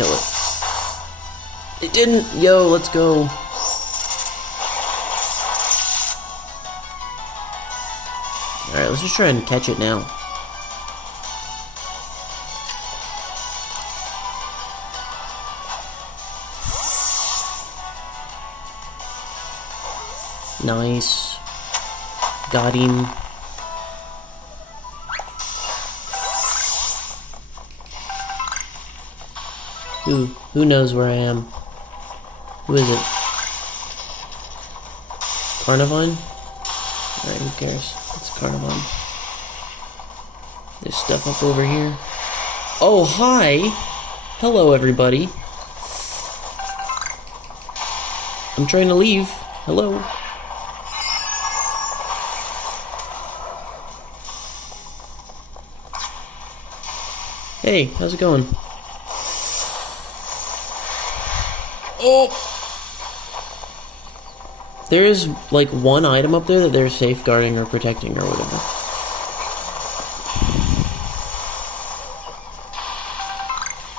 kill it. It didn't! Yo, let's go. Alright, let's just try and catch it now. Nice. Got him. Who knows where I am? Who is it? Carnivine? Alright, who cares? It's Carnivine. There's stuff up over here. Oh, hi! Hello, everybody. I'm trying to leave. Hello. Hey, how's it going? Oh! There is, like, one item up there that they're safeguarding or protecting or whatever.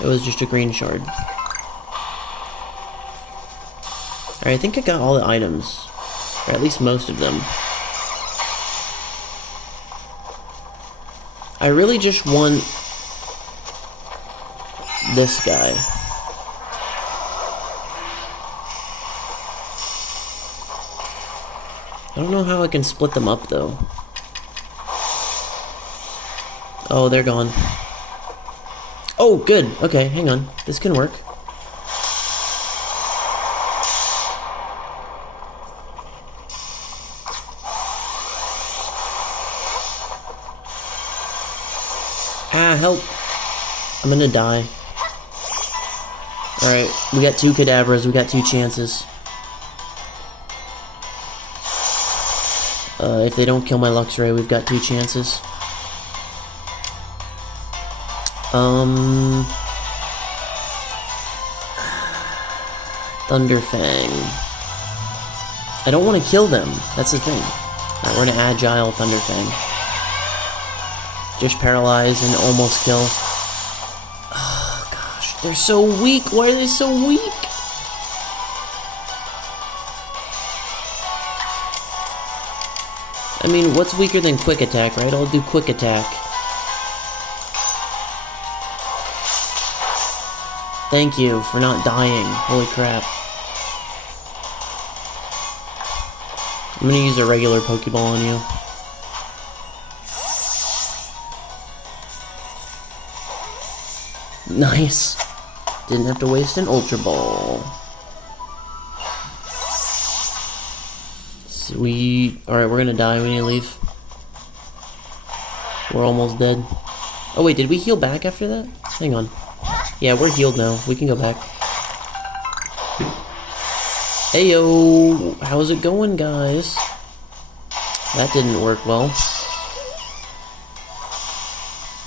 It was just a green shard. Alright, I think I got all the items. Or at least most of them. I really just want this guy. I don't know how I can split them up, though. Oh, they're gone. Oh, good. Okay, hang on. This can work. Ah, help. I'm gonna die. Alright, we got 2 cadabras, we got 2 chances. If they don't kill my Luxray, we've got 2 chances. Thunderfang. I don't want to kill them, that's the thing. Alright, we're gonna Agile Thunderfang. Just paralyze and almost kill. Oh gosh, they're so weak, why are they so weak? I mean, what's weaker than Quick Attack, right? I'll do Quick Attack. Thank you for not dying. Holy crap. I'm gonna use a regular Pokeball on you. Nice. Didn't have to waste an Ultra Ball. Sweet. Alright, we're gonna die. We need to leave. We're almost dead. Oh wait, did we heal back after that? Hang on. Yeah, we're healed now. We can go back. Heyo! How's it going, guys? That didn't work well.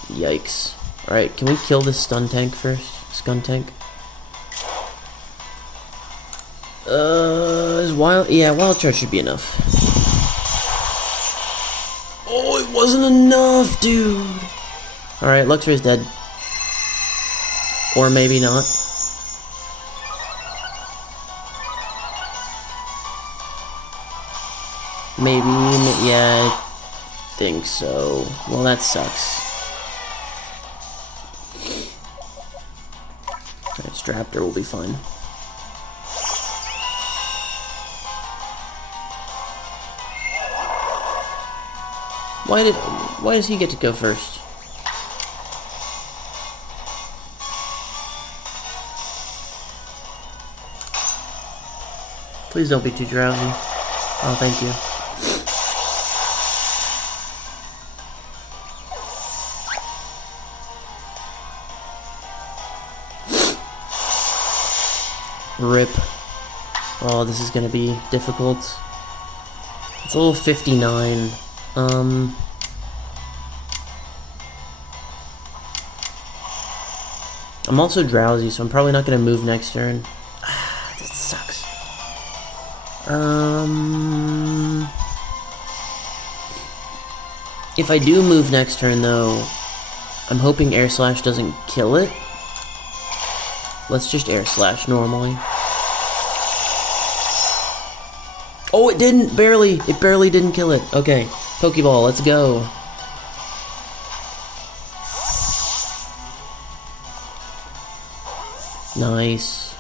Yikes. Alright, can we kill this stun tank first? Skuntank? Is wild... Yeah, Wild Charge should be enough. Oh, it wasn't enough, dude! Alright, Luxray's dead. Or maybe not. Maybe, yeah, I think so. Well, that sucks. Alright, Straptor will be fine. Why does he get to go first? Please don't be too drowsy. Oh, thank you. Rip. Oh, this is gonna be difficult. It's a little 59. I'm also drowsy, so I'm probably not gonna move next turn. This sucks. If I do move next turn, though, I'm hoping Air Slash doesn't kill it. Let's just air slash normally. Oh, it didn't! Barely! It barely didn't kill it. Okay. Pokeball, let's go. Nice.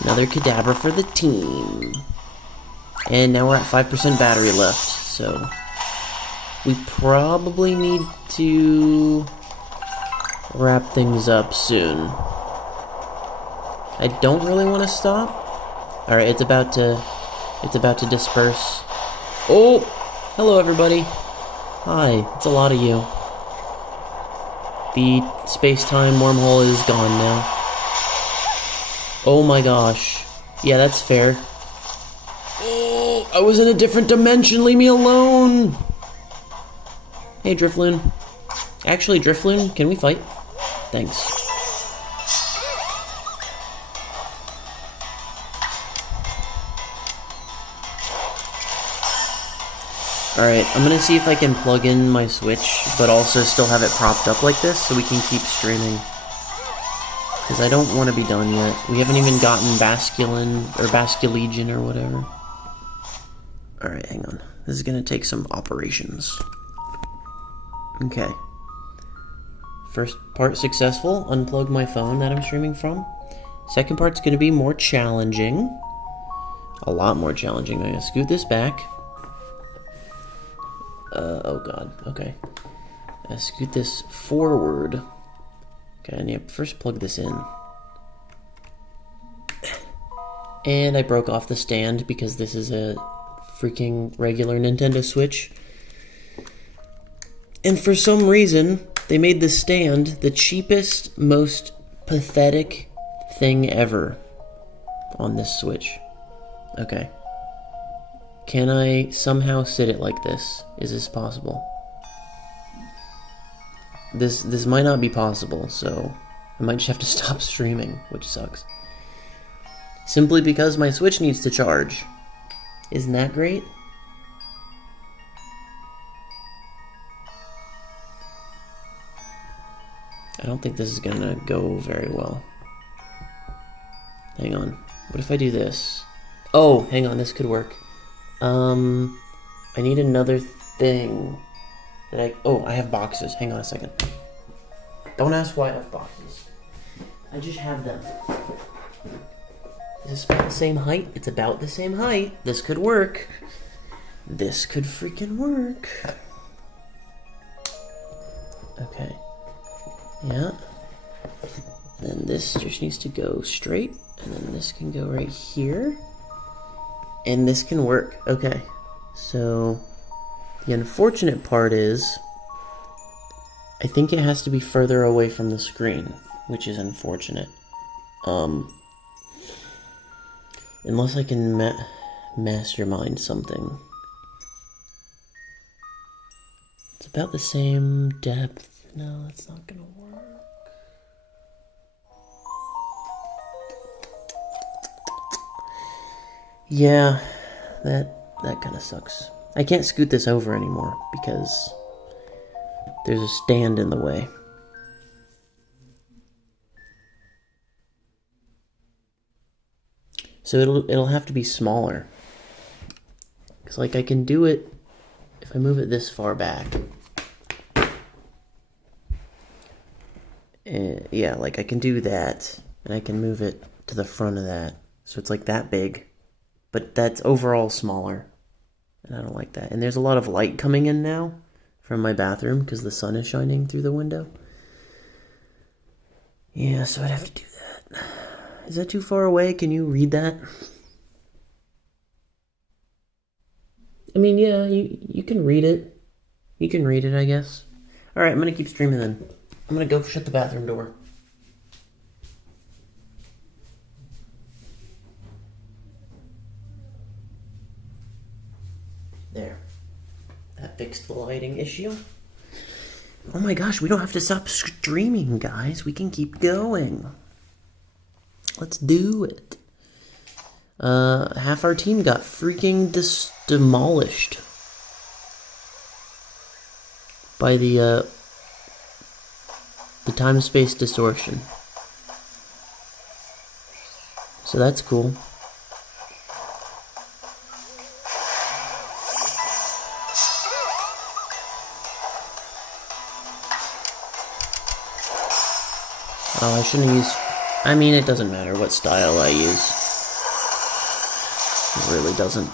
Another Kadabra for the team. And now we're at 5% battery left, so we probably need to wrap things up soon. I don't really want to stop. Alright, it's about to disperse. Oh! Hello, everybody. Hi, it's a lot of you. The space-time wormhole is gone now. Oh my gosh. Yeah, that's fair. Oh, I was in a different dimension. Leave me alone. Hey, Drifloon. Actually, Drifloon, can we fight? Thanks. Alright, I'm gonna see if I can plug in my Switch, but also still have it propped up like this so we can keep streaming. Because I don't want to be done yet. We haven't even gotten Vasculation or whatever. Alright, hang on. This is gonna take some operations. Okay. First part successful. Unplug my phone that I'm streaming from. Second part's gonna be more challenging. A lot more challenging. I'm gonna scoot this back. Oh god, okay. Scoot this forward. Okay, I need to first plug this in. And I broke off the stand because this is a freaking regular Nintendo Switch. And for some reason, they made the stand the cheapest, most pathetic thing ever on this Switch. Okay. Can I somehow sit it like this? Is this possible? This might not be possible, so I might just have to stop streaming, which sucks. Simply because my Switch needs to charge. Isn't that great? I don't think this is gonna go very well. Hang on. What if I do this? Oh, hang on, this could work. I need another thing that I have boxes. Hang on a second. Don't ask why I have boxes. I just have them. Is this about the same height? It's about the same height. This could work. This could freaking work. Okay. Yeah. And then this just needs to go straight. And then this can go right here. And this can work. Okay. So the unfortunate part is I think it has to be further away from the screen, which is unfortunate. Unless I can mastermind something. It's about the same depth. No, that's not gonna work. Yeah, that kind of sucks. I can't scoot this over anymore because there's a stand in the way. So it'll have to be smaller. Cause like I can do it if I move it this far back. Yeah, like I can do that, and I can move it to the front of that. So it's like that big. But that's overall smaller, and I don't like that. And there's a lot of light coming in now from my bathroom because the sun is shining through the window. Yeah, so I'd have to do that. Is that too far away? Can you read that? I mean, yeah, you can read it. You can read it, I guess. Alright, I'm gonna keep streaming then. I'm gonna go shut the bathroom door. There. That fixed the lighting issue. Oh my gosh, we don't have to stop streaming, guys. We can keep going. Let's do it. Half our team got freaking demolished by the time-space distortion. So that's cool. Oh, I shouldn't use... I mean, it doesn't matter what style I use. It really doesn't.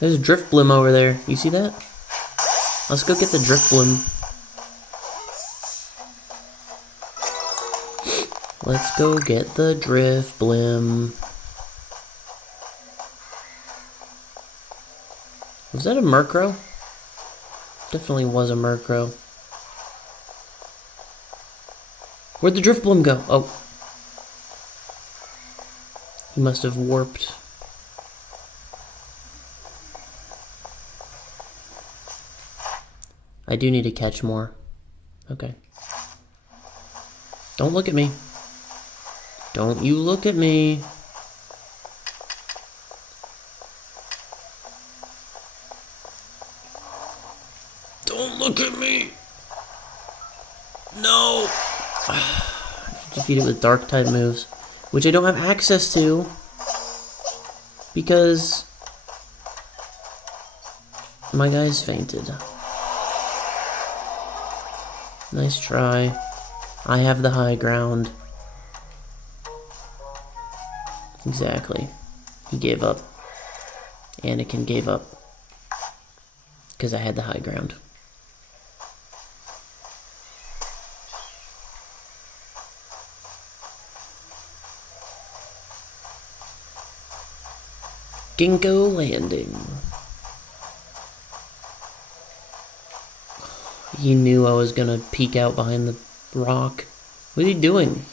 There's a drift bloom over there. You see that? Let's go get the drift bloom. Let's go get the drift bloom. Was that a Murkrow? Definitely was a Murkrow. Where'd the drift bloom go? Oh. He must have warped. I do need to catch more. Okay. Don't look at me. Don't you look at me. Don't look at me. No. Defeat it with dark type moves, which I don't have access to because my guy's fainted. Nice try. I have the high ground. Exactly. He gave up. Anakin gave up. Because I had the high ground. Ginkgo landing. He knew I was gonna peek out behind the rock. What is he doing?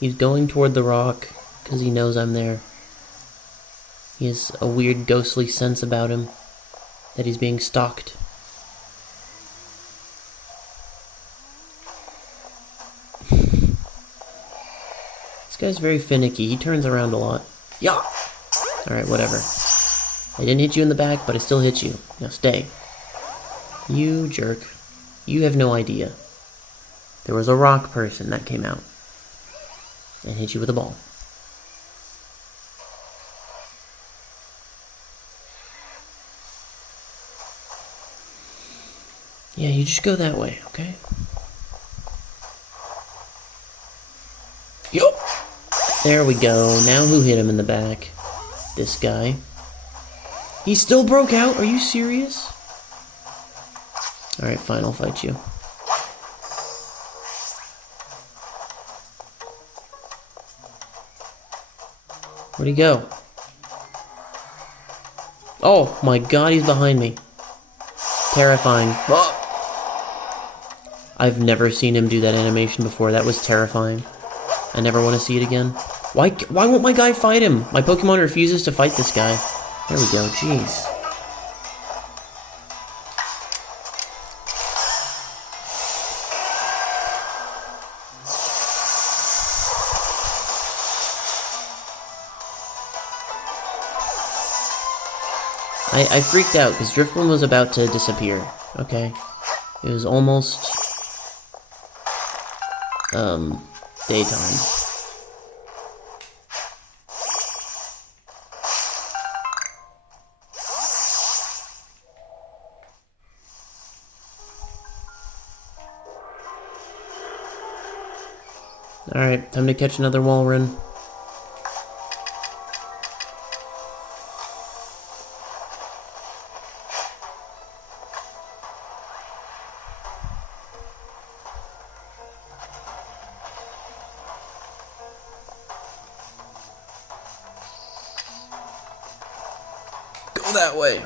He's going toward the rock because he knows I'm there. He has a weird ghostly sense about him that he's being stalked. This guy's very finicky. He turns around a lot. Yeah. Alright, whatever. I didn't hit you in the back, but I still hit you. Now stay. You jerk. You have no idea. There was a rock person that came out and hit you with a ball. Yeah, you just go that way, okay? Yup! There we go. Now who hit him in the back? This guy. He still broke out? Are you serious? Alright, fine, I'll fight you. Where'd he go? Oh my god, he's behind me. Terrifying. Oh. I've never seen him do that animation before. That was terrifying. I never want to see it again. Why won't my guy fight him? My Pokemon refuses to fight this guy. There we go, jeez. I freaked out because Drifloon was about to disappear, okay? It was almost, daytime. Alright, time to catch another Walrein. Go that way.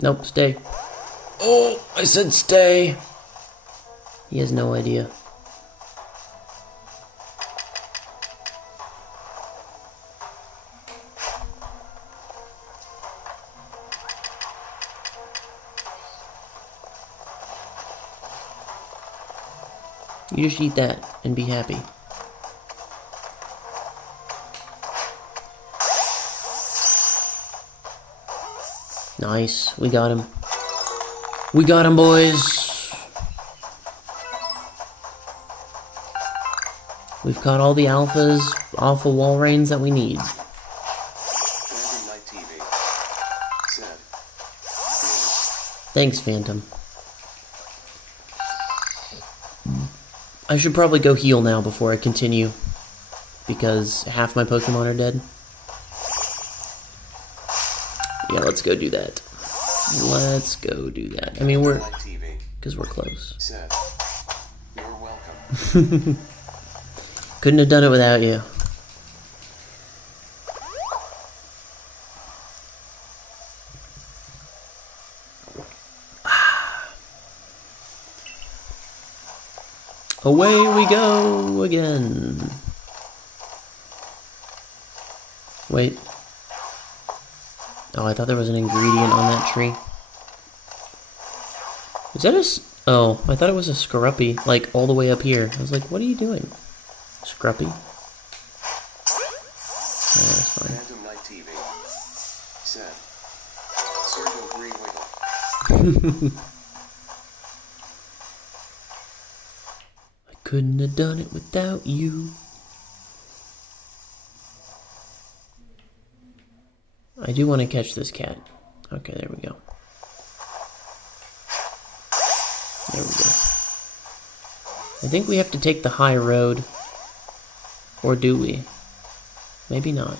Nope, stay. Oh, I said stay. He has no idea. You just eat that and be happy. Nice. We got him. We got him, boys. We've caught all the alphas, alpha Walreins that we need. Thanks, Phantom. I should probably go heal now before I continue, because half my Pokemon are dead. Yeah, let's go do that. Let's go do that. I mean, because we're close. You're welcome. Couldn't have done it without you. Away we go again. Wait. Oh, I thought there was an ingredient on that tree. Is that a... Oh, I thought it was a Scruppy, like, all the way up here. I was like, what are you doing? Scruppy? That's fine. Phantom Night TV said, Circle Green Wiggle. I couldn't have done it without you. I do want to catch this cat. Okay, there we go. There we go. I think we have to take the high road. Or do we? Maybe not.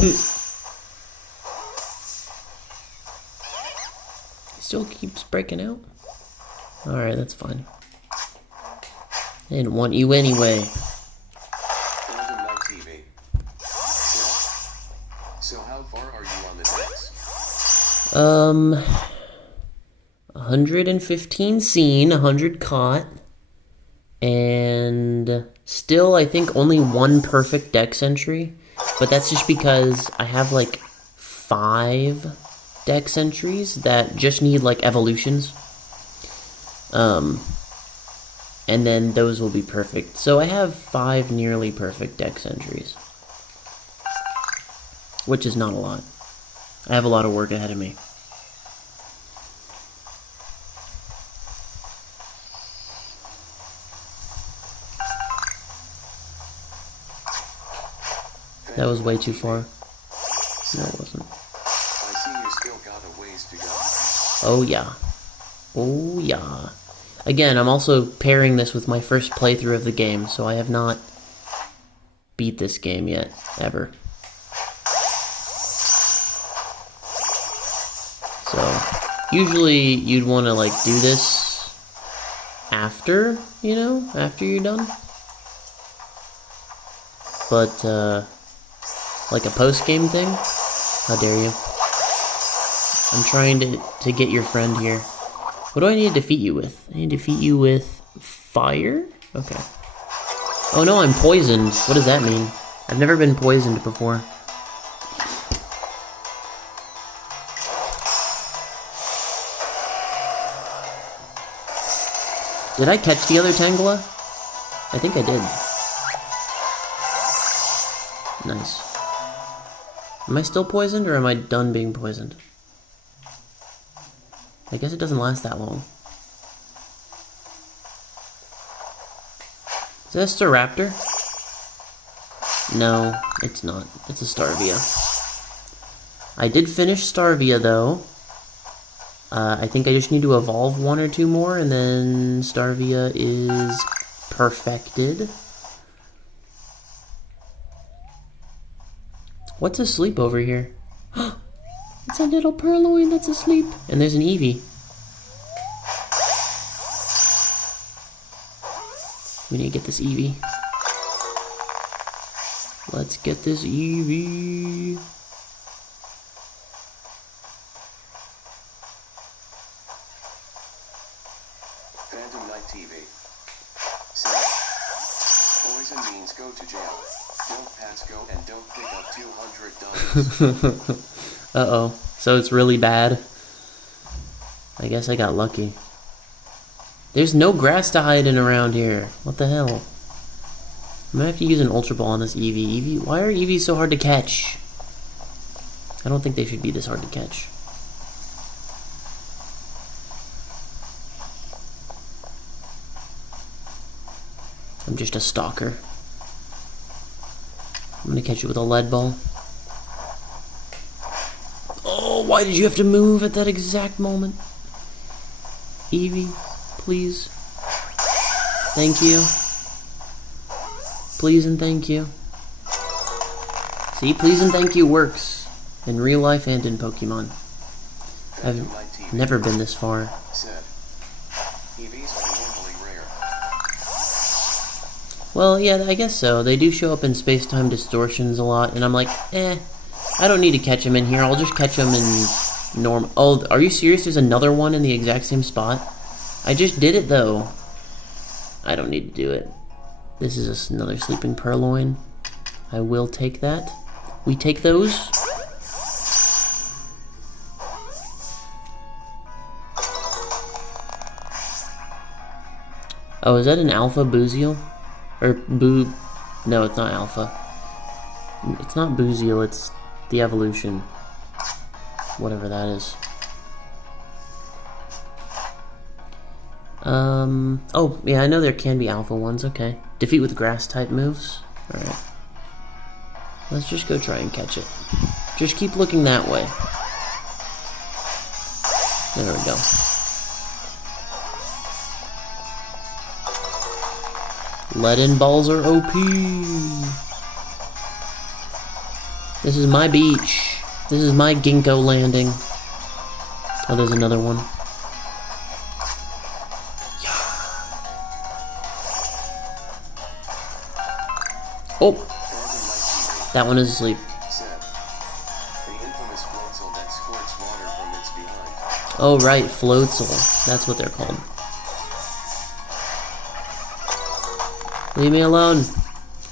He still keeps breaking out? Alright, that's fine. I didn't want you anyway. So how far are you on the decks? 115 seen, 100 caught, and still I think only one perfect dex entry, but that's just because I have like 5 dex entries that just need like evolutions. And then those will be perfect. So I have 5 nearly perfect dex entries, which is not a lot. I have a lot of work ahead of me. That was way too far. No, it wasn't. I see you still got a ways to go. Oh yeah. Oh yeah. Again, I'm also pairing this with my first playthrough of the game, so I have not beat this game yet, ever. So, usually you'd want to like do this after, you know, after you're done. But, like a post-game thing? How dare you? I'm trying to get your friend here. What do I need to defeat you with? I need to defeat you with fire? Okay. Oh no, I'm poisoned. What does that mean? I've never been poisoned before. Did I catch the other Tangela? I think I did. Nice. Am I still poisoned, or am I done being poisoned? I guess it doesn't last that long. Is that a Staraptor? No, it's not. It's a Starvia. I did finish Starvia, though. I think I just need to evolve 1 or 2 more, and then Starvia is perfected. What's asleep over here? It's a little Purloin that's asleep. And there's an Evie. We need to get this Evie. Let's get this Evie. Phantom Night TV. Poison means go to jail. Don't pass go and don't pick up $200. Uh-oh. So it's really bad. I guess I got lucky. There's no grass to hide in around here. What the hell? I'm gonna have to use an Ultra Ball on this Evie. Evie, why are Eevees so hard to catch? I don't think they should be this hard to catch. I'm just a stalker. I'm gonna catch you with a lead ball. Oh, why did you have to move at that exact moment? Evie, please. Thank you. Please and thank you. See, please and thank you works in real life and in Pokemon. I've never been this far. Well, yeah, I guess so. They do show up in Spacetime Distortions a lot, and I'm like, I don't need to catch them in here. I'll just catch them in norm. Oh, are you serious? There's another one in the exact same spot? I just did it, though. I don't need to do it. This is another Sleeping Purloin. I will take that. We take those. Oh, is that an Alpha Boozeal? Or no, it's not Alpha. It's not Boozeal, it's the evolution. Whatever that is. Oh, yeah, I know there can be Alpha ones, okay. Defeat with grass type moves. Alright. Let's just go try and catch it. Just keep looking that way. There we go. Lead-in balls are OP. This is my beach. This is my Ginkgo landing. Oh, there's another one. Oh! That one is asleep. Oh, right, Floatzel. That's what they're called. Leave me alone.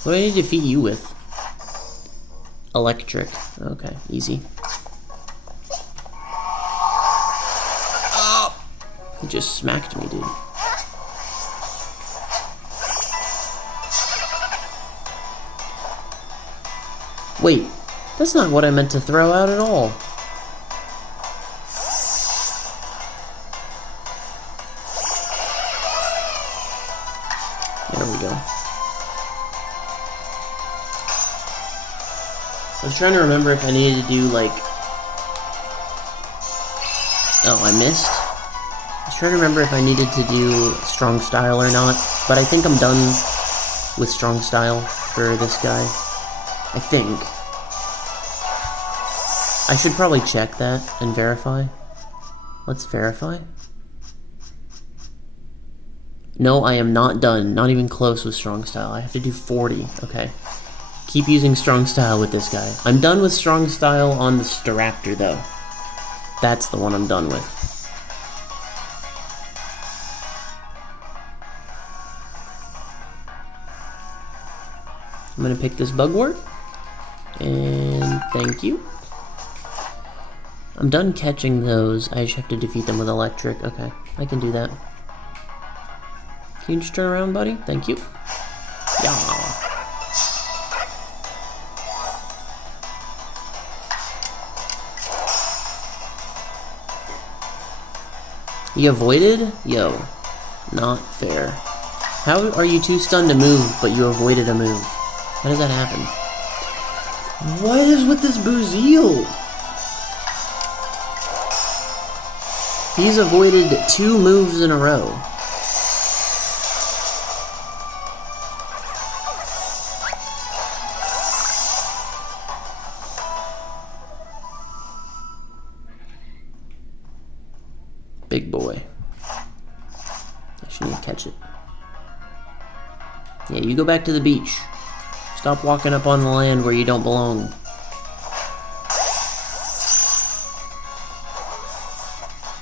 What do I need to defeat you with? Electric. Okay, easy. Oh! He just smacked me, dude. Wait, that's not what I meant to throw out at all. There we go. I was trying to remember if I needed to do, like... Oh, I missed? I was trying to remember if I needed to do Strong Style or not, but I think I'm done with Strong Style for this guy. I think. I should probably check that and verify. Let's verify. No, I am not done. Not even close with Strong Style. I have to do 40. Okay. Keep using Strong Style with this guy. I'm done with Strong Style on the Staraptor, though. That's the one I'm done with. I'm gonna pick this Bugwort. And thank you. I'm done catching those. I just have to defeat them with electric. Okay, I can do that. Can you just turn around, buddy? Thank you. Yeah. He avoided? Yo, not fair. How are you too stunned to move, but you avoided a move? How does that happen? What is with this Boozeal? He's avoided 2 moves in a row. Big boy. I should need to catch it. Yeah, you go back to the beach. Stop walking up on the land where you don't belong.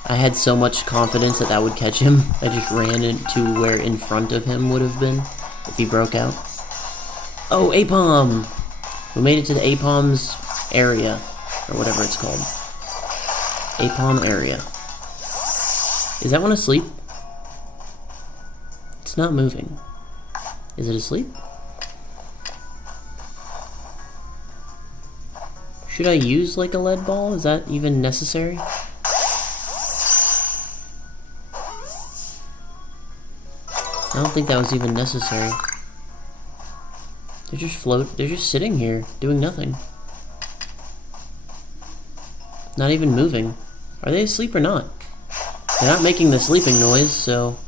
I had so much confidence that that would catch him. I just ran into where in front of him would have been if he broke out. Oh, Apom! We made it to the Apom's area, or whatever it's called. Apom area. Is that one asleep? It's not moving. Is it asleep? Should I use like a lead ball? Is that even necessary? I don't think that was even necessary. They're just sitting here, doing nothing. Not even moving. Are they asleep or not? They're not making the sleeping noise, so...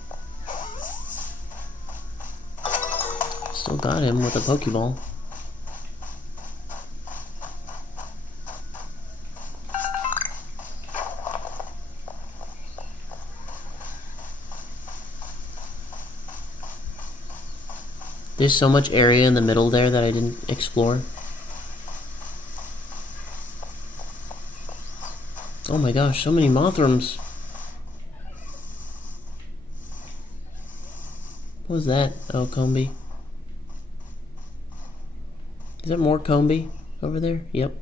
Still got him with a Pokeball. There's so much area in the middle there that I didn't explore. Oh my gosh, so many Mothrooms. What was that? Oh, Combi. Is that more Combi over there? Yep.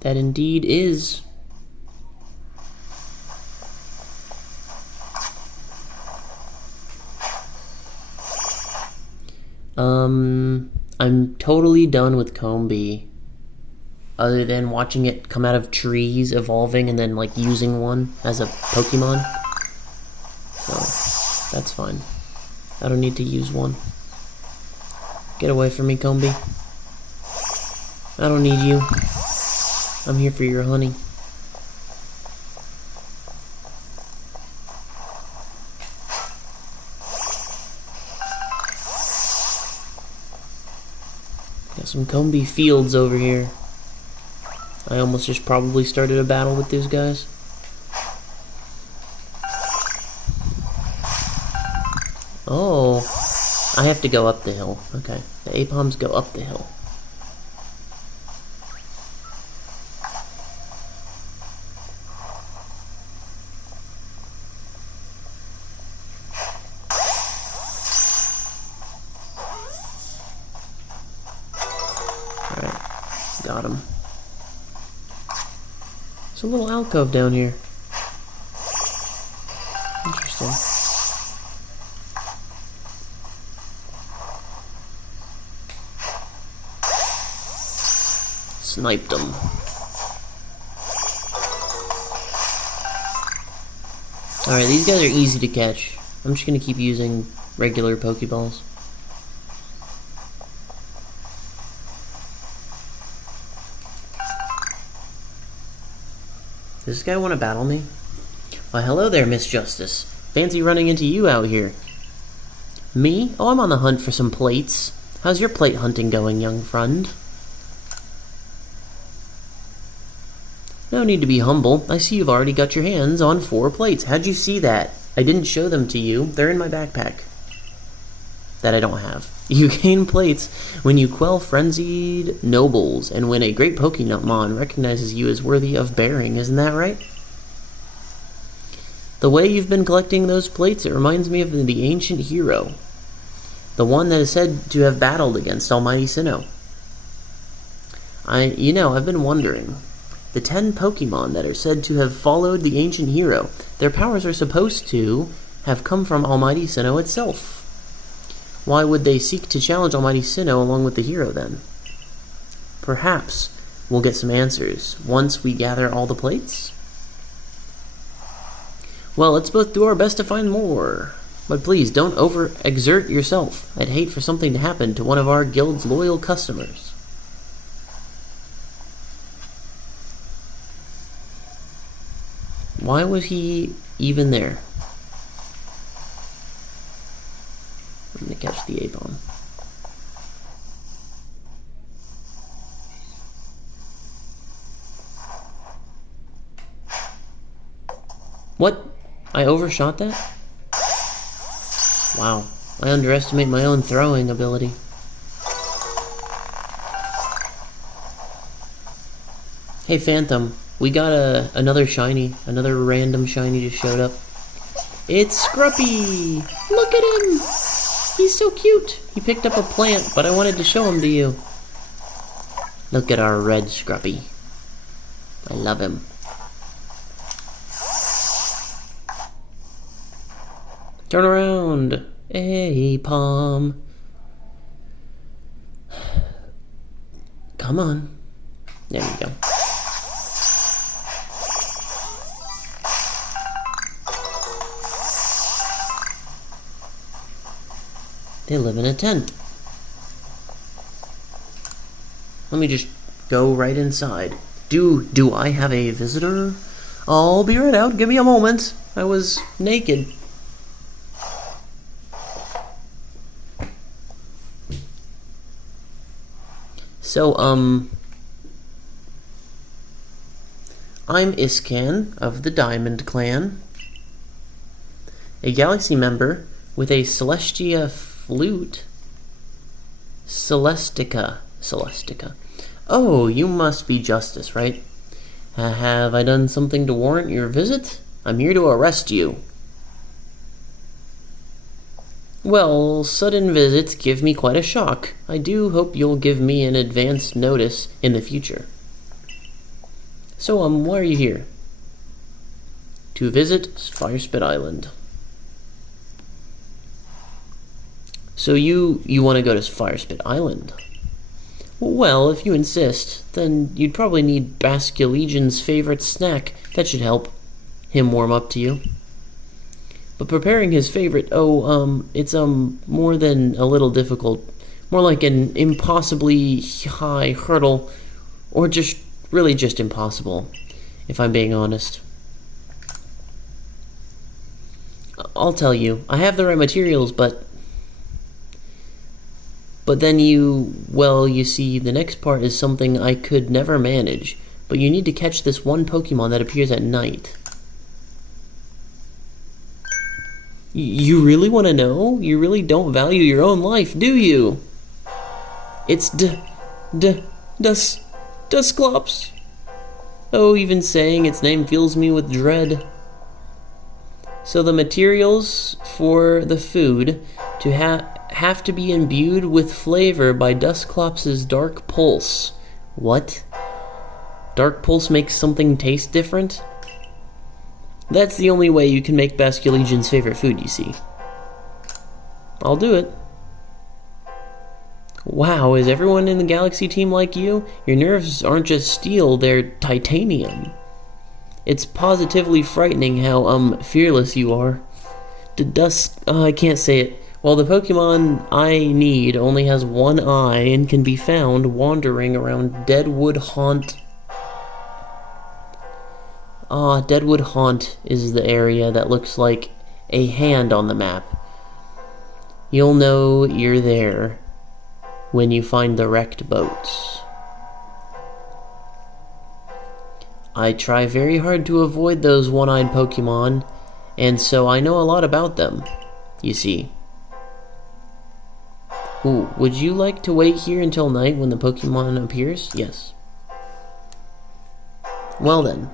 That indeed is. I'm totally done with Combi. Other than watching it come out of trees, evolving, and then like using one as a Pokemon. So, that's fine. I don't need to use one. Get away from me, Combi. I don't need you. I'm here for your honey. Got some Combi fields over here. I almost just probably started a battle with these guys. Oh, I have to go up the hill. Okay, the Apoms go up the hill. Alright, got him. There's a little alcove down here. Interesting. Sniped him. Alright, these guys are easy to catch. I'm just gonna keep using regular Pokeballs. Does this guy want to battle me? Why, hello there, Miss Justice. Fancy running into you out here. Me? Oh, I'm on the hunt for some plates. How's your plate hunting going, young friend? No need to be humble. I see you've already got your hands on 4 plates. How'd you see that? I didn't show them to you. They're in my backpack. That I don't have. You gain plates when you quell frenzied nobles and when a great Pokemon recognizes you as worthy of bearing. Isn't that right? The way you've been collecting those plates, it reminds me of the ancient hero. The one that is said to have battled against Almighty Sinnoh. I've been wondering. The 10 Pokemon that are said to have followed the ancient hero, their powers are supposed to have come from Almighty Sinnoh itself. Why would they seek to challenge Almighty Sinnoh along with the hero then? Perhaps we'll get some answers once we gather all the plates? Well, let's both do our best to find more. But please, don't overexert yourself. I'd hate for something to happen to one of our guild's loyal customers. Why was he even there? I'm gonna catch the Apon. What? I overshot that? Wow. I underestimate my own throwing ability. Hey Phantom, we got another shiny. Another random shiny just showed up. It's Scruppy! Look at him! He's so cute! He picked up a plant, but I wanted to show him to you. Look at our red Scruppy. I love him. Turn around. Hey, Palm. Come on. There we go. They live in a tent. Let me just go right inside. Do I have a visitor? I'll be right out. Give me a moment. I was naked. So, I'm Iscan of the Diamond Clan, a galaxy member with a Celestia flute. Celestica. Oh, you must be Justice, right? Have I done something to warrant your visit? I'm here to arrest you. Well, sudden visits give me quite a shock. I do hope you'll give me an advance notice in the future. So, why are you here? To visit Firespit Island. So you want to go to Firespit Island? Well, if you insist, then you'd probably need Vasculation's favorite snack. That should help him warm up to you. But preparing his favorite, it's more than a little difficult. More like an impossibly high hurdle, or just impossible, if I'm being honest. I'll tell you, I have the right materials, but then you see, the next part is something I could never manage, but you need to catch this one Pokemon that appears at night. You really want to know? You really don't value your own life, do you? It's Dusclops. Oh, even saying its name fills me with dread. So the materials for the food to have to be imbued with flavor by Dusclops' Dark Pulse. What? Dark Pulse makes something taste different? That's the only way you can make Vasculation's favorite food, you see. I'll do it. Wow, is everyone in the Galaxy team like you? Your nerves aren't just steel, they're titanium. It's positively frightening how, fearless you are. I can't say it. Well, the Pokemon I need only has one eye and can be found wandering around Deadwood Haunt. Deadwood Haunt is the area that looks like a hand on the map. You'll know you're there when you find the wrecked boats. I try very hard to avoid those one-eyed Pokemon, and so I know a lot about them, you see. Ooh, would you like to wait here until night when the Pokemon appears? Yes. Well then.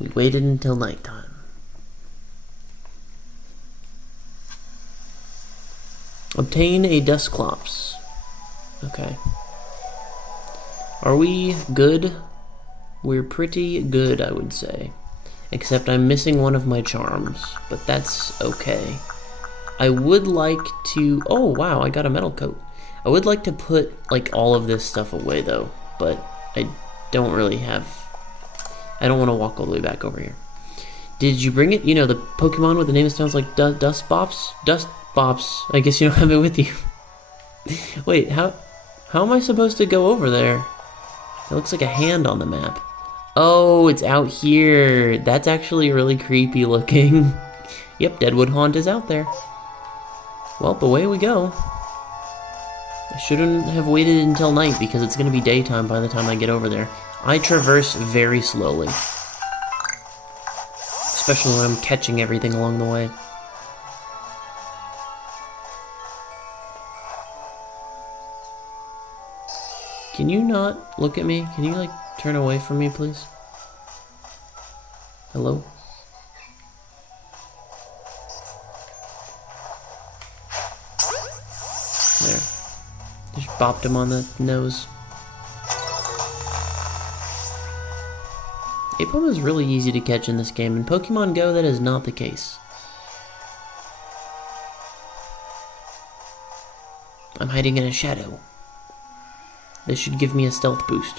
We waited until nighttime. Obtain a Dusclops. Okay. Are we good? We're pretty good, I would say. Except I'm missing one of my charms, but that's okay. I would like to... Oh, wow, I got a metal coat. I would like to put, like, all of this stuff away, though, but I don't really have... I don't want to walk all the way back over here. Did you bring it? You know, the Pokemon with the name that sounds like Dust Bops? Dust Bops. I guess you don't have it with you. Wait, how am I supposed to go over there? It looks like a hand on the map. Oh, it's out here. That's actually really creepy looking. Yep, Deadwood Haunt is out there. Well, away we go. I shouldn't have waited until night because it's going to be daytime by the time I get over there. I traverse very slowly. Especially when I'm catching everything along the way. Can you not look at me? Can you, like, turn away from me, please? Hello? There. Just bopped him on the nose. Apom is really easy to catch in this game. In Pokemon Go, that is not the case. I'm hiding in a shadow. This should give me a stealth boost.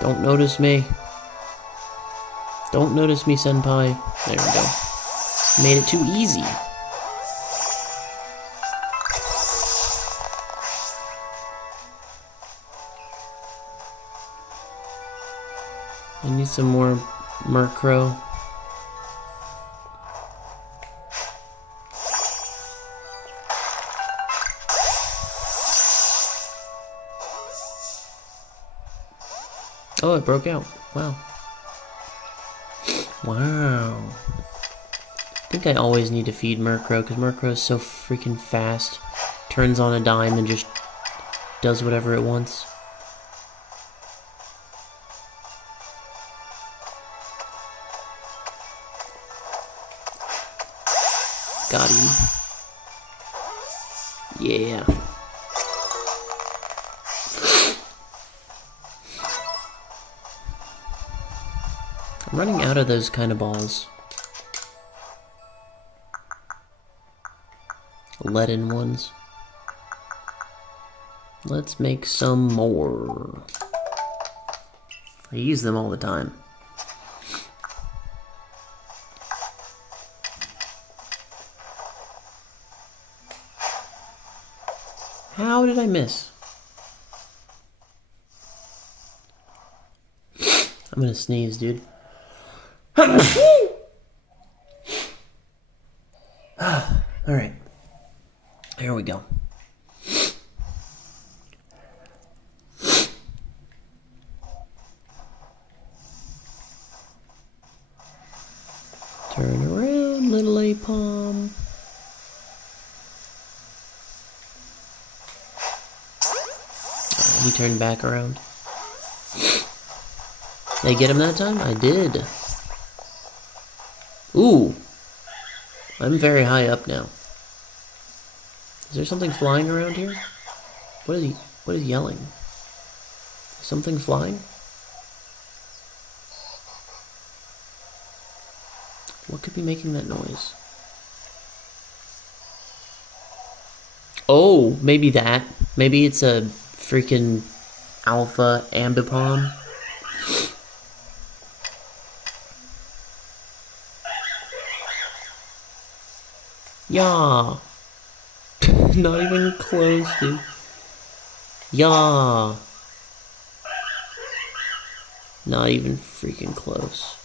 Don't notice me. Don't notice me, senpai. There we go. Made it too easy. I need some more Murkrow. Oh, it broke out. Wow. Wow. I think I always need to feed Murkrow, because Murkrow is so freaking fast. Turns on a dime and just does whatever it wants. Got him. Yeah. I'm running out of those kind of balls. Leaden ones. Let's make some more. I use them all the time. How did I miss? I'm gonna sneeze, dude. Alright. Here we go. Turn around, little Apom. He turned back around. Did I get him that time? I did. Ooh. I'm very high up now. Is there something flying around here? What is yelling? Something flying? What could be making that noise? Oh, maybe that. Maybe it's a freaking alpha ambipom. Yeah. Not even close, dude. Yeah. Not even freaking close.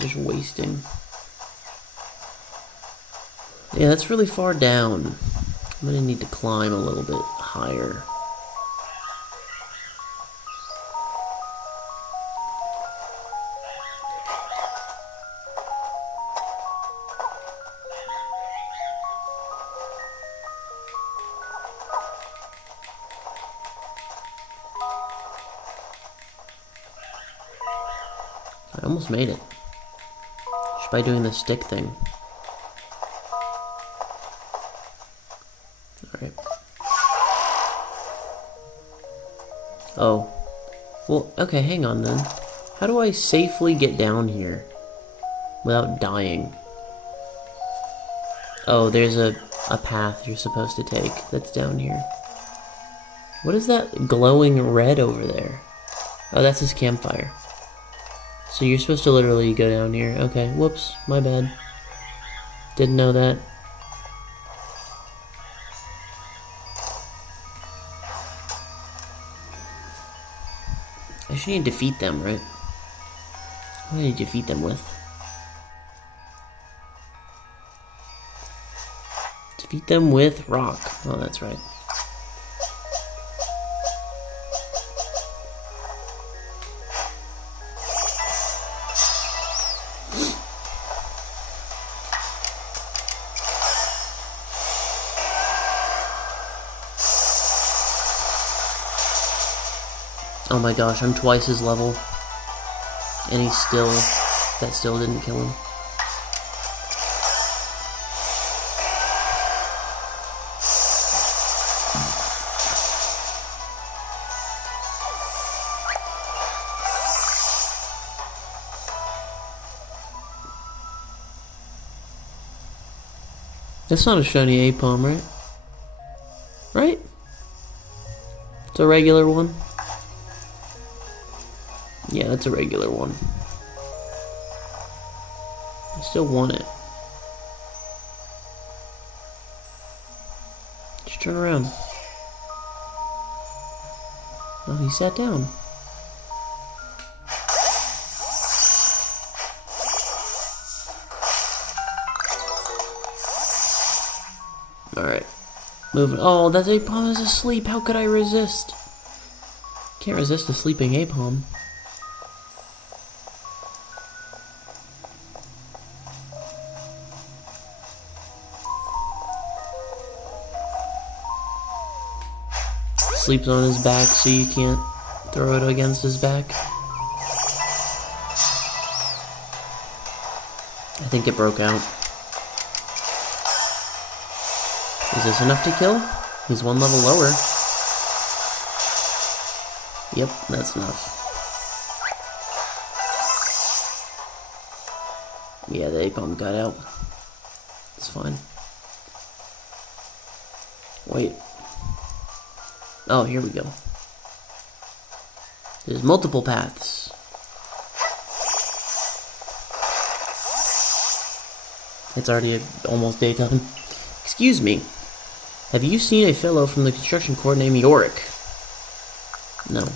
Just wasting. Yeah, that's really far down. I'm gonna need to climb a little bit higher. I almost made it. Just by doing the stick thing. Alright. Oh. Well, okay, hang on then. How do I safely get down here without dying? Oh, there's a path you're supposed to take that's down here. What is that glowing red over there? Oh, that's his campfire. So you're supposed to literally go down here. Okay, whoops, my bad. Didn't know that. I should need to defeat them, right? What do I need to defeat them with? Defeat them with rock. Oh, that's right. Oh my gosh, I'm twice his level. And he's still That still didn't kill him. That's not a shiny Apom, right? Right? It's a regular one. Yeah, that's a regular one. I still want it. Just turn around. Oh, he sat down. Alright. Moving. Oh, that Apom is asleep. How could I resist? Can't resist a sleeping Apom. Sleeps on his back so you can't throw it against his back. I think it broke out. Is this enough to kill? He's one level lower. Yep, that's enough. Yeah, the Apom got out. It's fine. Wait. Oh, here we go. There's multiple paths. It's already almost daytime. Excuse me. Have you seen a fellow from the construction corps named Yorick? No.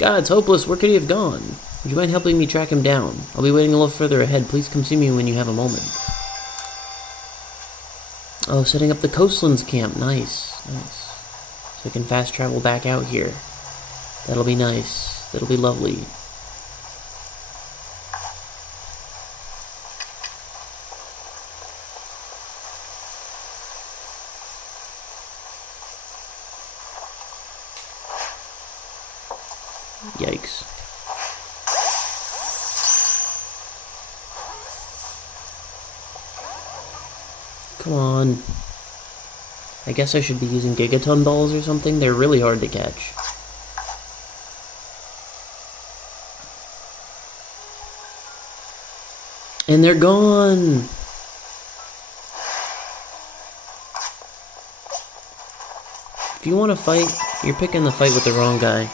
God, it's hopeless. Where could he have gone? Would you mind helping me track him down? I'll be waiting a little further ahead. Please come see me when you have a moment. Oh, setting up the Coastlands camp. Nice. Nice. So I can fast travel back out here. That'll be nice. That'll be lovely. Yikes. Come on. I guess I should be using gigaton balls or something. They're really hard to catch. And they're gone! If you want to fight, you're picking the fight with the wrong guy.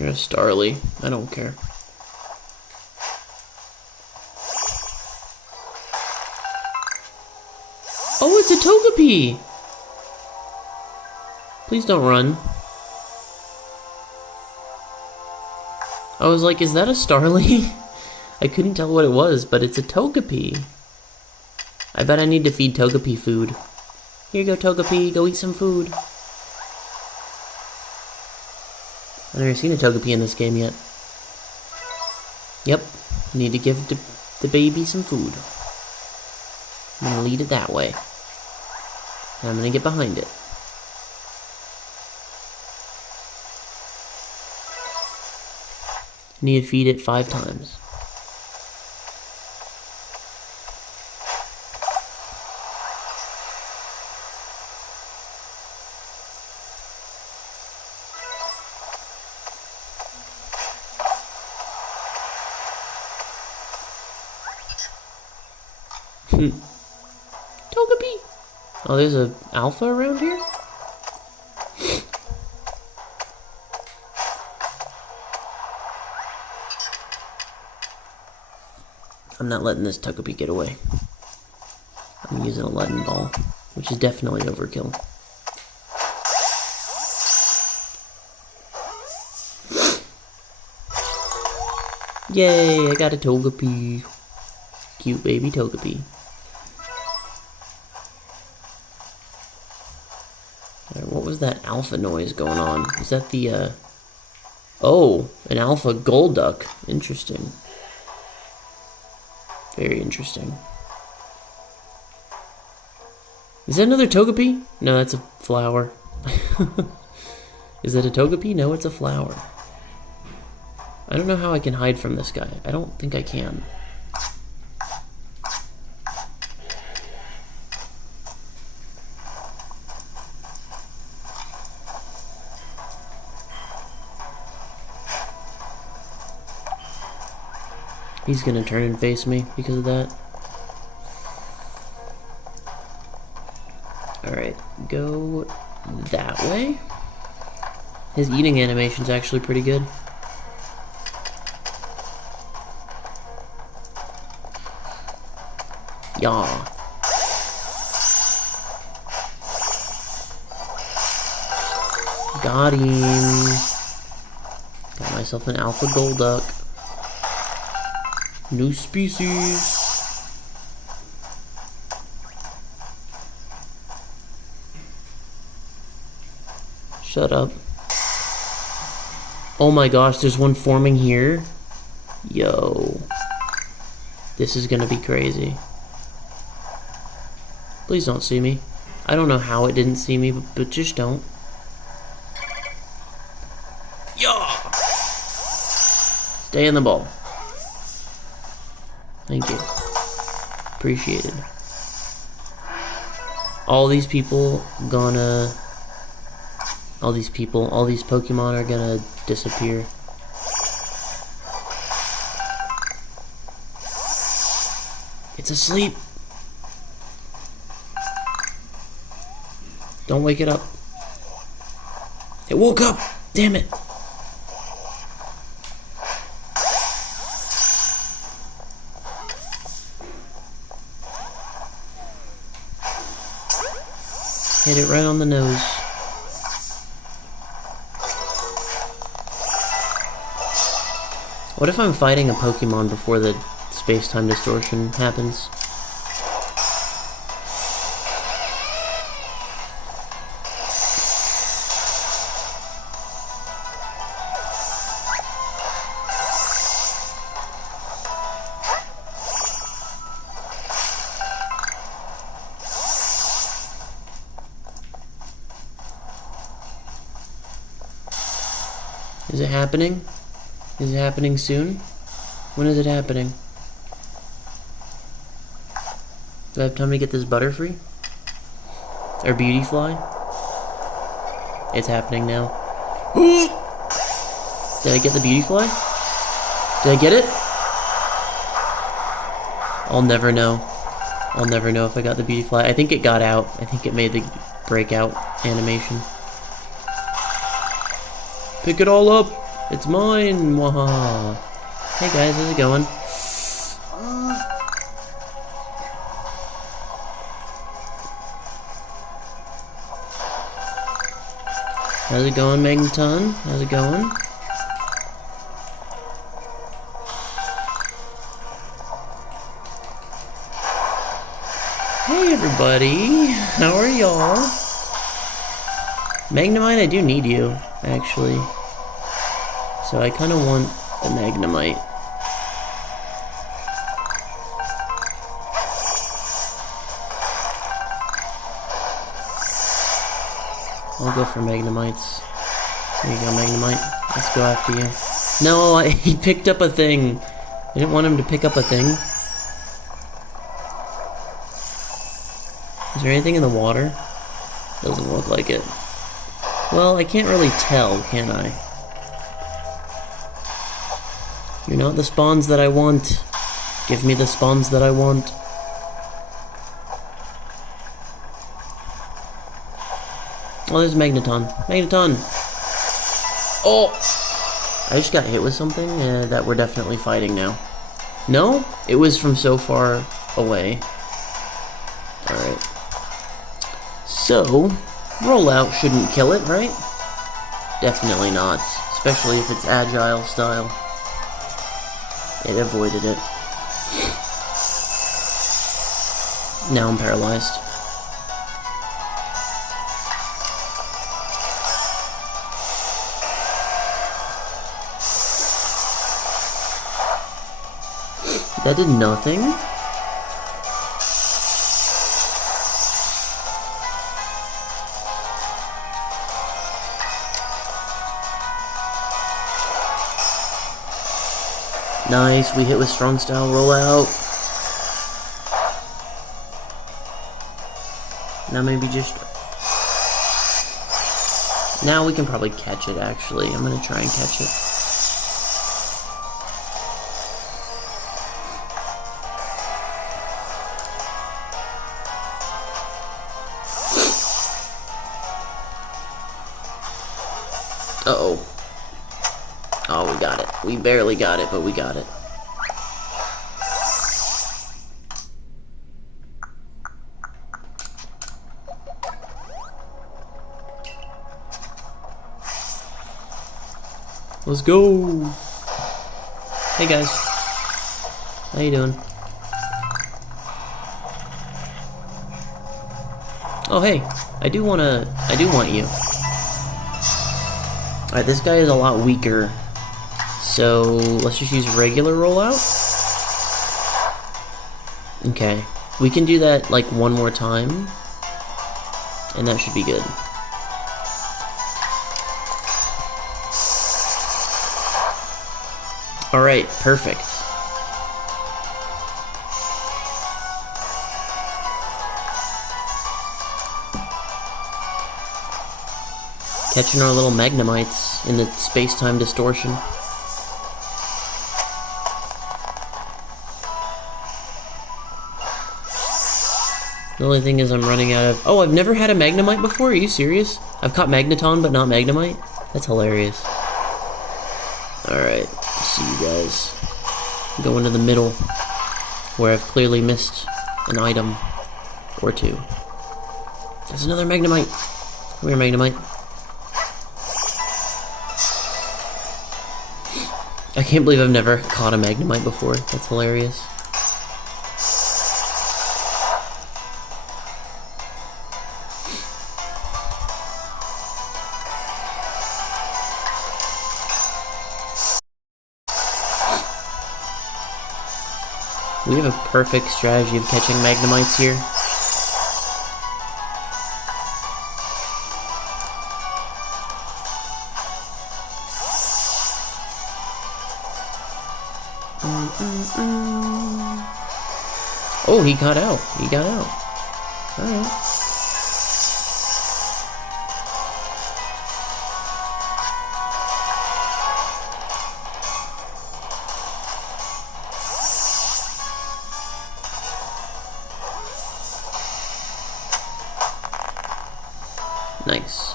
You're a Starly. I don't care. Oh, it's a Togepi! Please don't run. I was like, is that a Starly? I couldn't tell what it was, but it's a Togepi. I bet I need to feed Togepi food. Here you go, Togepi. Go eat some food. I've never seen a Togepi in this game yet. Yep, need to give the baby some food. I'm gonna lead it that way. And I'm gonna get behind it. Need to feed it 5 times. Togepi! Oh, there's a alpha around here? I'm not letting this Togepi get away. I'm using a Lightning Ball, which is definitely overkill. Yay, I got a Togepi. Cute baby Togepi. Alright, what was that alpha noise going on? Is that the, Oh, an alpha Golduck. Interesting. Very interesting. Is that another Togepi? No, that's a flower. Is that a Togepi? No, it's a flower. I don't know how I can hide from this guy. I don't think I can. He's gonna turn and face me because of that. Alright, go that way. His eating animation's actually pretty good. Yaw. Got him. Got myself an alpha Golduck. New species. Shut up. Oh my gosh, there's one forming here. Yo. This is gonna be crazy. Please don't see me. I don't know how it didn't see me, but just don't. Yeah. Stay in the ball. Thank you. Appreciated. All these Pokemon are gonna disappear. It's asleep. Don't wake it up. It woke up! Damn it! Hit it right on the nose. What if I'm fighting a Pokemon before the Spacetime Distortion happens? Is it happening? Is it happening soon? When is it happening? Do I have time to get this Butterfree? Or Beautyfly? It's happening now. Did I get the Beautyfly? Did I get it? I'll never know. I'll never know if I got the Beautyfly. I think it got out. I think it made the breakout animation. Pick it all up! It's mine! Waha! Hey guys, how's it going? How's it going, Magneton? How's it going? Hey everybody! How are y'all? Magnemite, I do need you, actually. So I kind of want the Magnemite. I'll go for Magnemites. There you go, Magnemite. Let's go after you. No, he picked up a thing. I didn't want him to pick up a thing. Is there anything in the water? Doesn't look like it. Well, I can't really tell, can I? You're not the spawns that I want. Give me the spawns that I want. Oh, there's Magneton. Magneton! Oh! I just got hit with something that we're definitely fighting now. No? It was from so far away. Alright. So, rollout shouldn't kill it, right? Definitely not. Especially if it's agile style. It avoided it. Now I'm paralyzed. That did nothing? Nice, we hit with strong style rollout. Now maybe just... Now we can probably catch it, actually. I'm gonna try and catch it. Uh-oh. Oh, we got it. We barely got it, but we got it. Let's go! Hey guys. How you doing? Oh hey, I do want you. Alright, this guy is a lot weaker. So, let's just use regular rollout. Okay. We can do that, like, one more time. And that should be good. Alright, perfect. Catching our little Magnemites in the Spacetime Distortion. The only thing is I'm running out of... Oh, I've never had a Magnemite before? Are you serious? I've caught Magneton, but not Magnemite? That's hilarious. Alright, see you guys. Go into the middle, where I've clearly missed an item or two. There's another Magnemite. Come here, Magnemite. I can't believe I've never caught a Magnemite before. That's hilarious. We have a perfect strategy of catching Magnemites here. Oh, he got out. He got out. Alright. Nice.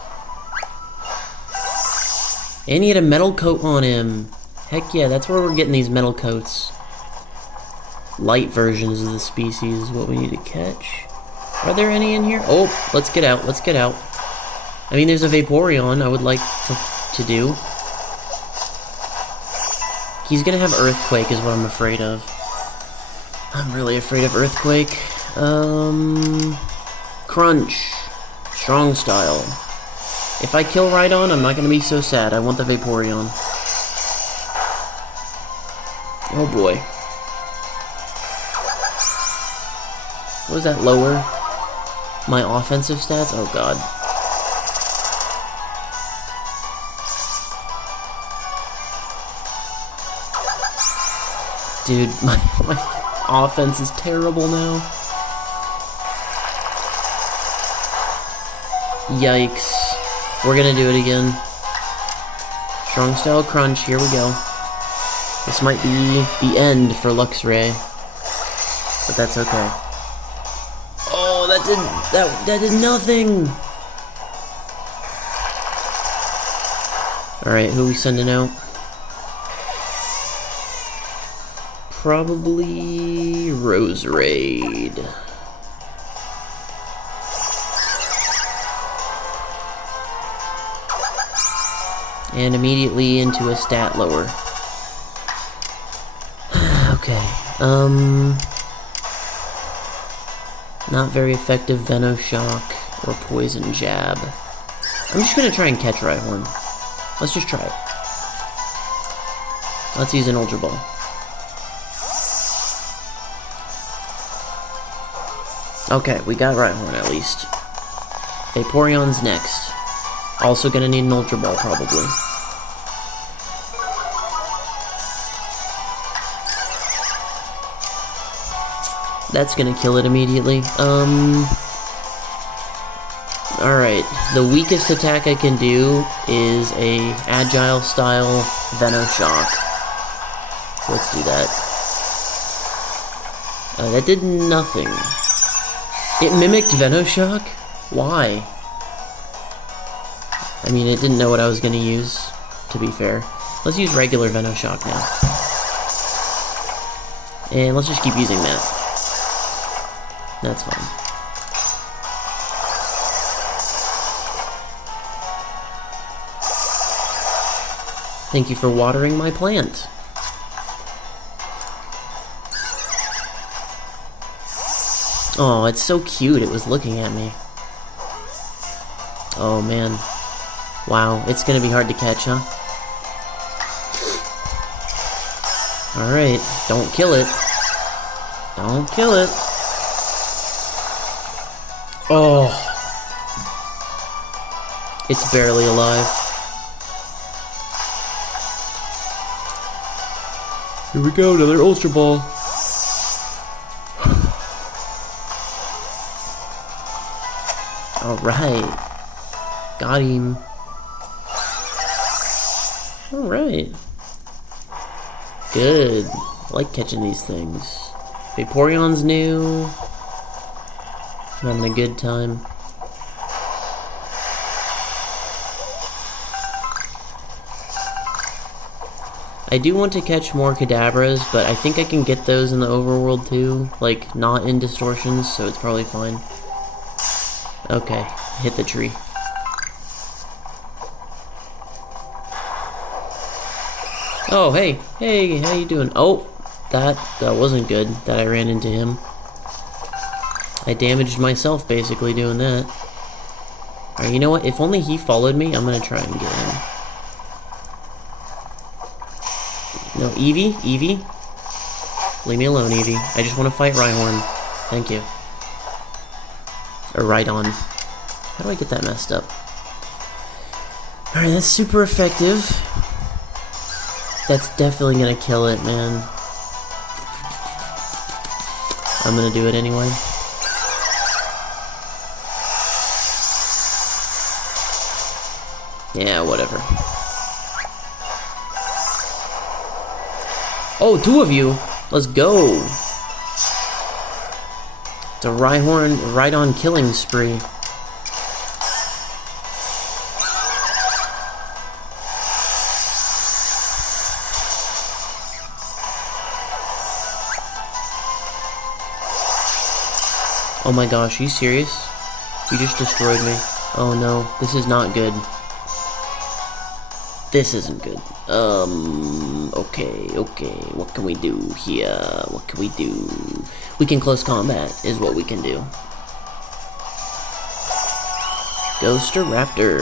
And he had a metal coat on him. Heck yeah, that's where we're getting these metal coats. Light versions of the species is what we need to catch. Are there any in here? Oh, let's get out, let's get out. I mean, there's a Vaporeon I would like to do. He's gonna have Earthquake is what I'm afraid of. I'm really afraid of Earthquake. Crunch. Strong style. If I kill Rhydon, I'm not gonna be so sad. I want the Vaporeon. Oh boy. What was that, lower? My offensive stats? Oh god. Dude, my offense is terrible now. Yikes. We're gonna do it again. Strong style crunch, here we go. This might be the end for Luxray. But that's okay. Oh, that did nothing! Alright, who are we sending out? probably Rose Raid. And immediately into a stat lower. Okay, not very effective Venoshock or Poison Jab. I'm just gonna try and catch Rhyhorn. Let's just try it. Let's use an Ultra Ball. Okay, we got Rhyhorn at least. Vaporeon's next. Also gonna need an Ultra Ball, probably. That's gonna kill it immediately. Alright, the weakest attack I can do is a Agile style Venoshock. So let's do that. That did nothing. It mimicked Venoshock? Why? I mean, it didn't know what I was gonna use, to be fair. Let's use regular Venoshock now. And let's just keep using that. That's fine. Thank you for watering my plant. Oh, it's so cute. It was looking at me. Oh, man. Wow, it's gonna be hard to catch, huh? Alright, don't kill it. Don't kill it. Oh. It's barely alive. Here we go, another Ultra Ball. Alright. Got him. Alright. Good. I like catching these things. Vaporeon's new. I'm having a good time. I do want to catch more Kadabras, but I think I can get those in the overworld too. Like, not in distortions, so it's probably fine. Okay, hit the tree. Oh, hey, hey, how you doing? Oh, that wasn't good that I ran into him. I damaged myself basically doing that. Alright, you know what? If only he followed me, I'm gonna try and get him. No, Evie? Evie? Leave me alone, Evie. I just want to fight Rhyhorn. Thank you. Or Rhydon. How do I get that messed up? Alright, that's super effective. That's definitely gonna kill it, man. I'm gonna do it anyway. Yeah, whatever. Oh, two of you! Let's go! It's a Rhydon killing spree. Oh my gosh, are you serious? You just destroyed me. Oh no, this is not good. This isn't good. Okay. What can we do here? What can we do? We can close combat, is what we can do. Ghoster Raptor.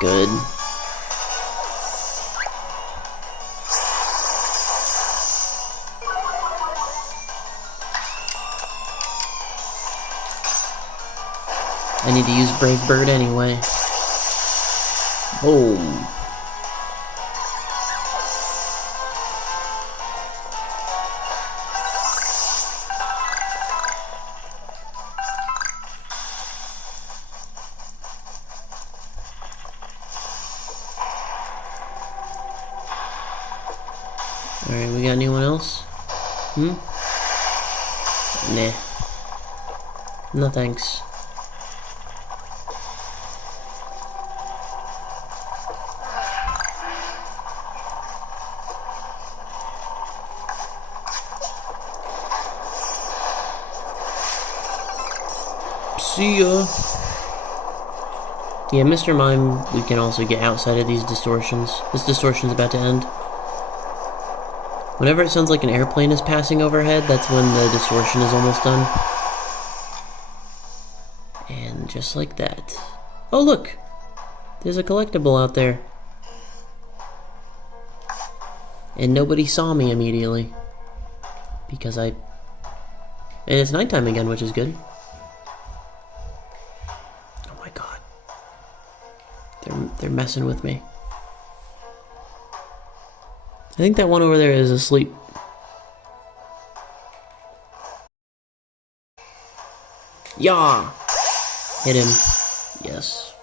Good. I need to use Brave Bird anyway. Boom. Alright, we got anyone else? Nah. No thanks. See ya. Yeah, Mr. Mime, we can also get outside of these distortions. This distortion's about to end. Whenever it sounds like an airplane is passing overhead, that's when the distortion is almost done. And just like that. Oh look! There's a collectible out there. And nobody saw me immediately. Because I... And it's nighttime again, which is good. Oh my god. They're messing with me. I think that one over there is asleep. Yeah! Hit him. Yes.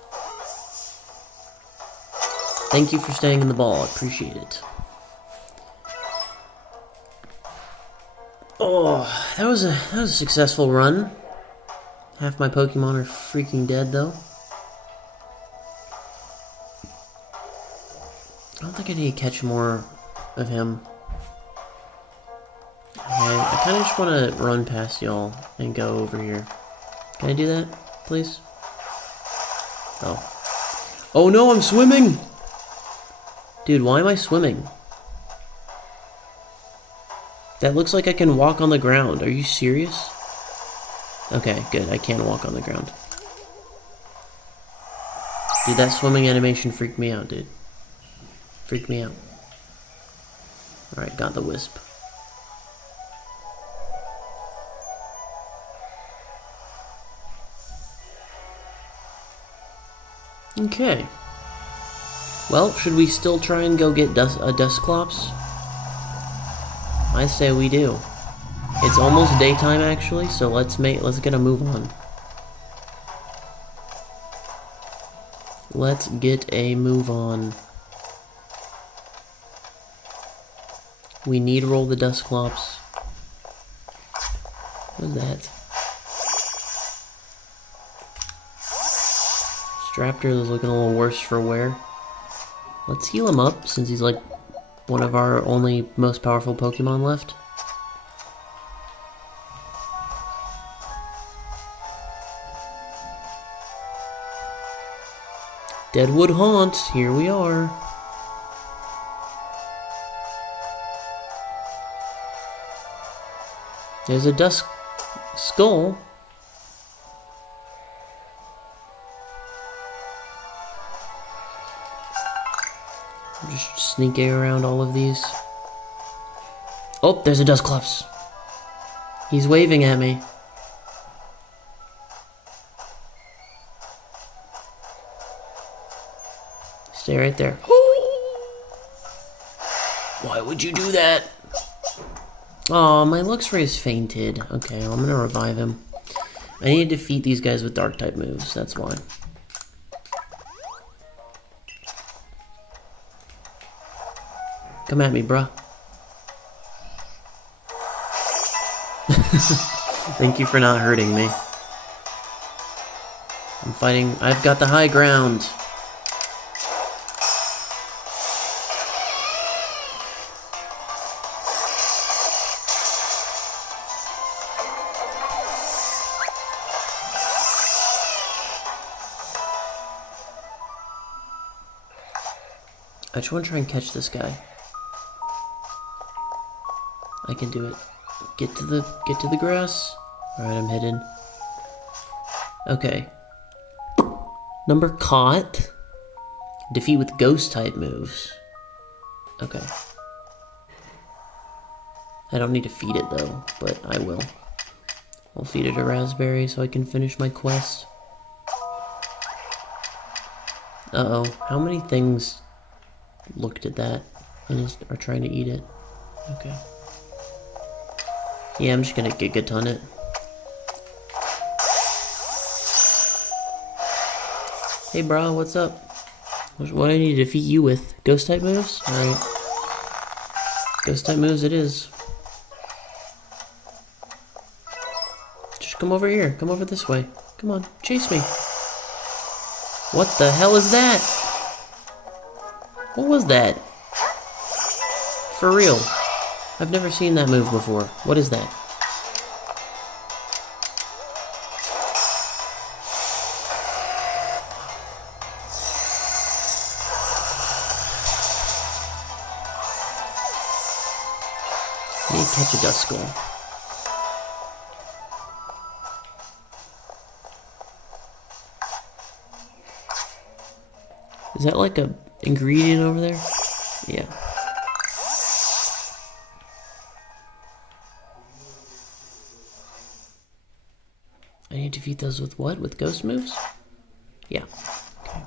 Thank you for staying in the ball. I appreciate it. Oh, that was a successful run. Half my Pokemon are freaking dead though. I don't think I need to catch more of him. Okay, I kind of just want to run past y'all and go over here. Can I do that, please? Oh. Oh no, I'm swimming! Dude, why am I swimming? That looks like I can walk on the ground. Are you serious? Okay, good. I can walk on the ground. Dude, that swimming animation freaked me out, dude. Freaked me out. Alright, got the wisp. Okay. Well, should we still try and go get a Dusclops? I say we do. It's almost daytime actually, so let's get a move on. Let's get a move on. We need to roll the Dusclops. What's that? Straptor is looking a little worse for wear. Let's heal him up since he's like one of our only most powerful Pokemon left. Deadwood Haunt, here we are. There's a Dusk Skull. I'm just sneaking around all of these. Oh, there's a Dusclops. He's waving at me. Stay right there. Why would you do that? Aw, my Luxray's fainted. Okay, well, I'm gonna revive him. I need to defeat these guys with Dark-type moves, that's why. Come at me, bruh. Thank you for not hurting me. I'm fighting. I've got the high ground. I just want to try and catch this guy. I can do it. Get to the grass. Alright, I'm hidden. Okay. Number caught. Defeat with ghost type moves. Okay. I don't need to feed it though, but I will. I'll feed it a raspberry so I can finish my quest. Uh-oh. How many things looked at that and are trying to eat it? Okay. Yeah, I'm just gonna Giga Ton it. Hey bro, what's up? What do I need to defeat you with? Ghost type moves? Alright. Ghost type moves it is. come over here. Come over this way. Come on, chase me. What the hell is that? What was that? For real. I've never seen that move before. What is that? I need to catch a Duskull. Is that like a ingredient over there? Yeah. I need to defeat those with what? With ghost moves? Yeah. Okay.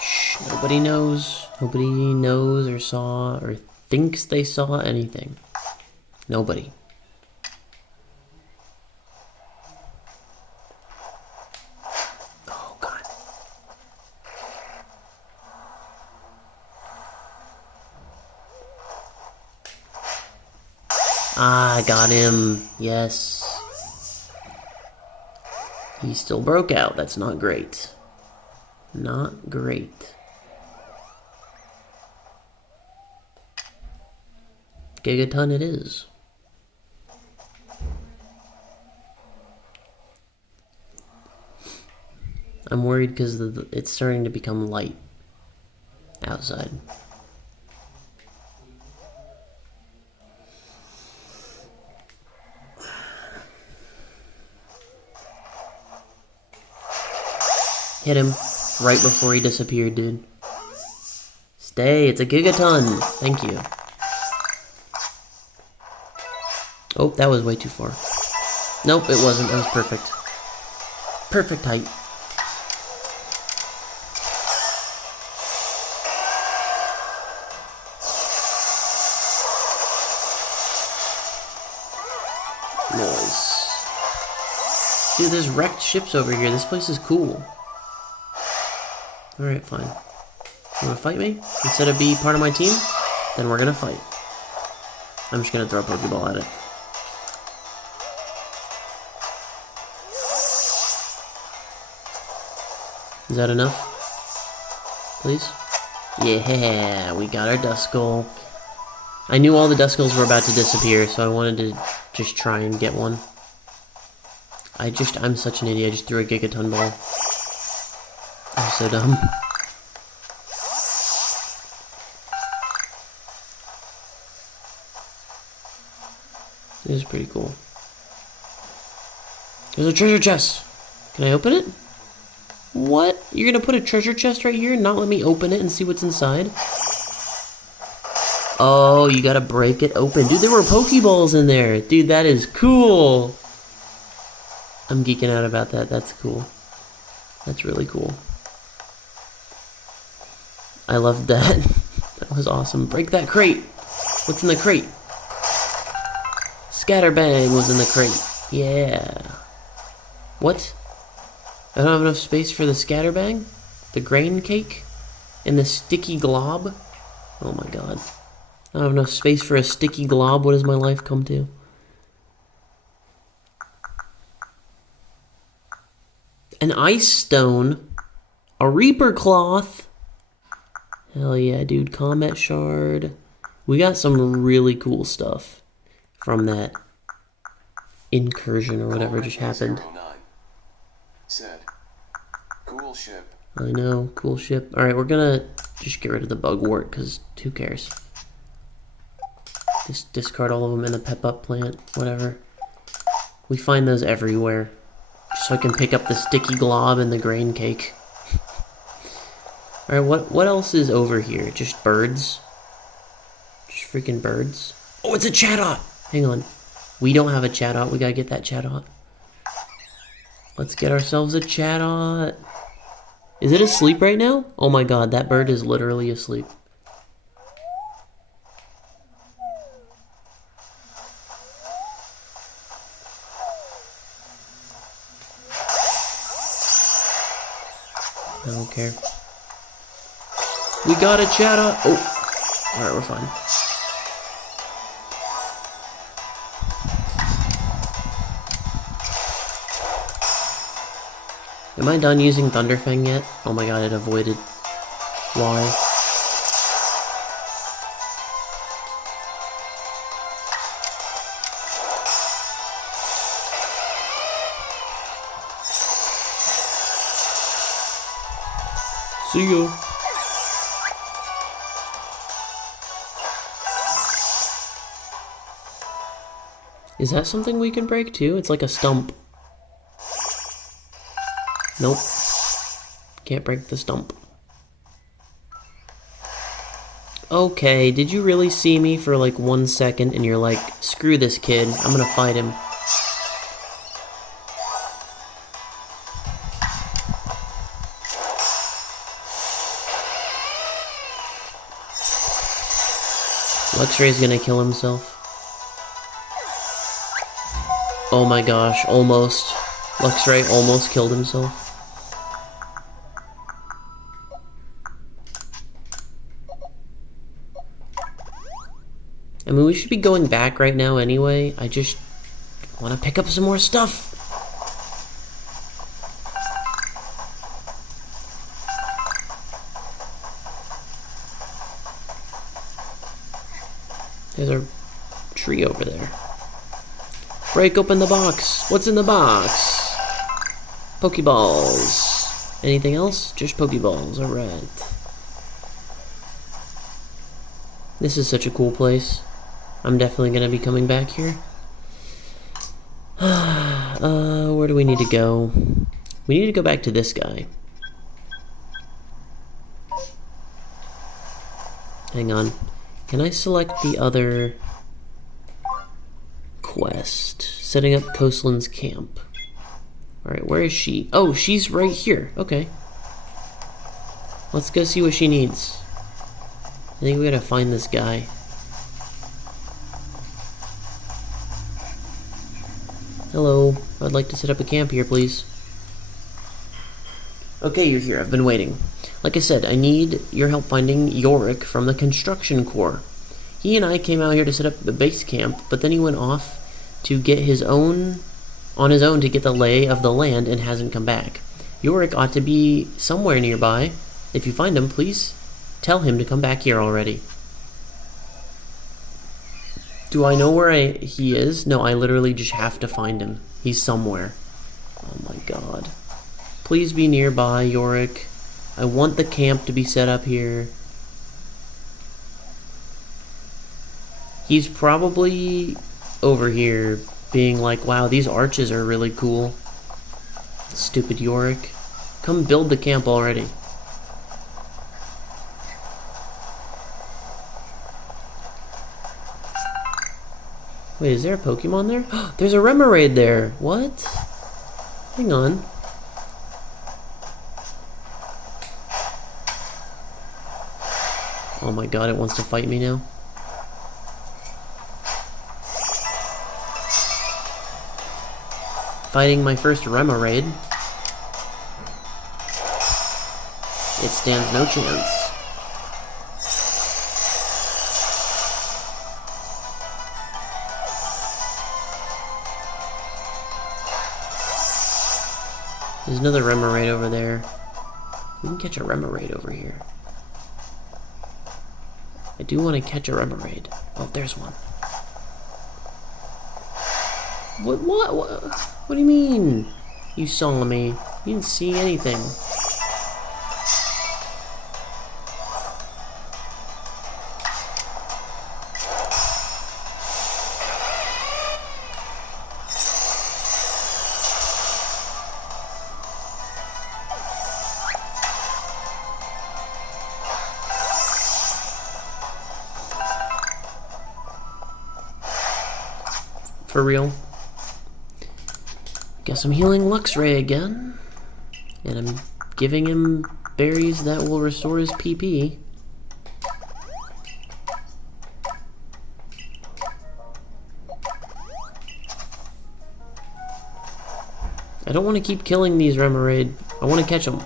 Shh, nobody knows. Nobody knows or saw or thinks they saw anything. Nobody. Oh, God. Ah, I got him. Yes. He still broke out. That's not great. Not great. Gigaton it is. I'm worried because it's starting to become light outside. Hit him right before he disappeared, dude. Stay, it's a Gigaton. Thank you. Oh, that was way too far. Nope, it wasn't. That was perfect. Perfect height. Nice. Dude, there's wrecked ships over here. This place is cool. Alright, fine. You wanna fight me? Instead of be part of my team? Then we're gonna fight. I'm just gonna throw a Pokeball at it. Is that enough? Please? Yeah, we got our Duskull. I knew all the Duskulls were about to disappear, so I wanted to just try and get one. I'm such an idiot. I just threw a Gigaton ball. I'm so dumb. This is pretty cool. There's a treasure chest! Can I open it? What? You're gonna put a treasure chest right here and not let me open it and see what's inside? Oh, you gotta break it open. Dude, there were Pokeballs in there. Dude, that is cool. I'm geeking out about that. That's cool. That's really cool. I loved that. That was awesome. Break that crate. What's in the crate? Scatterbang was in the crate. Yeah. What? I don't have enough space for the Scatterbang? The grain cake? And the sticky glob? Oh my god. I don't have enough space for a sticky glob. What does my life come to? An ice stone? A reaper cloth? Hell yeah, dude. Combat shard. We got some really cool stuff from that incursion or whatever just happened. Said, cool ship. I know, cool ship. Alright, we're gonna just get rid of the bugwort, because who cares? Just discard all of them in the pep up plant, whatever. We find those everywhere. Just so I can pick up the sticky glob and the grain cake. Alright, what else is over here? Just birds? Just freaking birds? Oh, it's a Chatot! Hang on. We don't have a Chatot. We gotta get that Chatot. Let's get ourselves a Chatot. Is it asleep right now? Oh my god, that bird is literally asleep. I don't care. We got a chatter. Oh, alright, we're fine. Am I done using Thunderfang yet? Oh my god, it avoided. Why? See ya. Is that something we can break too? It's like a stump. Nope. Can't break the stump. Okay, did you really see me for like 1 second and you're like, screw this kid, I'm gonna fight him. Luxray's gonna kill himself. Oh my gosh, almost. Luxray almost killed himself. I mean, we should be going back right now anyway. I just want to pick up some more stuff. There's a tree over there. Break open the box. What's in the box? Pokeballs. Anything else? Just Pokeballs. Alright. This is such a cool place. I'm definitely gonna be coming back here. Where do we need to go? We need to go back to this guy. Hang on. Can I select the other quest? Setting up Coastland's camp. Alright, where is she? Oh, she's right here. Okay. Let's go see what she needs. I think we gotta find this guy. Hello, I'd like to set up a camp here, please. Okay, you're here. I've been waiting. Like I said, I need your help finding Yorick from the construction corps. He and I came out here to set up the base camp, but then he went off to get on his own to get the lay of the land and hasn't come back. Yorick ought to be somewhere nearby. If you find him, please tell him to come back here already. Do I know where he is? No, I literally just have to find him. He's somewhere. Oh my god. Please be nearby, Yorick. I want the camp to be set up here. He's probably over here being like, wow, these arches are really cool. Stupid Yorick. Come build the camp already. Wait, is there a Pokemon there? There's a Remoraid there. What? Hang on. Oh my god, it wants to fight me now. Fighting my first Remoraid. It stands no chance. There's another Remoraid over there. We can catch a Remoraid over here. I do want to catch a Remoraid. Oh, there's one. What do you mean? You saw me. You didn't see anything. For real. Guess I'm healing Luxray again. And I'm giving him berries that will restore his PP. I don't want to keep killing these Remoraid. I want to catch them.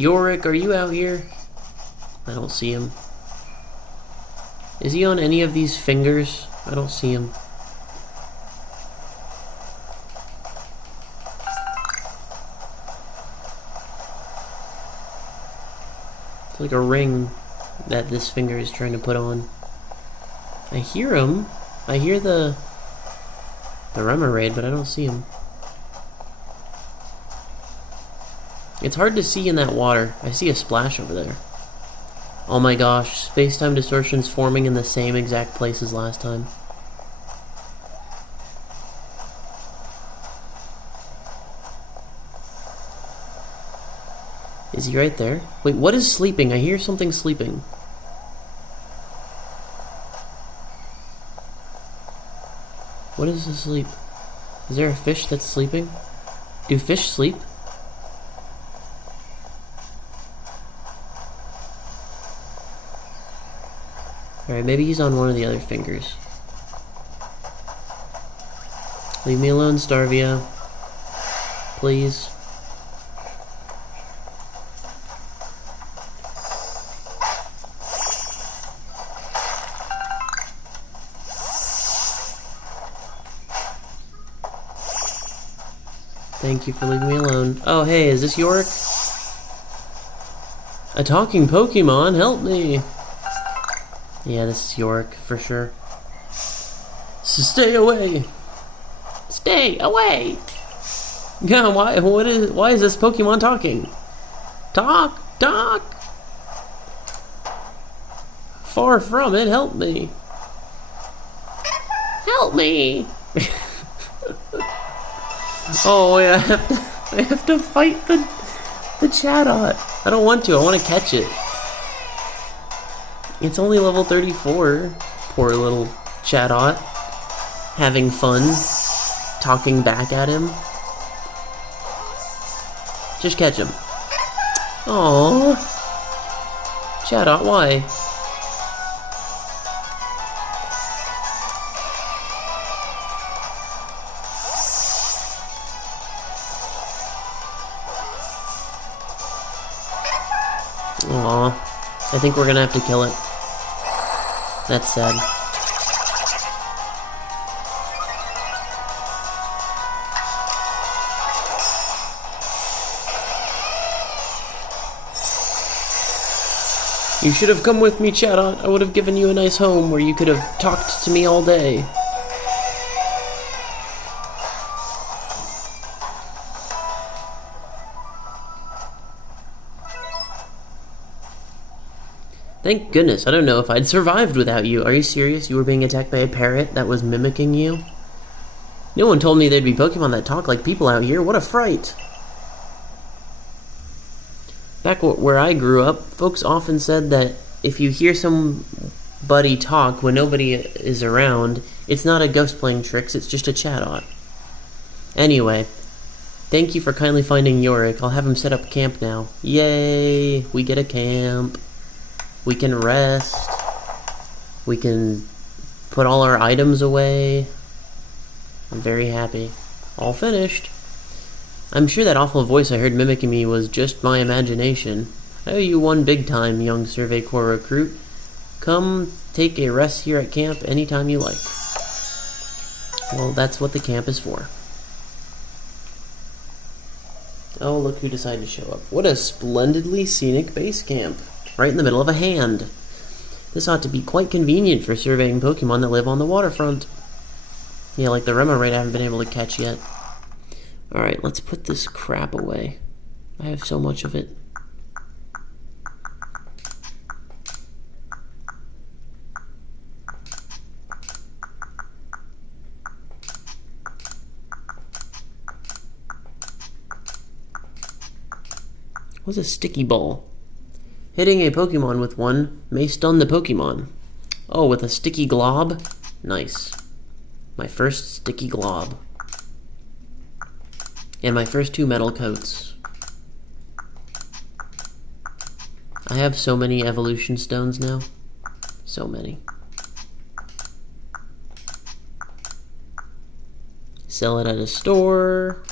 Yorick, are you out here? I don't see him. Is he on any of these fingers? I don't see him. It's like a ring that this finger is trying to put on. I hear him. I hear the Remoraid, but I don't see him. It's hard to see in that water. I see a splash over there. Oh my gosh, Spacetime Distortion's forming in the same exact place as last time. Is he right there? Wait, what is sleeping? I hear something sleeping. What is asleep? Is there a fish that's sleeping? Do fish sleep? Alright, maybe he's on one of the other fingers. Leave me alone, Starvia. Please. Thank you for leaving me alone. Oh, hey, is this Yorick? A talking Pokemon, help me! Yeah, this is Yorick, for sure. So stay away! Stay away! Yeah, why is this Pokemon talking? Talk! Talk! Far from it, help me! Help me! Oh wait, I have to fight the Chatot. I don't want to, I want to catch it. It's only level 34. Poor little Chatot. Having fun. Talking back at him. Just catch him. Aww. Chatot, why? Aww. I think we're gonna have to kill it. That's sad. You should have come with me, Chatot. I would have given you a nice home where you could have talked to me all day. Thank goodness, I don't know if I'd survived without you. Are you serious? You were being attacked by a parrot that was mimicking you? No one told me there'd be Pokemon that talk like people out here. What a fright! Back where I grew up, folks often said that if you hear somebody talk when nobody is around, it's not a ghost playing tricks, it's just a Chatot. Anyway, thank you for kindly finding Yorick. I'll have him set up camp now. Yay! We get a camp. We can rest. We can put all our items away. I'm very happy. All finished. I'm sure that awful voice I heard mimicking me was just my imagination. I owe you one big time, young Survey Corps recruit. Come take a rest here at camp anytime you like. Well, that's what the camp is for. Oh, look who decided to show up. What a splendidly scenic base camp. Right in the middle of a hand. This ought to be quite convenient for surveying Pokemon that live on the waterfront. Yeah, like the Remoraid I haven't been able to catch yet. Alright, let's put this crap away. I have so much of it. What's a sticky ball? Hitting a Pokemon with one may stun the Pokemon. Oh, with a sticky glob? Nice. My first sticky glob. And my first 2 metal coats. I have so many evolution stones now. So many. Sell it at a store.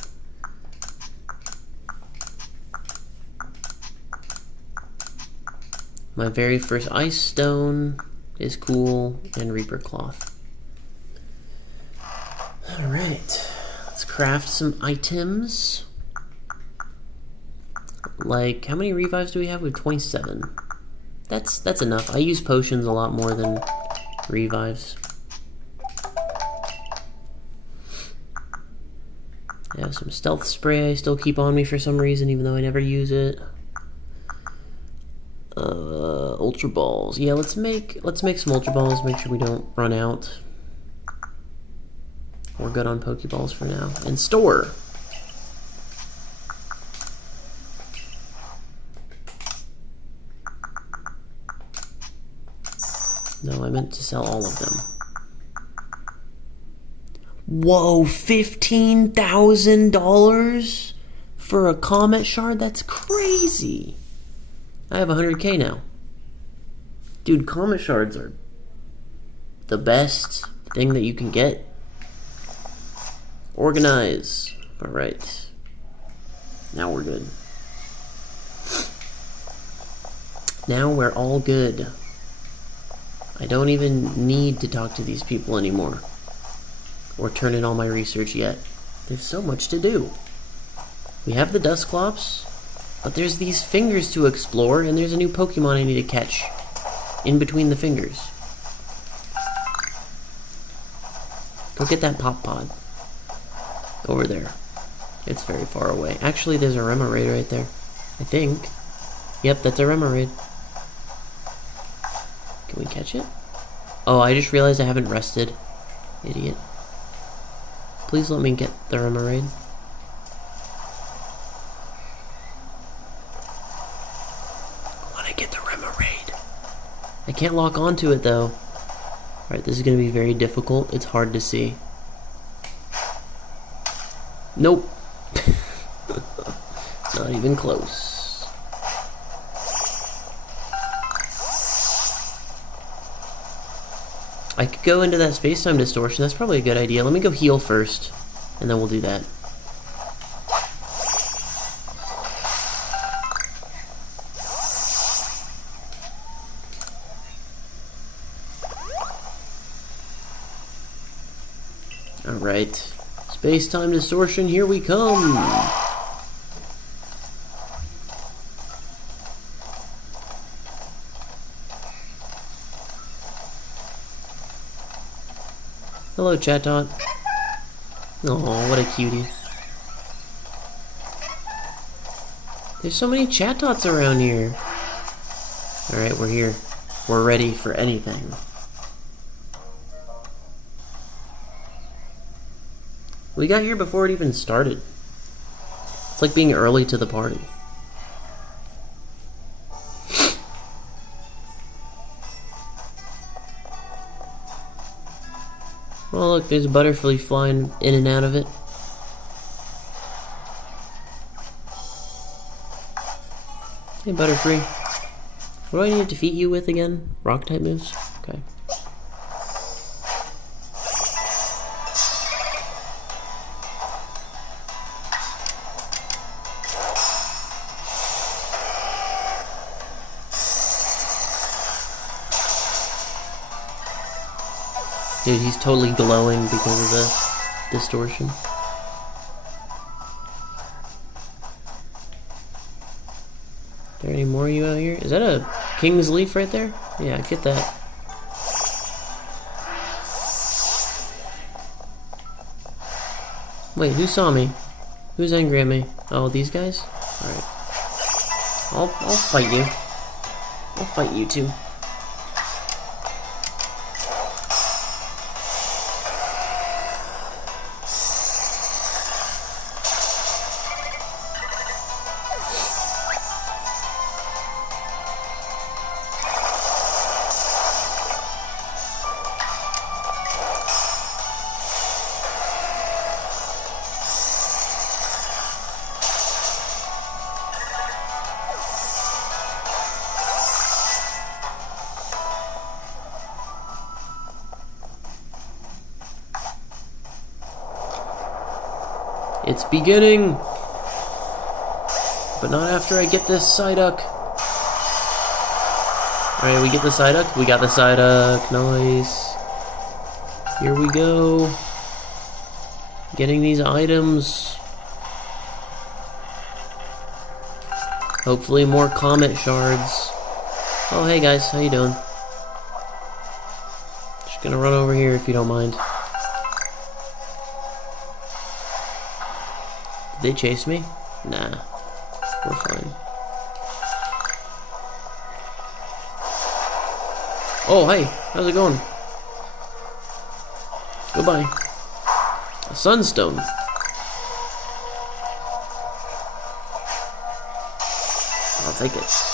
My very first ice stone is cool, and Reaper cloth. Alright, let's craft some items. Like, how many revives do we have? We have 27. That's enough. I use potions a lot more than revives. I have some stealth spray I still keep on me for some reason, even though I never use it. Ultra balls. Yeah, let's make some ultra balls. Make sure we don't run out. We're good on Pokeballs for now. And store. No, I meant to sell all of them. Whoa, $15,000 for a Comet Shard? That's crazy. I have 100K now. Dude, Comet Shards are the best thing that you can get. Organize. Alright. Now we're good. Now we're all good. I don't even need to talk to these people anymore. Or turn in all my research yet. There's so much to do. We have the Dusclops, but there's these fingers to explore, and there's a new Pokemon I need to catch. In between the fingers. Go get that Pop Pod. Over there. It's very far away. Actually, there's a Remoraid right there. I think. Yep, that's a Remoraid. Can we catch it? Oh, I just realized I haven't rested. Idiot. Please let me get the Remoraid. I want to get the Remoraid. I can't lock onto it though. Alright, this is going to be very difficult. It's hard to see. Nope. Not even close. I could go into that Spacetime Distortion. That's probably a good idea. Let me go heal first, and then we'll do that. Alright. Spacetime Distortion, here we come! Hello, Chatot. Oh, what a cutie. There's so many Chatots around here. Alright, we're here. We're ready for anything. We got here before it even started. It's like being early to the party. Oh look, there's a butterfly flying in and out of it. Hey Butterfree. What do I need to defeat you with again? Rock type moves? Okay. Dude, he's totally glowing because of the distortion. Are there any more of you out here? Is that a King's Leaf right there? Yeah, get that. Wait, who saw me? Who's angry at me? Oh, these guys? Alright. I'll fight you. I'll fight you too. It's beginning! But not after I get this Psyduck. Alright, we get the Psyduck. We got the Psyduck. Nice. Here we go. Getting these items. Hopefully more Comet Shards. Oh, hey guys. How you doing? Just gonna run over here if you don't mind. Did they chase me? Nah. We're fine. Oh, hey, how's it going? Goodbye. A Sunstone. I'll take it.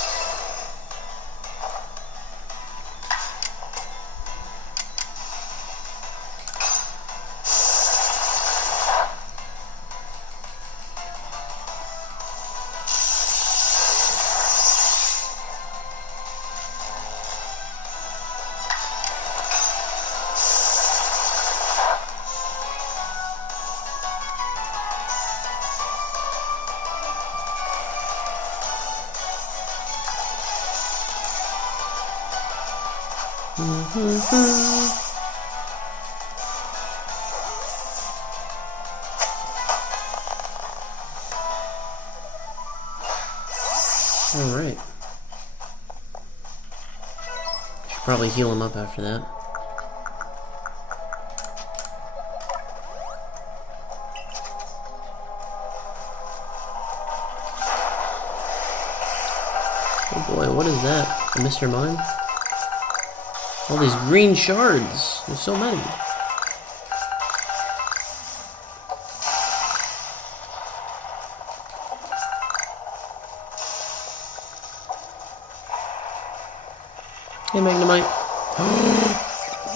Alright. Should probably heal him up after that. Oh boy, what is that? A Mr. Mime? All these green shards. There's so many. Hey, Magnemite.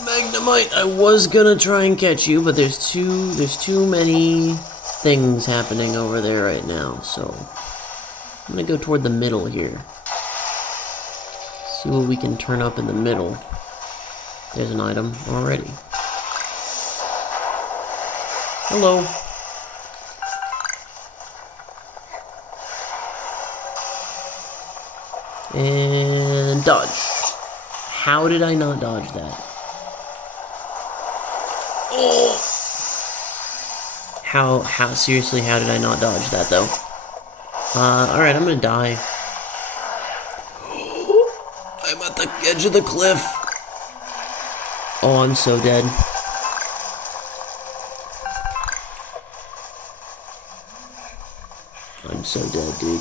Magnemite, I was gonna try and catch you, but there's too many things happening over there right now, so I'm gonna go toward the middle here. See what we can turn up in the middle. There's an item already. Hello. And dodge. How did I not dodge that? Oh! Seriously, how did I not dodge that, though? Alright, I'm gonna die. I'm at the edge of the cliff. Oh, I'm so dead. I'm so dead, dude.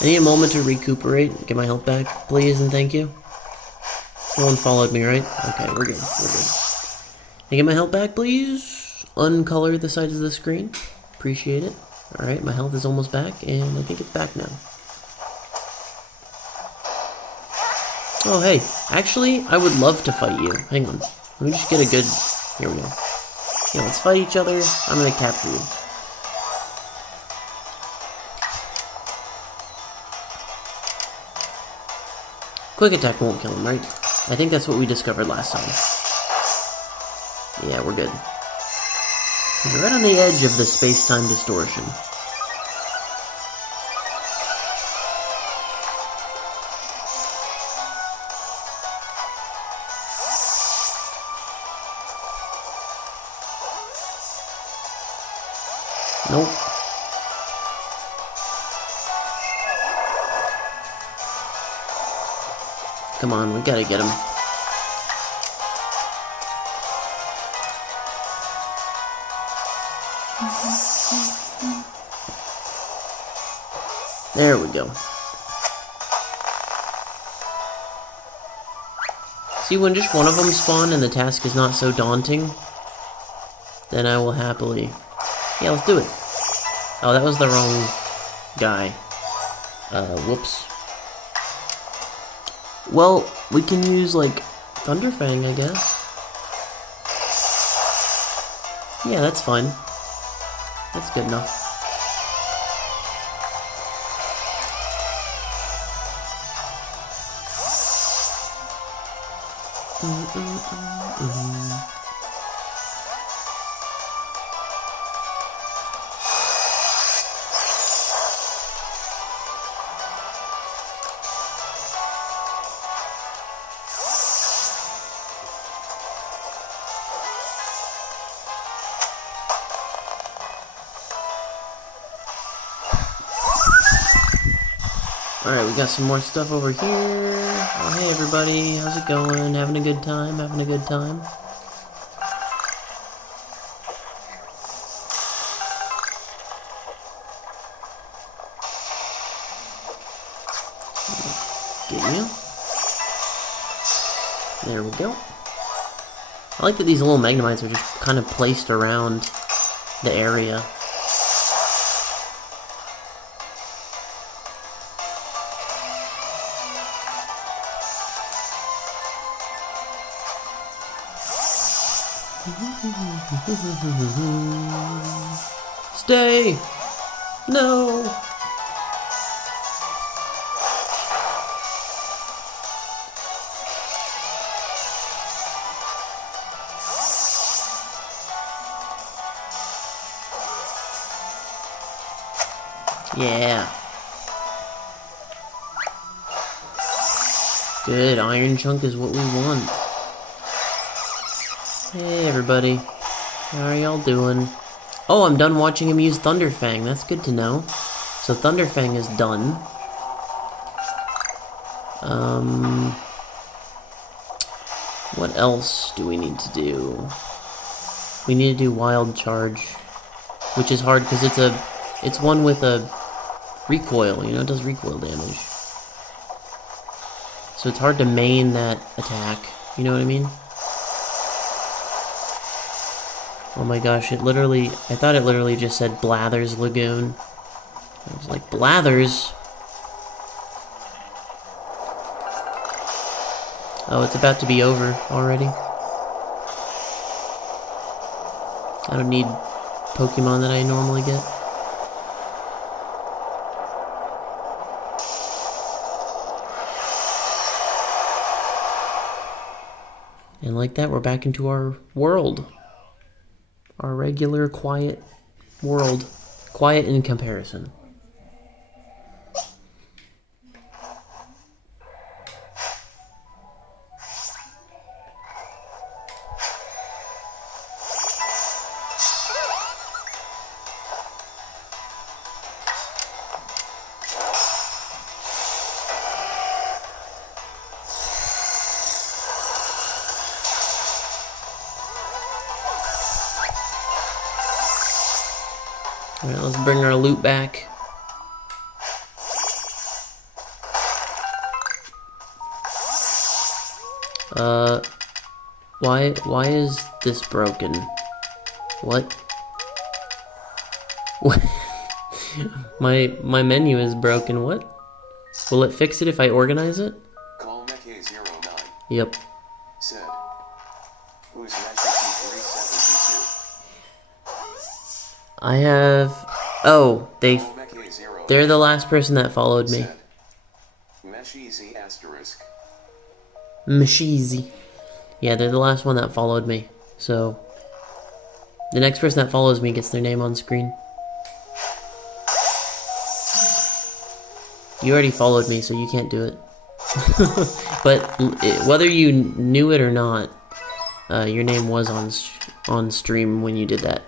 I need a moment to recuperate. Get my health back, please, and thank you. No one followed me, right? Okay, we're good. We're good. Can I get my health back, please? Uncolor the sides of the screen. Appreciate it. Alright, my health is almost back, and I think it's back now. Oh, hey. Actually, I would love to fight you. Hang on. Let me just get a good... Here we go. Yeah, let's fight each other. I'm gonna capture you. Quick attack won't kill him, right? I think that's what we discovered last time. Yeah, we're good. We're right on the edge of the Spacetime Distortion. Nope. Come on, we gotta get him. There we go. See, when just one of them spawn and the task is not so daunting, then I will happily... Yeah, let's do it. Oh, that was the wrong guy. Whoops. Well, we can use, like, Thunderfang, I guess. Yeah, that's fine. That's good enough. Alright, we got some more stuff over here. Oh, hey everybody, how's it going? Having a good time? Having a good time? Get you. There we go. I like that these little Magnemites are just kind of placed around the area. Stay! No! Yeah. Good, iron chunk is what we want. Hey everybody. How are y'all doing? Oh, I'm done watching him use Thunderfang. That's good to know. So Thunderfang is done. What else do we need to do? We need to do Wild Charge, which is hard because it's one with a recoil, you know, it does recoil damage. So it's hard to main that attack, you know what I mean? Oh my gosh, I thought it literally just said Blather's Lagoon. I was like, Blathers? Oh, it's about to be over already. I don't need Pokemon that I normally get. And like that, we're back into our world. Our regular, quiet world. Quiet in comparison. Alright, let's bring our loot back. Why is this broken? What? What? my menu is broken, what? Will it fix it if I organize it? Call Mecha09. Yep. Said. Who's Mecha3722? I have... Oh, they're the last person that followed me. Meshizi asterisk. Meshizi. Yeah, they're the last one that followed me. So, the next person that follows me gets their name on screen. You already followed me, so you can't do it. But whether you knew it or not, your name was on stream when you did that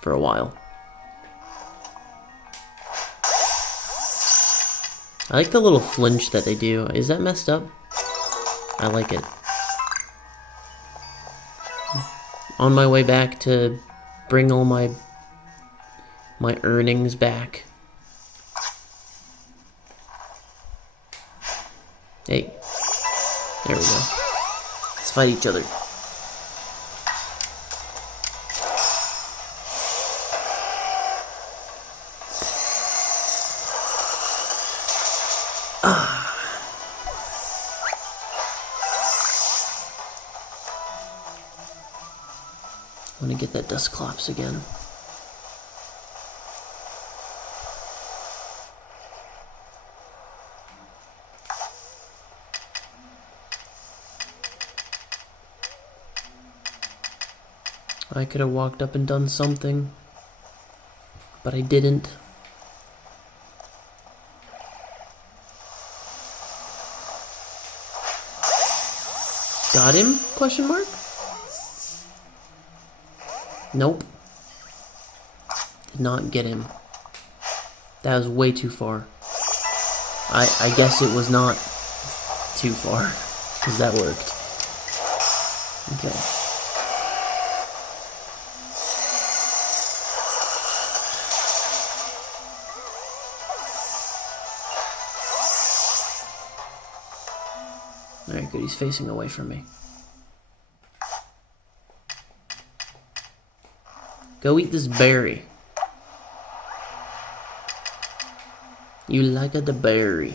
for a while. I like the little flinch that they do. Is that messed up? I like it. On my way back to bring all my earnings back. Hey. There we go. Let's fight each other. I want to get that Dusclops again. I could have walked up and done something, but I didn't. Got him? Question mark? Nope. Did not get him. That was way too far. I guess it was not too far, because that worked. Okay. Alright, good, he's facing away from me. Go eat this berry. You like the berry.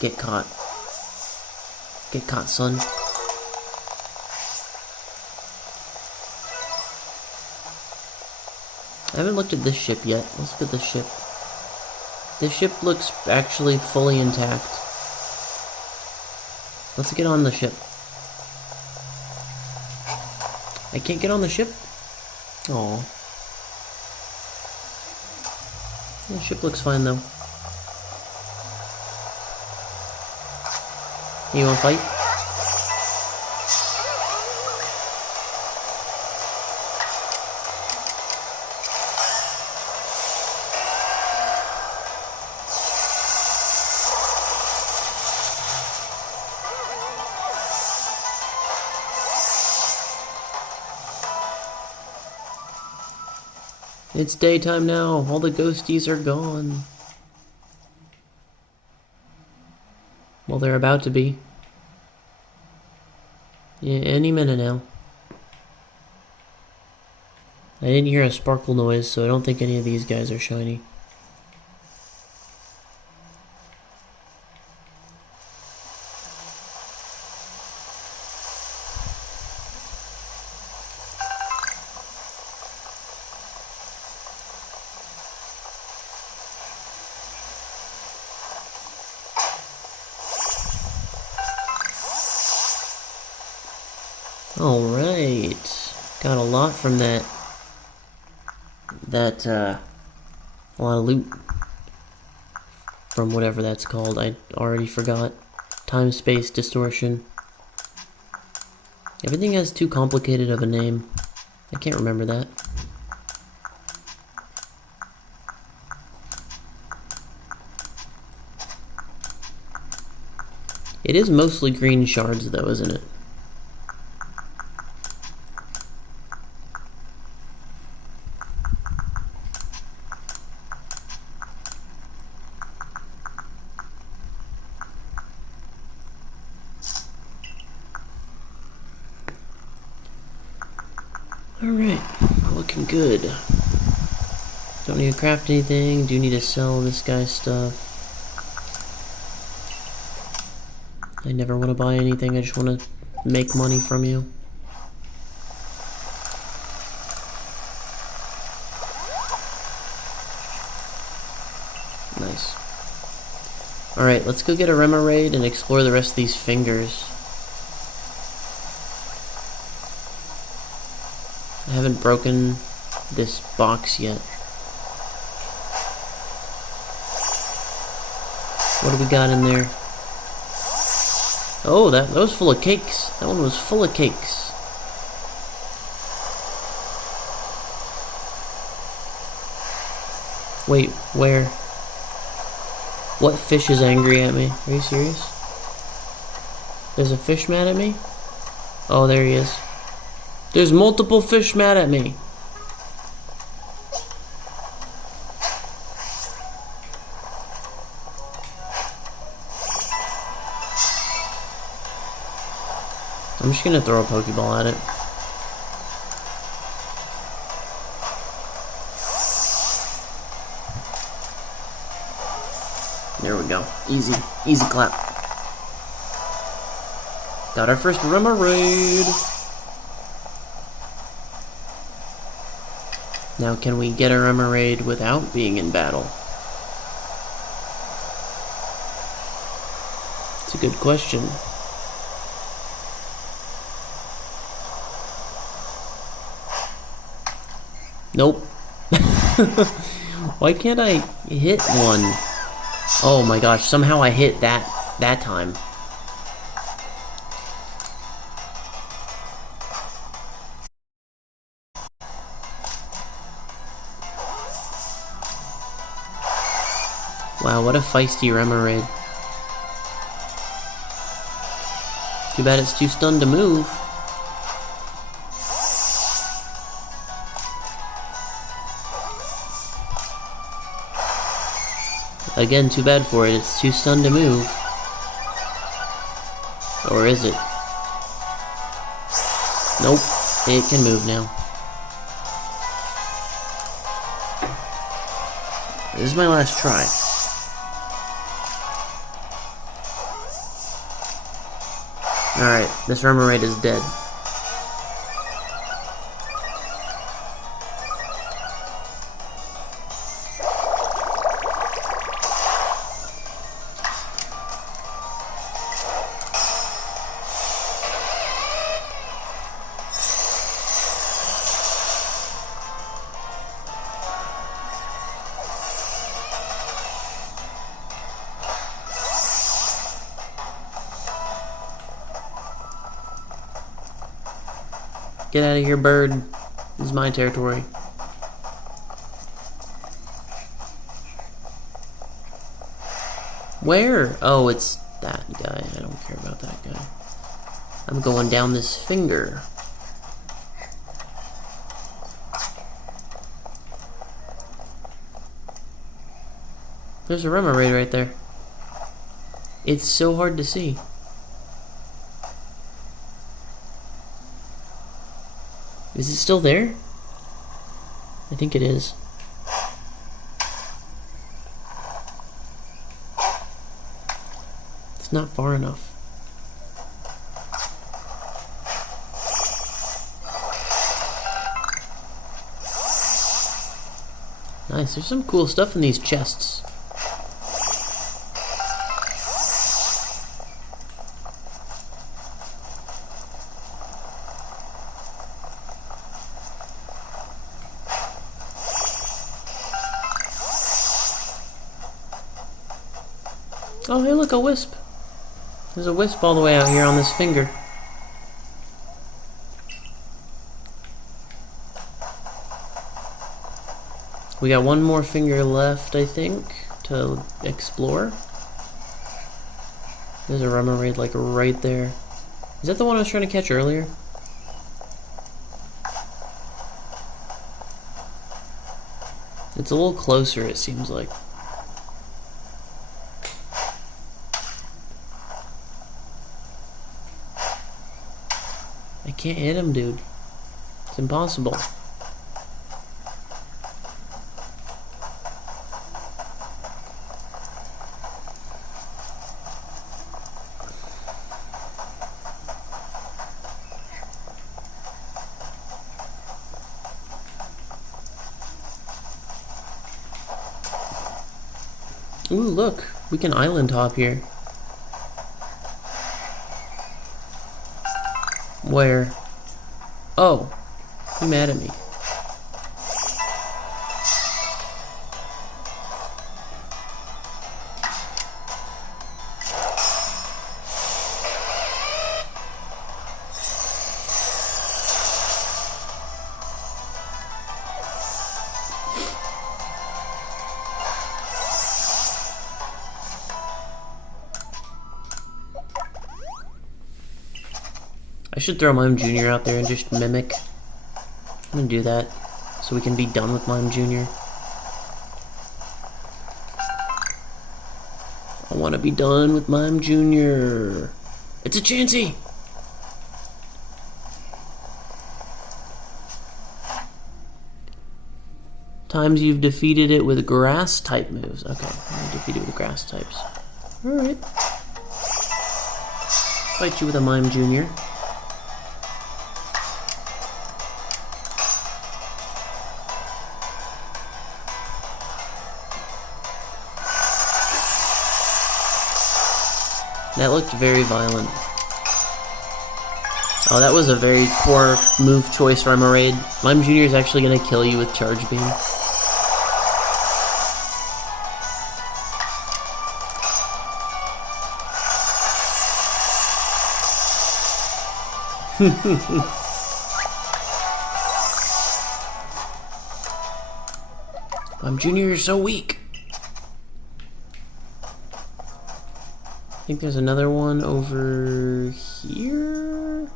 Get caught. Get caught, son. I haven't looked at this ship yet. Let's look at this ship. This ship looks actually fully intact. Let's get on the ship. I can't get on the ship? Aww. The ship looks fine though. You wanna fight? It's daytime now. All the ghosties are gone. Well, they're about to be. Yeah, any minute now. I didn't hear a sparkle noise, so I don't think any of these guys are shiny. Alright, got a lot from that, a lot of loot from whatever that's called. I already forgot. Time-Space Distortion. Everything has too complicated of a name. I can't remember that. It is mostly green shards though, isn't it? Alright, looking good. Don't need to craft anything, do need to sell this guy's stuff. I never want to buy anything, I just want to make money from you. Nice. Alright, let's go get a Remoraid and explore the rest of these fingers. I haven't broken this box yet. What do we got in there? Oh, that was full of cakes. That one was full of cakes. Wait, where? What fish is angry at me? Are you serious? There's a fish mad at me? Oh, there he is. There's multiple fish mad at me. I'm just gonna throw a Pokeball at it. There we go. Easy. Easy clap. Got our first Remoraid. Now, can we get a Remoraid without being in battle? It's a good question. Nope. Why can't I hit one? Oh my gosh, somehow I hit that time. Wow, what a feisty Remoraid. Too bad it's too stunned to move. Again, too bad for it. It's too stunned to move. Or is it? Nope. It can move now. This is my last try. Alright, this Remoraid is dead. Get out of here, bird. This is my territory. Where? Oh, it's that guy. I don't care about that guy. I'm going down this finger. There's a Remoraid right there. It's so hard to see. Is it still there? I think it is. It's not far enough. Nice, there's some cool stuff in these chests. Oh, hey, look, a wisp. There's a wisp all the way out here on this finger. We got one more finger left, I think, to explore. There's a Remoraid, like, right there. Is that the one I was trying to catch earlier? It's a little closer, it seems like. I can't hit him, dude. It's impossible. Ooh, look. We can island hop here. Where? Oh, you mad at me? I should throw Mime Jr. out there and just mimic. I'm gonna do that so we can be done with Mime Jr. I want to be done with Mime Jr. It's a Chansey! Times you've defeated it with grass type moves. Okay, I defeat it with grass types. Alright. Fight you with a Mime Jr. That looked very violent. Oh, that was a very poor move choice for Remoraid. Mime Jr. is actually going to kill you with Charge Beam. Mime Jr. is so weak. think there's another one over here.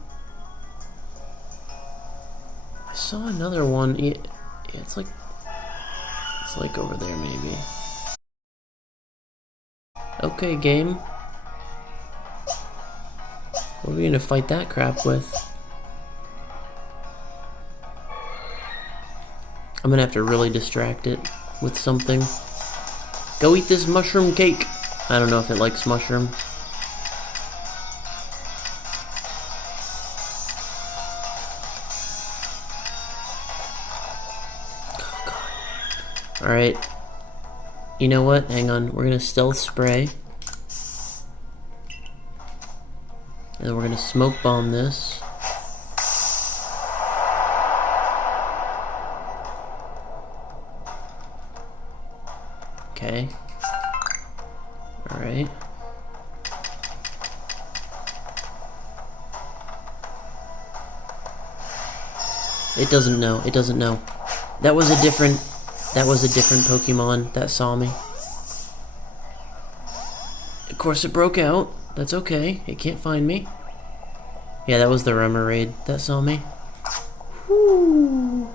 I saw another one. Yeah, it's like over there maybe. Okay, game. What are we gonna fight that crap with? I'm gonna have to really distract it with something. Go eat this mushroom cake. I don't know if it likes mushroom. Oh, God. Alright. You know what? Hang on. We're gonna stealth spray. And then we're gonna smoke bomb this. Okay. Alright. It doesn't know. It doesn't know. That was a different Pokemon that saw me. Of course it broke out. That's okay. It can't find me. Yeah, that was the Remoraid that saw me. Whoo.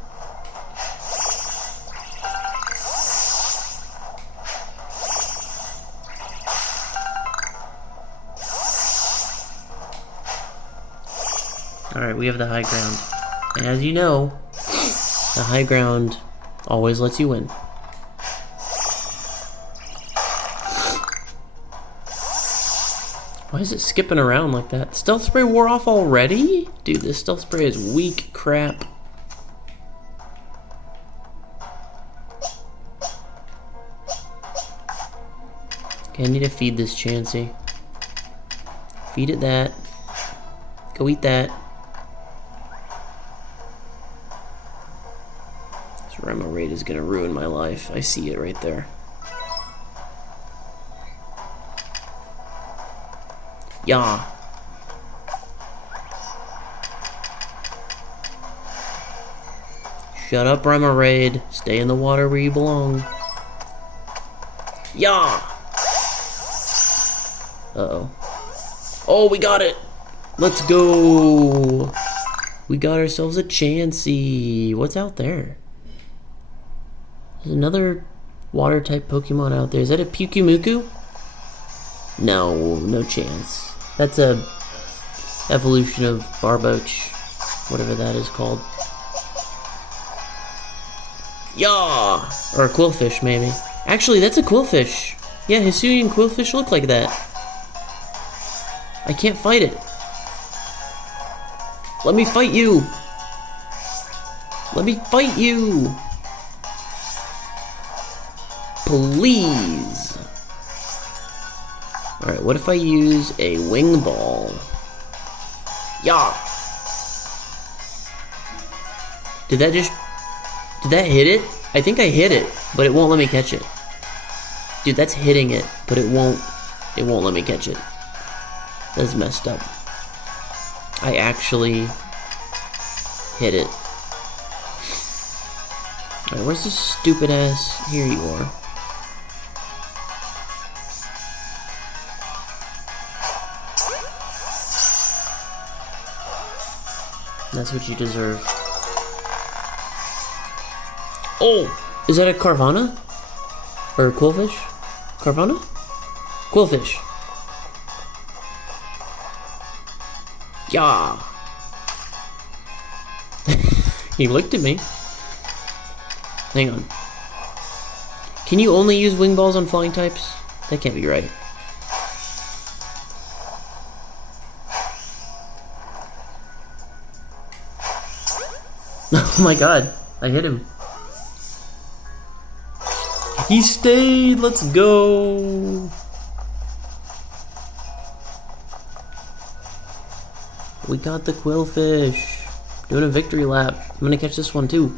Alright, we have the high ground. And as you know, the high ground always lets you win. Why is it skipping around like that? Stealth spray wore off already? Dude, this stealth spray is weak crap. Okay, I need to feed this Chansey. Feed it that. Go eat that. This Remoraid is gonna ruin my life. I see it right there. Yeah. Shut up, Remoraid. Stay in the water where you belong. Yeah. Uh-oh. Oh, we got it. Let's go. We got ourselves a Chansey. What's out there? There's another water type Pokemon out there. Is that a Pukumuku? No, no chance. That's a evolution of Barboach, whatever that is called. Yeah! Or a Quillfish, maybe. Actually, that's a Quillfish. Yeah, Hisuian Quillfish look like that. I can't fight it. Let me fight you! Let me fight you! Please! Alright, what if I use a Wing Ball? Yeah! Did that hit it? I think I hit it, but it won't let me catch it. Dude, that's hitting it, but it won't let me catch it. That's messed up. I actually hit it. Alright, where's this stupid ass? Here you are. That's what you deserve. Oh! Is that a Carvana? Or a Quillfish? Carvana? Quillfish. Yeah! He looked at me. Hang on. Can you only use Wing Balls on flying types? That can't be right. Oh my god, I hit him. He stayed, let's go. We got the Quillfish. Doing a victory lap. I'm gonna catch this one too.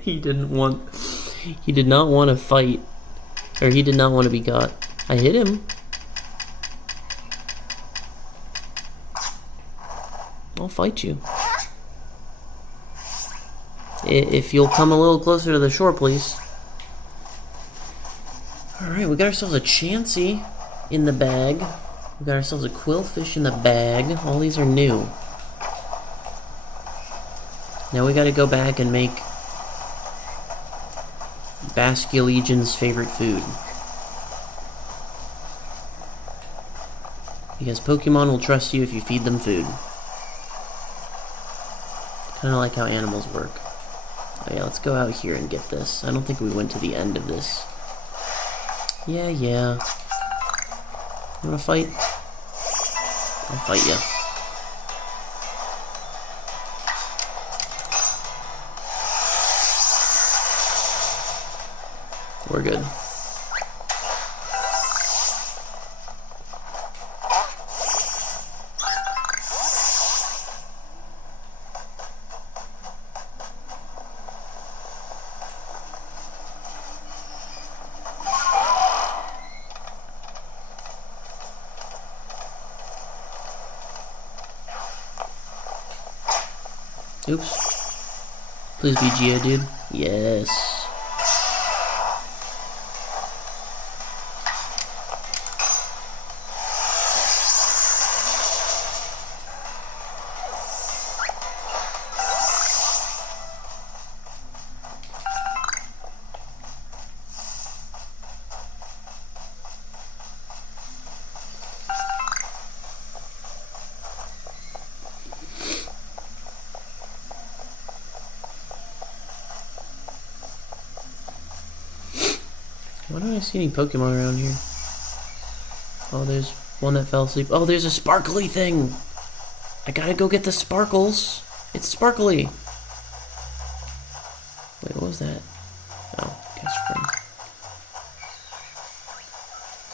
He did not want to fight. Or he did not want to be got. I hit him. I'll fight you. If you'll come a little closer to the shore, please. Alright, we got ourselves a Chansey in the bag. We got ourselves a Quillfish in the bag. All these are new. Now we gotta go back and make Vasculegion's favorite food. Because Pokemon will trust you if you feed them food. Kinda like how animals work. Oh yeah, let's go out here and get this. I don't think we went to the end of this. Yeah. You wanna fight? I'll fight ya. We're good. Oops. Please be Geodude. Yes. Why don't I see any Pokemon around here? Oh, there's one that fell asleep. Oh, there's a sparkly thing! I gotta go get the sparkles! It's sparkly! Wait, what was that? Oh, guess friend.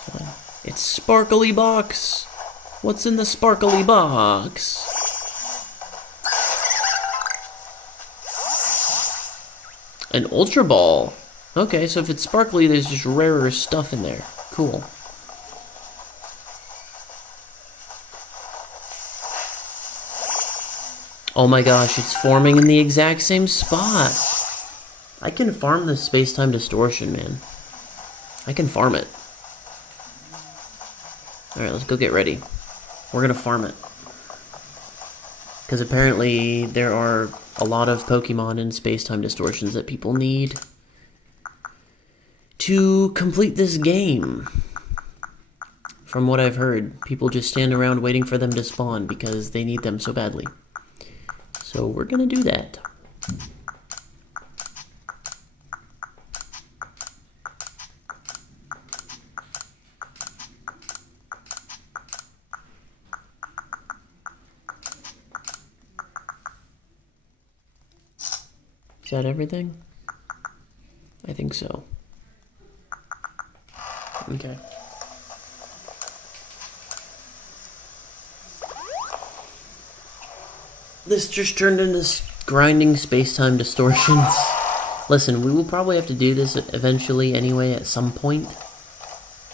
Fine. It's sparkly box! What's in the sparkly box? An Ultra Ball! Okay, so if it's sparkly, there's just rarer stuff in there. Cool. Oh my gosh, it's forming in the exact same spot. I can farm this Spacetime Distortion, man. I can farm it. Alright, let's go get ready. We're gonna farm it. Because apparently there are a lot of Pokemon in Spacetime Distortions that people need to complete this game. From what I've heard, people just stand around waiting for them to spawn because they need them so badly. So we're gonna do that. Is that everything? I think so. Okay. This just turned into grinding Spacetime Distortions. Listen, we will probably have to do this eventually anyway at some point.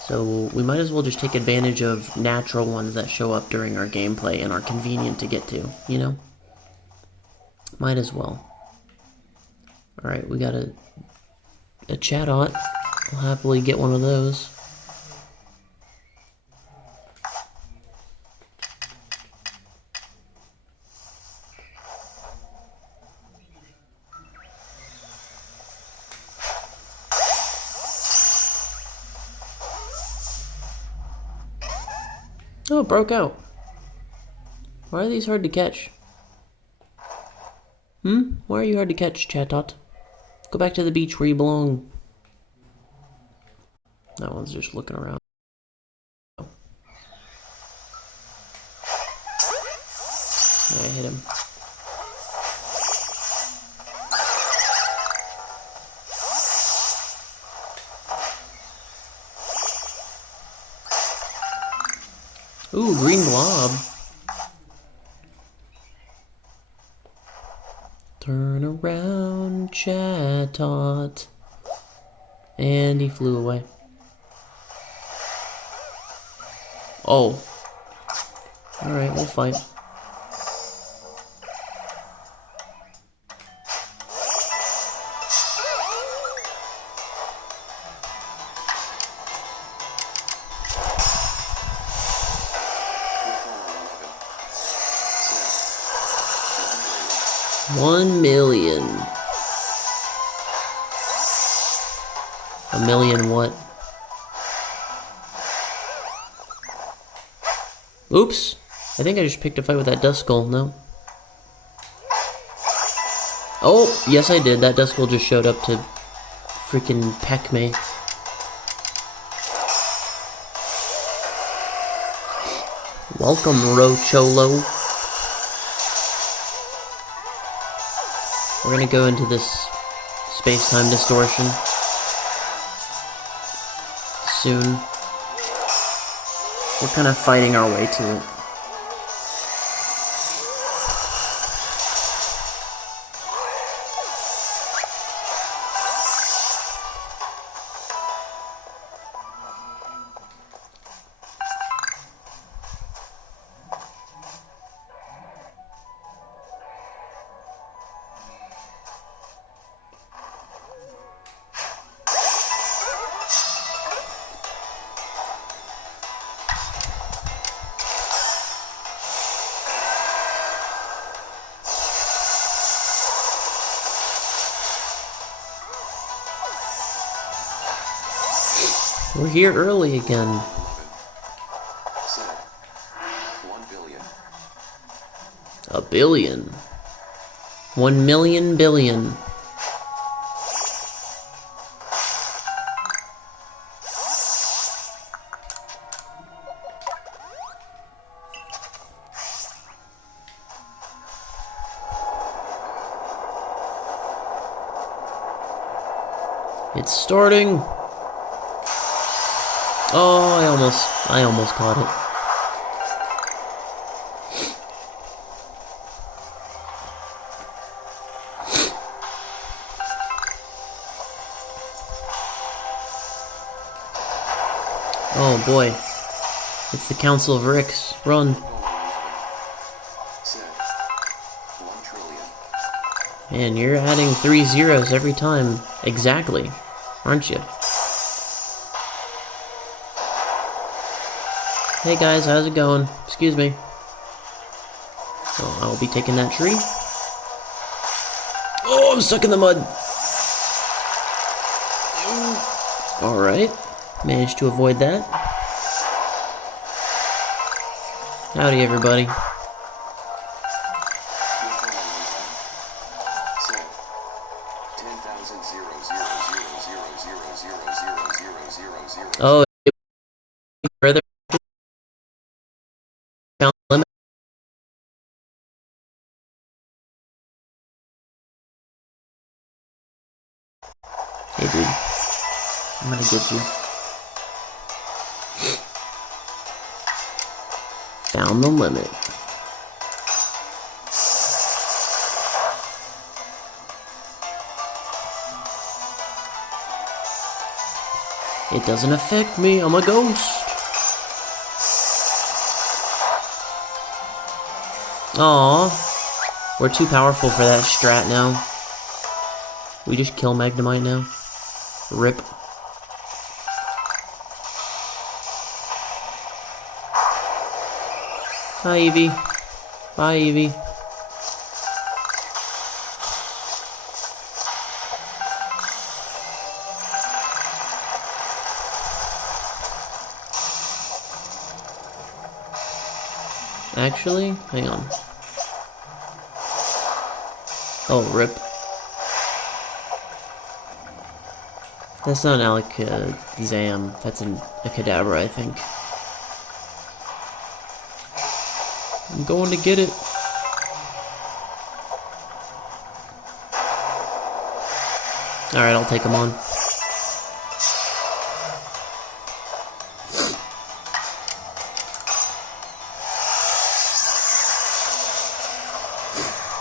So we might as well just take advantage of natural ones that show up during our gameplay and are convenient to get to, you know? Might as well. Alright, we got a Chatot. I'll happily get one of those. Oh, it broke out. Why are these hard to catch? Why are you hard to catch, Chatot? Go back to the beach where you belong. That one's just looking around. Yeah, I hit him. Ooh, green blob. Turn around, Chatot. And he flew away. Oh. Alright, we'll fight. 1 million. A million what? Oops. I think I just picked a fight with that Duskull, no? Oh, yes I did. That Duskull just showed up to freaking peck me. Welcome, Rocholo. We're gonna go into this Spacetime Distortion soon. We're kind of fighting our way to it. We're here early again. 1 billion. A billion. 1 million billion. It's starting. Oh, I almost caught it. Oh boy. It's the Council of Ricks. Run. 1 trillion. Man, you're adding 3 zeros every time. Exactly. Aren't you? Hey guys, how's it going? Excuse me. So I'll be taking that tree. Oh, I'm stuck in the mud. Alright. Managed to avoid that. Howdy, everybody. 10,000 Oh, further count limit. Hey, dude. I'm gonna get you. Found the limit. It doesn't affect me, I'm a ghost. Aww. We're too powerful for that strat now. We just kill Magnemite now. Rip. Hi, Evie. Bye, Evie. Actually, hang on. Oh, rip. That's not an Alakazam. That's a Kadabra, I think. I'm going to get it. Alright, I'll take him on.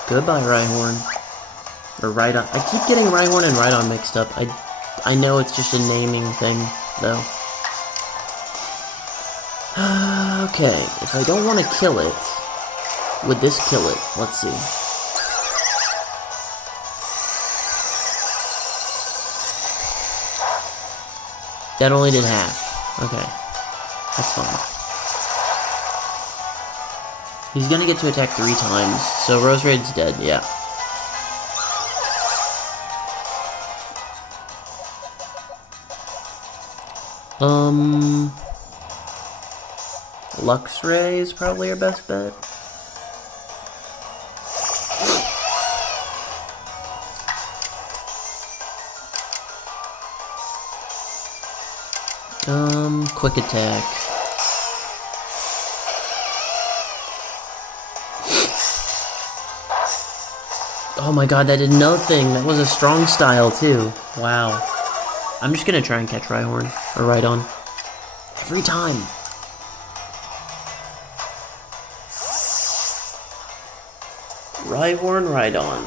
Goodbye, Rhyhorn. Or Rhydon. I keep getting Rhyhorn and Rhydon mixed up. I know it's just a naming thing, though. Okay, if I don't want to kill it, would this kill it? Let's see. That only did half. Okay. That's fine. He's gonna get to attack 3 times, so Roserade's dead, yeah. Luxray is probably our best bet. Quick attack. Oh my god, that did nothing. That was a strong style too. Wow. I'm just gonna try and catch Rhyhorn, or Rhydon. Every time. Rhyhorn, Rhydon.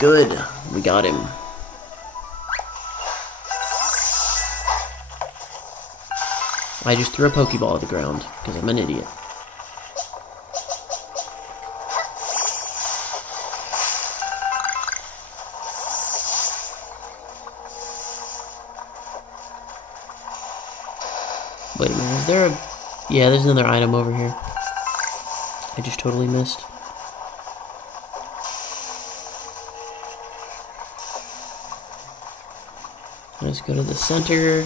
Good. We got him. I just threw a Pokeball at the ground, because I'm an idiot. Wait a minute, is there a... Yeah, there's another item over here. I just totally missed. Let's go to the center.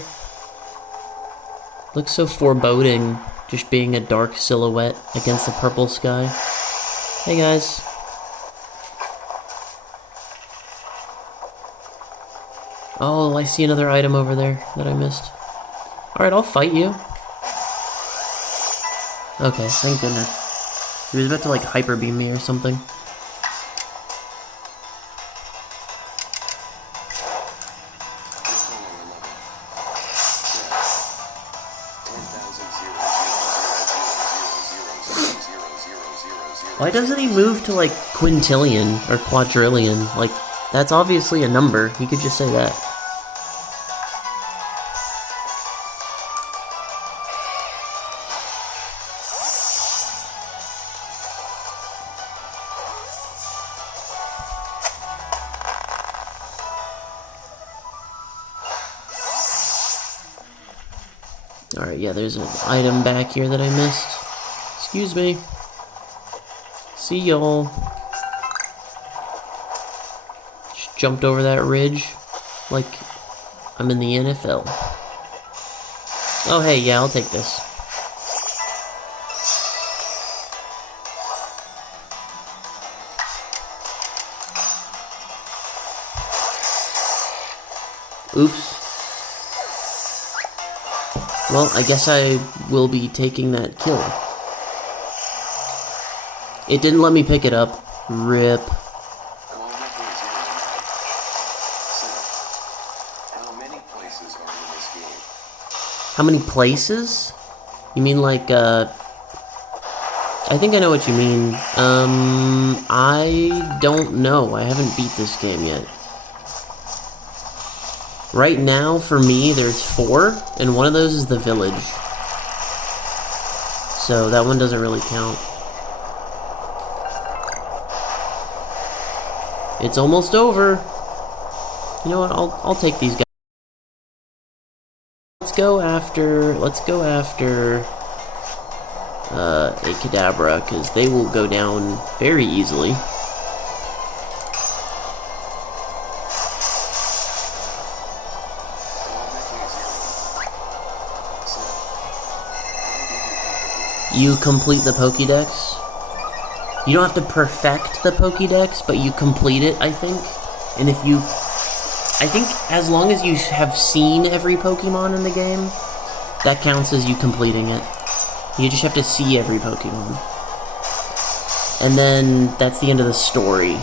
Looks so foreboding, just being a dark silhouette against the purple sky. Hey guys. Oh, I see another item over there that I missed. Alright, I'll fight you. Okay, thank goodness. He was about to like hyper beam me or something. Why doesn't he move to like quintillion or quadrillion? Like, that's obviously a number. He could just say that. Alright, yeah, there's an item back here that I missed. Excuse me. See y'all. Just jumped over that ridge like I'm in the NFL. Oh, hey, yeah, I'll take this. Oops. Well, I guess I will be taking that kill. It didn't let me pick it up. RIP. How many places? You mean like, I think I know what you mean. I don't know. I haven't beat this game yet. Right now, for me, there's 4, and one of those is the village. So that one doesn't really count. It's almost over. You know what? I'll take these guys. Let's go after a Kadabra, because they will go down very easily. You complete the Pokédex. You don't have to perfect the Pokédex, but you complete it, I think. And if you... I think as long as you have seen every Pokemon in the game, that counts as you completing it. You just have to see every Pokemon. And then that's the end of the story.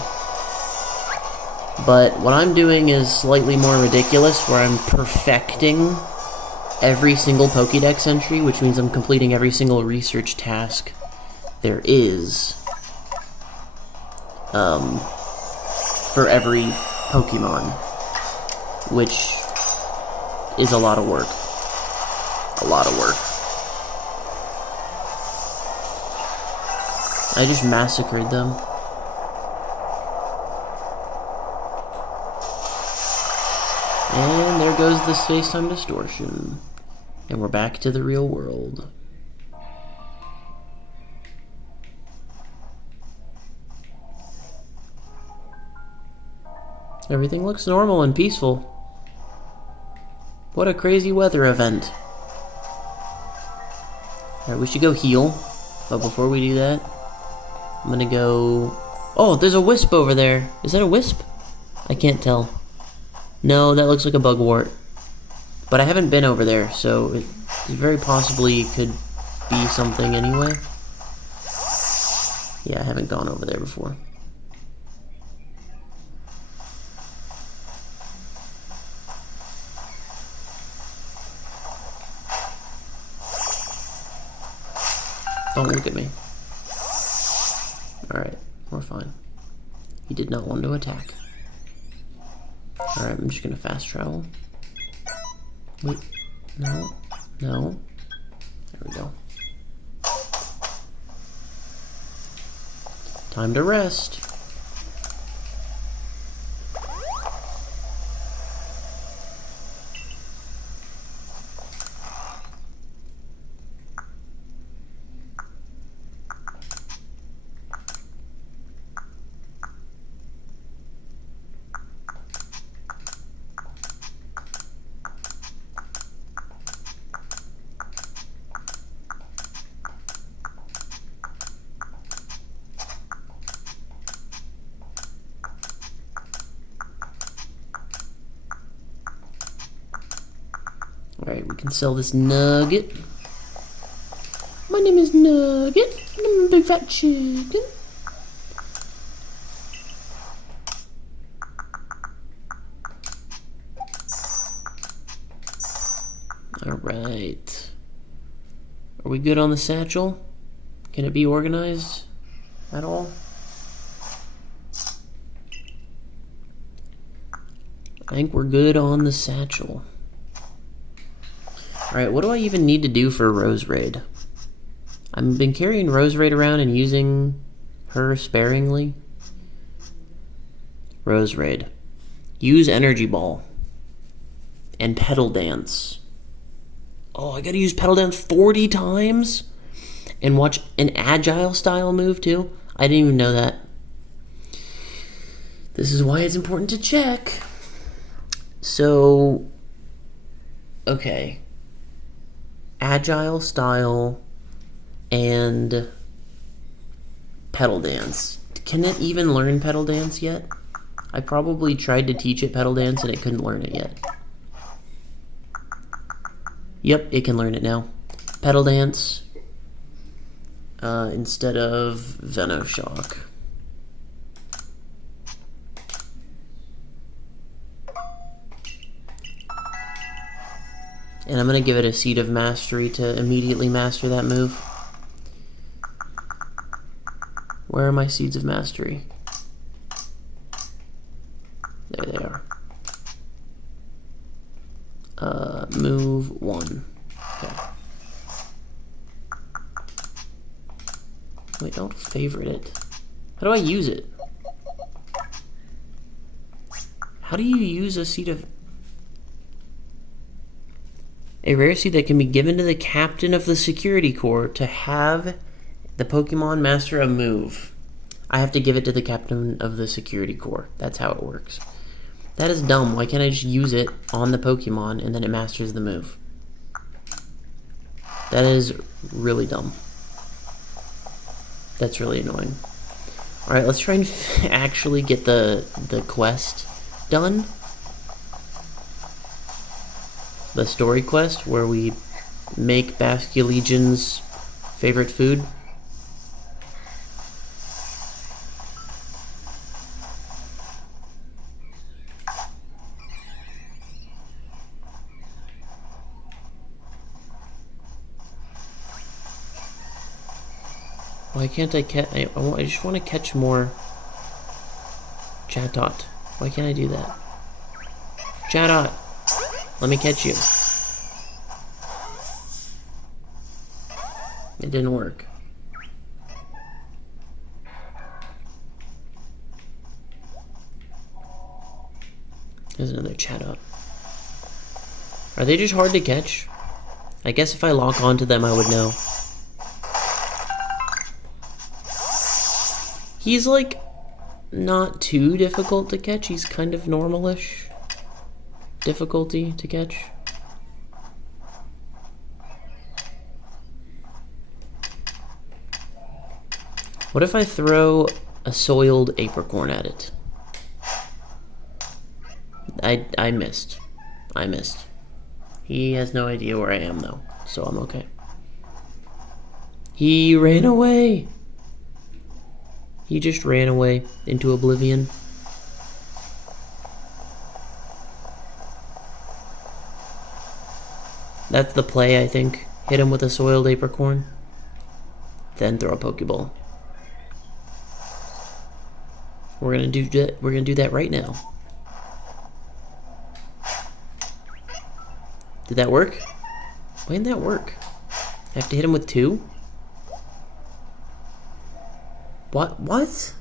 But what I'm doing is slightly more ridiculous, where I'm perfecting every single Pokédex entry, which means I'm completing every single research task there is. For every Pokemon, which is a lot of work. A lot of work. I just massacred them. And there goes the Spacetime Distortion. And we're back to the real world. Everything looks normal and peaceful. What a crazy weather event. Alright, we should go heal. But before we do that, I'm gonna go... Oh, there's a wisp over there. Is that a wisp? I can't tell. No, that looks like a bugwort. But I haven't been over there, so it very possibly could be something anyway. Yeah, I haven't gone over there before. Don't look at me. Alright, we're fine. He did not want to attack. Alright, I'm just gonna fast travel. Wait, no, no. There we go. Time to rest. Alright, we can sell this nugget. My name is Nugget, and I'm a big fat chicken. Alright. Are we good on the satchel? Can it be organized at all? I think we're good on the satchel. Alright, what do I even need to do for Rose Raid? I've been carrying Rose Raid around and using her sparingly. Rose Raid. Use Energy Ball. And Petal Dance. Oh, I gotta use Petal Dance 40 times? And watch an Agile style move too? I didn't even know that. This is why it's important to check. So... okay. Agile style and Petal Dance. Can it even learn Petal Dance yet? I probably tried to teach it Petal Dance and it couldn't learn it yet. Yep, it can learn it now. Petal Dance instead of Venoshock. And I'm going to give it a Seed of Mastery to immediately master that move. Where are my Seeds of Mastery? There they are. Move 1. Okay. Wait, don't favorite it. How do I use it? How do you use a Seed of... A rare seed that can be given to the captain of the security corps to have the Pokemon master a move. I have to give it to the captain of the security corps. That's how it works. That is dumb. Why can't I just use it on the Pokemon and then it masters the move? That is really dumb. That's really annoying. Alright, let's try and actually get the quest done. The story quest where we make Vasculegion's favorite food. Why can't I catch? I just want to catch more Chatot. Why can't I do that? Chatot! Let me catch you. It didn't work. There's another Chatot. Are they just hard to catch? I guess if I lock onto them, I would know. He's like not too difficult to catch. He's kind of normal-ish difficulty to catch. What if I throw a soiled apricorn at it? I missed. I missed. He has no idea where I am, though, so I'm okay. He ran away! He just ran away into oblivion. That's the play, I think. Hit him with a soiled apricorn, then throw a Pokeball. We're gonna do that. We're gonna do that right now. Did that work? Why didn't that work? I have to hit him with 2? What? What?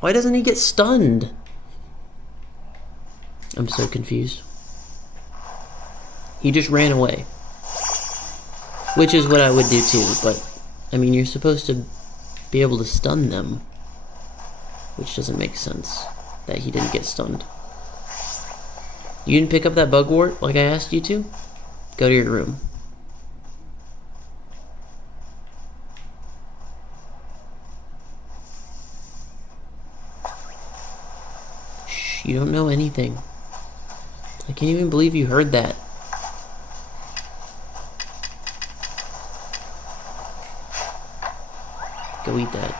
Why doesn't he get stunned? I'm so confused. He just ran away. Which is what I would do too, but I mean, you're supposed to be able to stun them. Which doesn't make sense that he didn't get stunned. You didn't pick up that bugwort like I asked you to? Go to your room. Shh, you don't know anything. I can't even believe you heard that. Go eat that.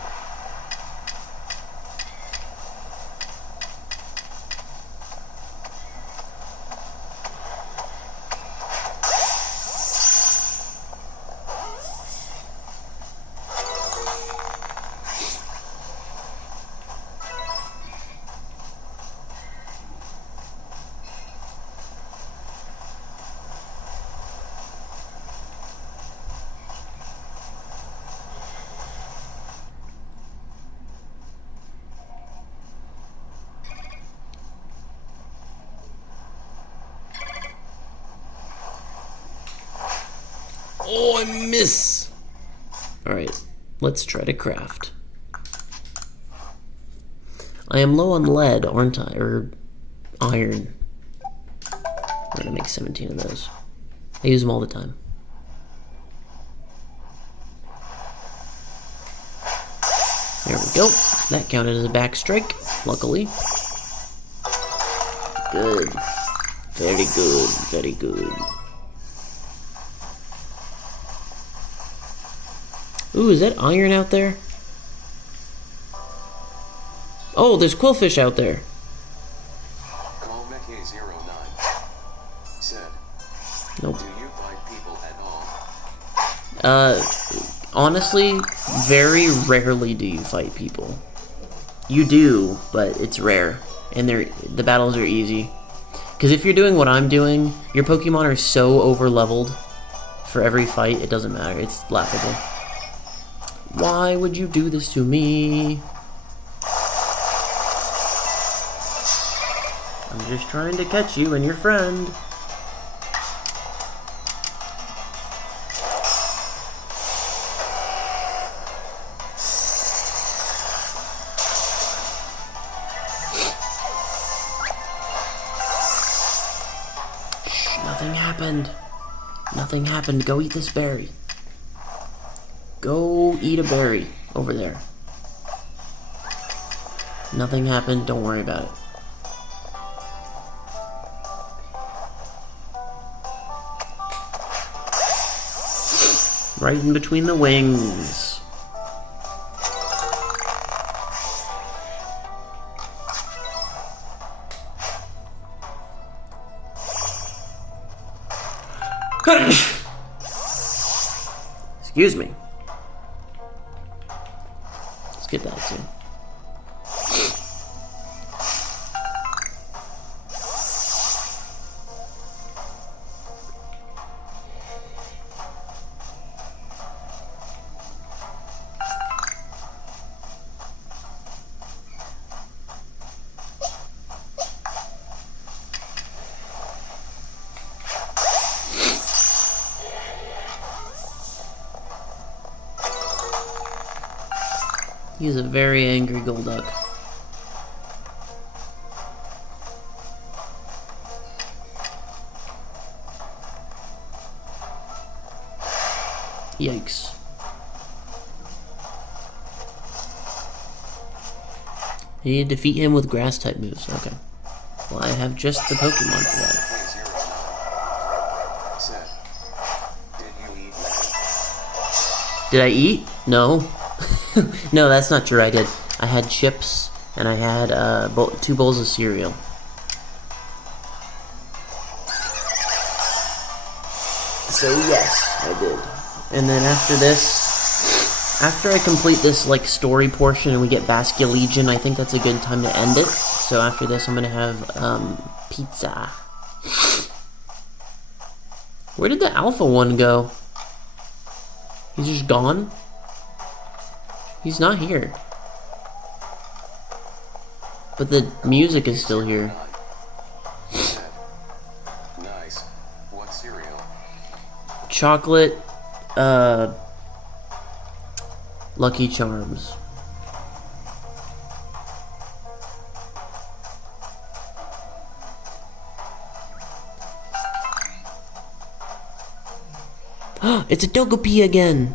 Oh, I miss! Alright, let's try to craft. I am low on lead, aren't I? Or iron. I'm gonna make 17 of those. I use them all the time. There we go. That counted as a back strike, luckily. Good. Very good, very good. Ooh, is that iron out there? Oh, there's quillfish out there. Call Mekhe09. Said. Nope. Do you fight people at all? Honestly, very rarely do you fight people. You do, but it's rare. And the battles are easy. Because if you're doing what I'm doing, your Pokemon are so over-leveled for every fight, it doesn't matter. It's laughable. Why would you do this to me? I'm just trying to catch you and your friend. Shh, nothing happened. Nothing happened. Go eat this berry. Go eat a berry over there. Nothing happened, don't worry about it. Right in between the wings. Excuse me. Get that too. He's a very angry Golduck. Yikes. You need to defeat him with grass type moves. Okay. Well, I have just the Pokemon for that. Said, did you eat? Did I eat? No. No, that's not true. I did. I had chips and I had 2 bowls of cereal. So yes, I did. And then after this, after I complete this like story portion and we get Vasculation, I think that's a good time to end it. So after this, I'm gonna have pizza. Where did the alpha one go? He's just gone? He's not here. But the music is still here. Nice. What cereal? Chocolate, Lucky Charms. It's a Togepi again!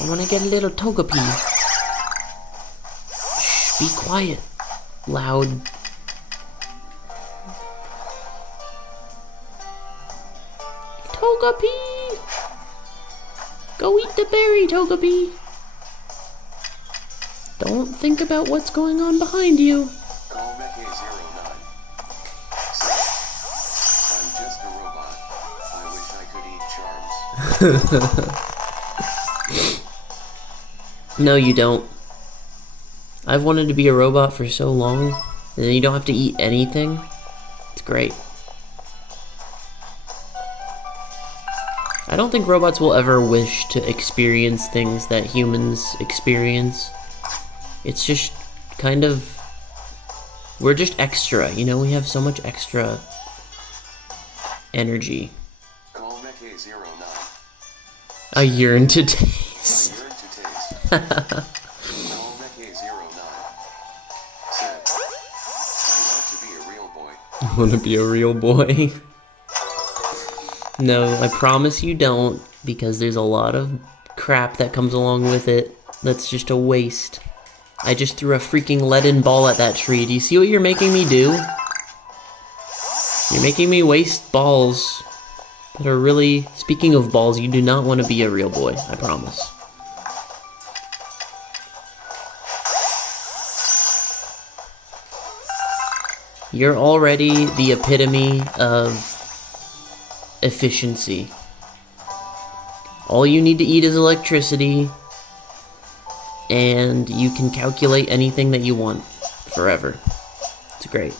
I wanna get a little Togepi. Shh, be quiet. Loud. Togepi! Go eat the berry, Togepi! Don't think about what's going on behind you. Call Becky 09. I'm just a robot. I wish I could eat charms. No, you don't. I've wanted to be a robot for so long, and then you don't have to eat anything. It's great. I don't think robots will ever wish to experience things that humans experience. It's just kind of... we're just extra, you know? We have so much extra energy. Call Becky 09. I yearn to taste. Yearn to taste. Call Becky 09. Said, I want to be a real boy. I want to be a real boy. No, I promise you don't, because there's a lot of crap that comes along with it that's just a waste. I just threw a freaking leaden ball at that tree. Do you see what you're making me do? You're making me waste balls that are really... Speaking of balls, you do not want to be a real boy, I promise. You're already the epitome of efficiency. All you need to eat is electricity, and you can calculate anything that you want forever. It's great.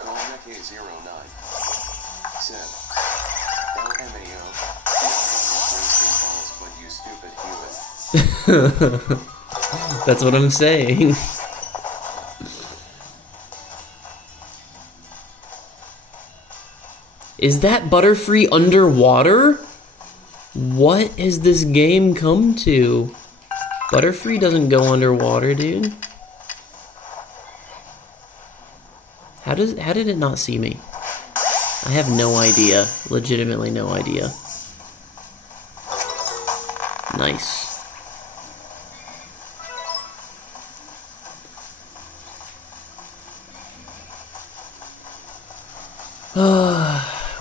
Call Becky 09. Said, LMAO, you only wasting balls, but you stupid human. That's what I'm saying. Is that Butterfree underwater? What has this game come to? Butterfree doesn't go underwater, dude. How did it not see me? I have no idea. Legitimately no idea. Nice.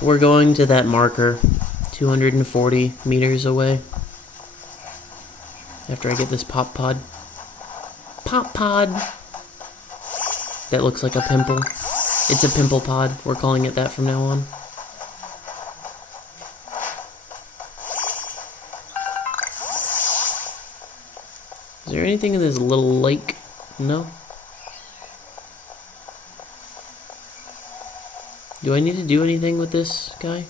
We're going to that marker, 240 meters away. After I get this pop pod. Pop pod! That looks like a pimple. It's a pimple pod. We're calling it that from now on. Is there anything in this little lake? No? Do I need to do anything with this guy?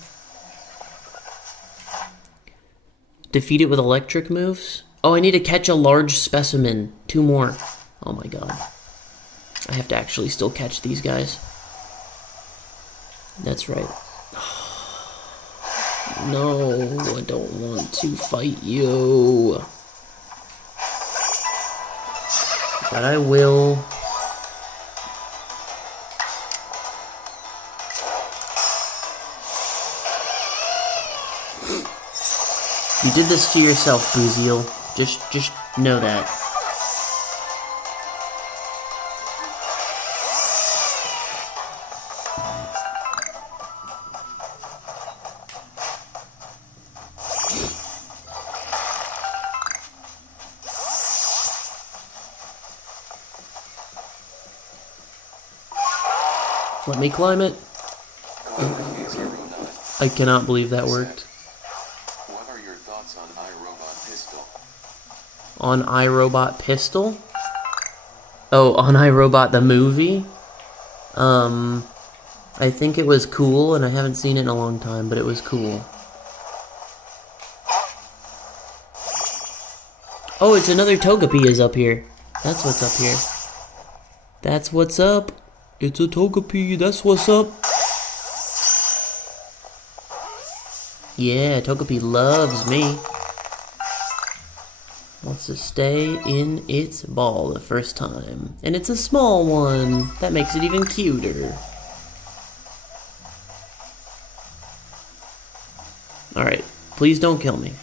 Defeat it with electric moves? Oh, I need to catch a large specimen. 2 more. Oh my god. I have to actually still catch these guys. That's right. No, I don't want to fight you. But I will. You did this to yourself, Buziel. Just know that. Let me climb it. I cannot believe that worked. What are your thoughts on iRobot Pistol? On iRobot Pistol? Oh, on iRobot the movie? I think it was cool, and I haven't seen it in a long time, but it was cool. Oh, it's another Togepi is up here. That's what's up here. That's what's up. It's a Togepi, that's what's up. Yeah, Togepi loves me. Wants to stay in its ball the first time. And it's a small one. That makes it even cuter. Alright, please don't kill me.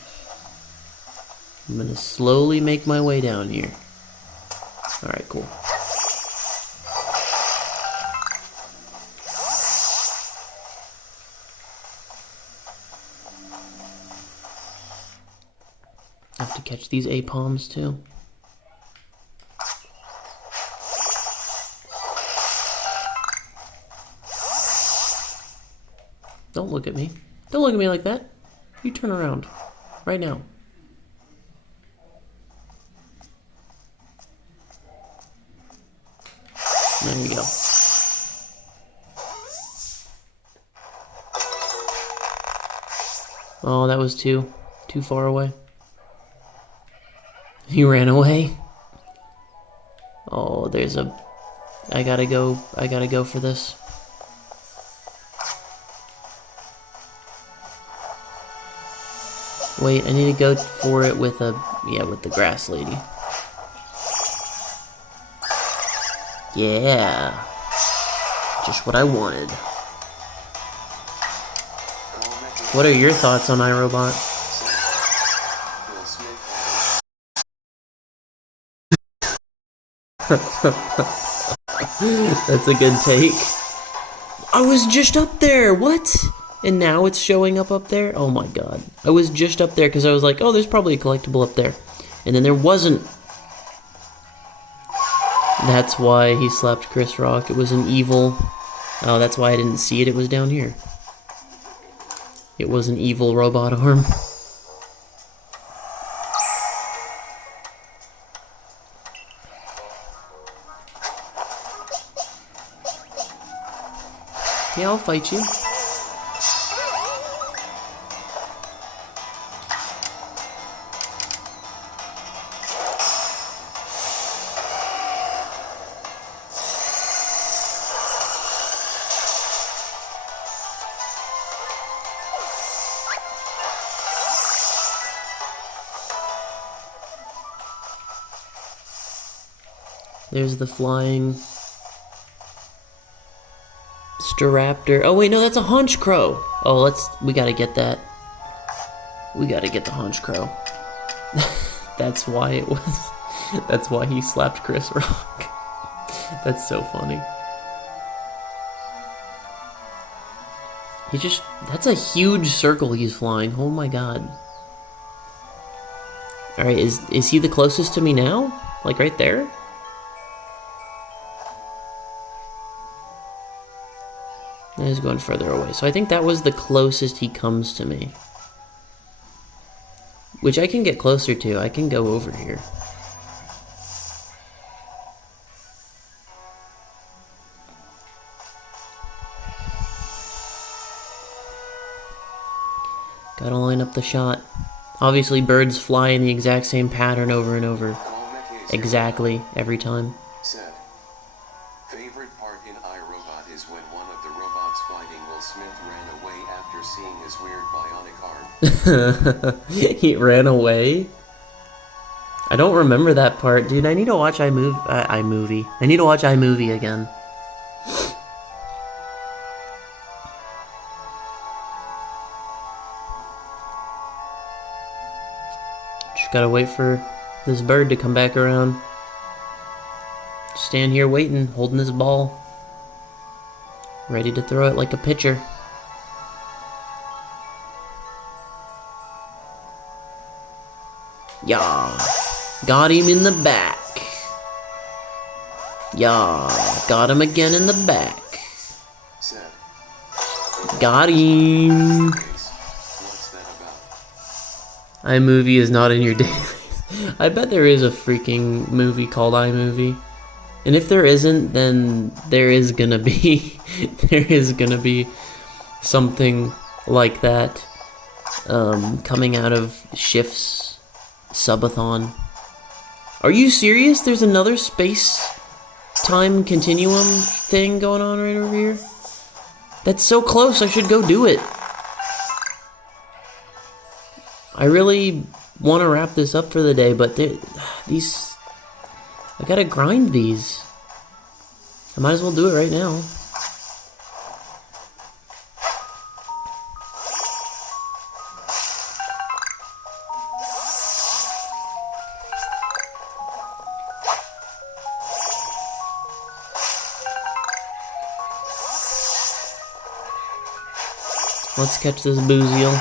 I'm gonna slowly make my way down here. Alright, cool. I have to catch these Apoms too. Don't look at me. Don't look at me like that. You turn around. Right now. There you go. Oh, that was too far away. He ran away. Oh, there's a... I gotta go for this. Wait, I need to go for it with a... yeah, with the grass lady. Yeah. Just what I wanted. What are your thoughts on iRobot? That's a good take. I was just up there, what? And now it's showing up there? Oh my god. I was just up there because I was like, oh, there's probably a collectible up there. And then there wasn't. That's why he slapped Chris Rock. It was an evil... Oh, that's why I didn't see it. It was down here. It was an evil robot arm. Yeah, I'll fight you. There's the flying Staraptor. Oh wait, no, that's a Haunch Crow. Oh, we gotta get that. We gotta get the Haunch Crow. That's why it was. That's why he slapped Chris Rock. That's so funny. That's a huge circle he's flying. Oh my god. Alright, is he the closest to me now? Like right there? He's going further away. So I think that was the closest he comes to me. Which I can get closer to. I can go over here. Gotta line up the shot. Obviously birds fly in the exact same pattern over and over. Exactly, every time. Said, favorite part in iRobot is when one of the robots fighting Will Smith ran away after seeing his weird bionic arm. He ran away? I don't remember that part, dude. I need to watch iMovie. I need to watch iMovie again. Just gotta wait for this bird to come back around. Stand here waiting, holding this ball. Ready to throw it like a pitcher. Yeah. Got him in the back. Yeah. Got him again in the back. Got him. What's that about? iMovie is not in your database. I bet there is a freaking movie called iMovie. And if there isn't, then there is gonna be something like that coming out of Shift's subathon. Are you serious? There's another space-time continuum thing going on right over here? That's so close, I should go do it. I really want to wrap this up for the day, but these... I gotta grind these. I might as well do it right now. Let's catch this Boozeel.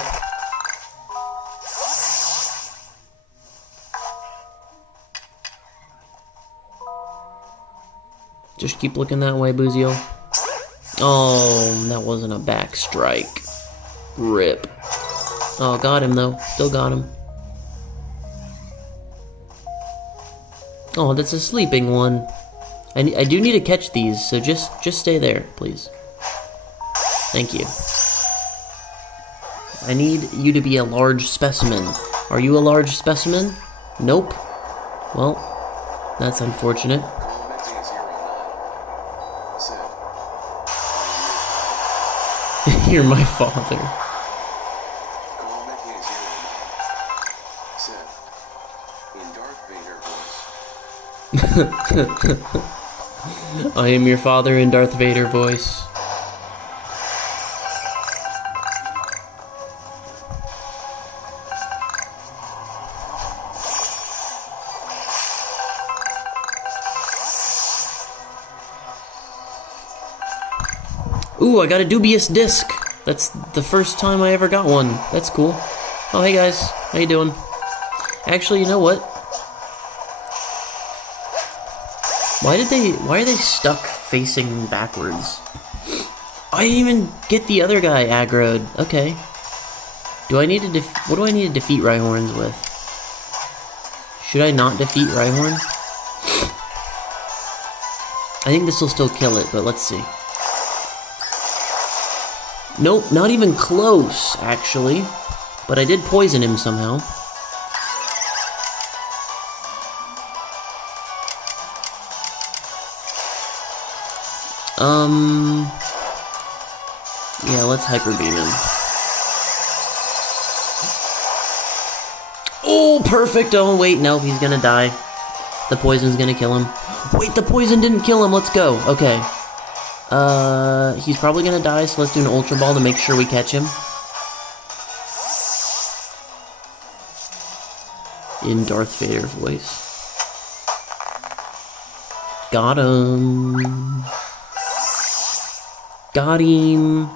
Just keep looking that way, Boozeel. Oh, that wasn't a back strike. Rip. Oh, got him though. Still got him. Oh, that's a sleeping one. I do need to catch these, so just stay there, please. Thank you. I need you to be a large specimen. Are you a large specimen? Nope. Well, that's unfortunate. You're my father. I am your father in Darth Vader voice. Ooh, I got a dubious disc. That's the first time I ever got one. That's cool. Oh, hey guys. How you doing? Actually, you know what? Why are they stuck facing backwards? I didn't even get the other guy aggroed. Okay. What do I need to defeat Rhyhorns with? Should I not defeat Rhyhorn? I think this will still kill it, but let's see. Nope, not even close, actually. But I did poison him somehow. Yeah, let's Hyper Beam him. Oh, perfect! Oh, wait, no, he's gonna die. The poison's gonna kill him. Wait, the poison didn't kill him, let's go. Okay. He's probably gonna die, so let's do an Ultra Ball to make sure we catch him. In Darth Vader voice. Got him. Got him.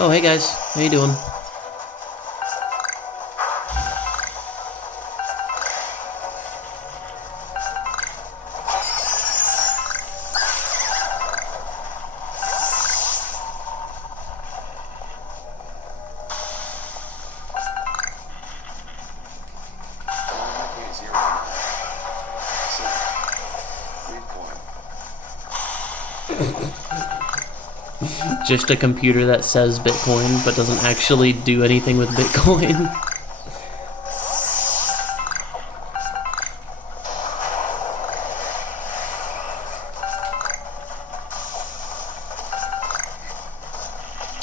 Oh, hey guys, how you doing? Just a computer that says Bitcoin, but doesn't actually do anything with Bitcoin.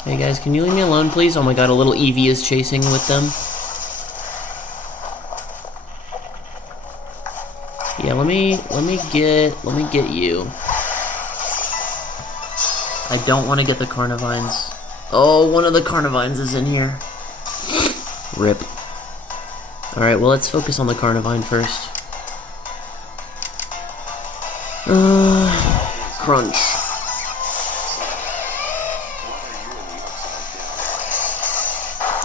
Hey guys, can you leave me alone, please? Oh my god, a little Evie is chasing with them. Yeah, let me get you. I don't want to get the Carnivines. Oh, one of the Carnivines is in here. Rip. Alright, well, let's focus on the Carnivine first. Crunch.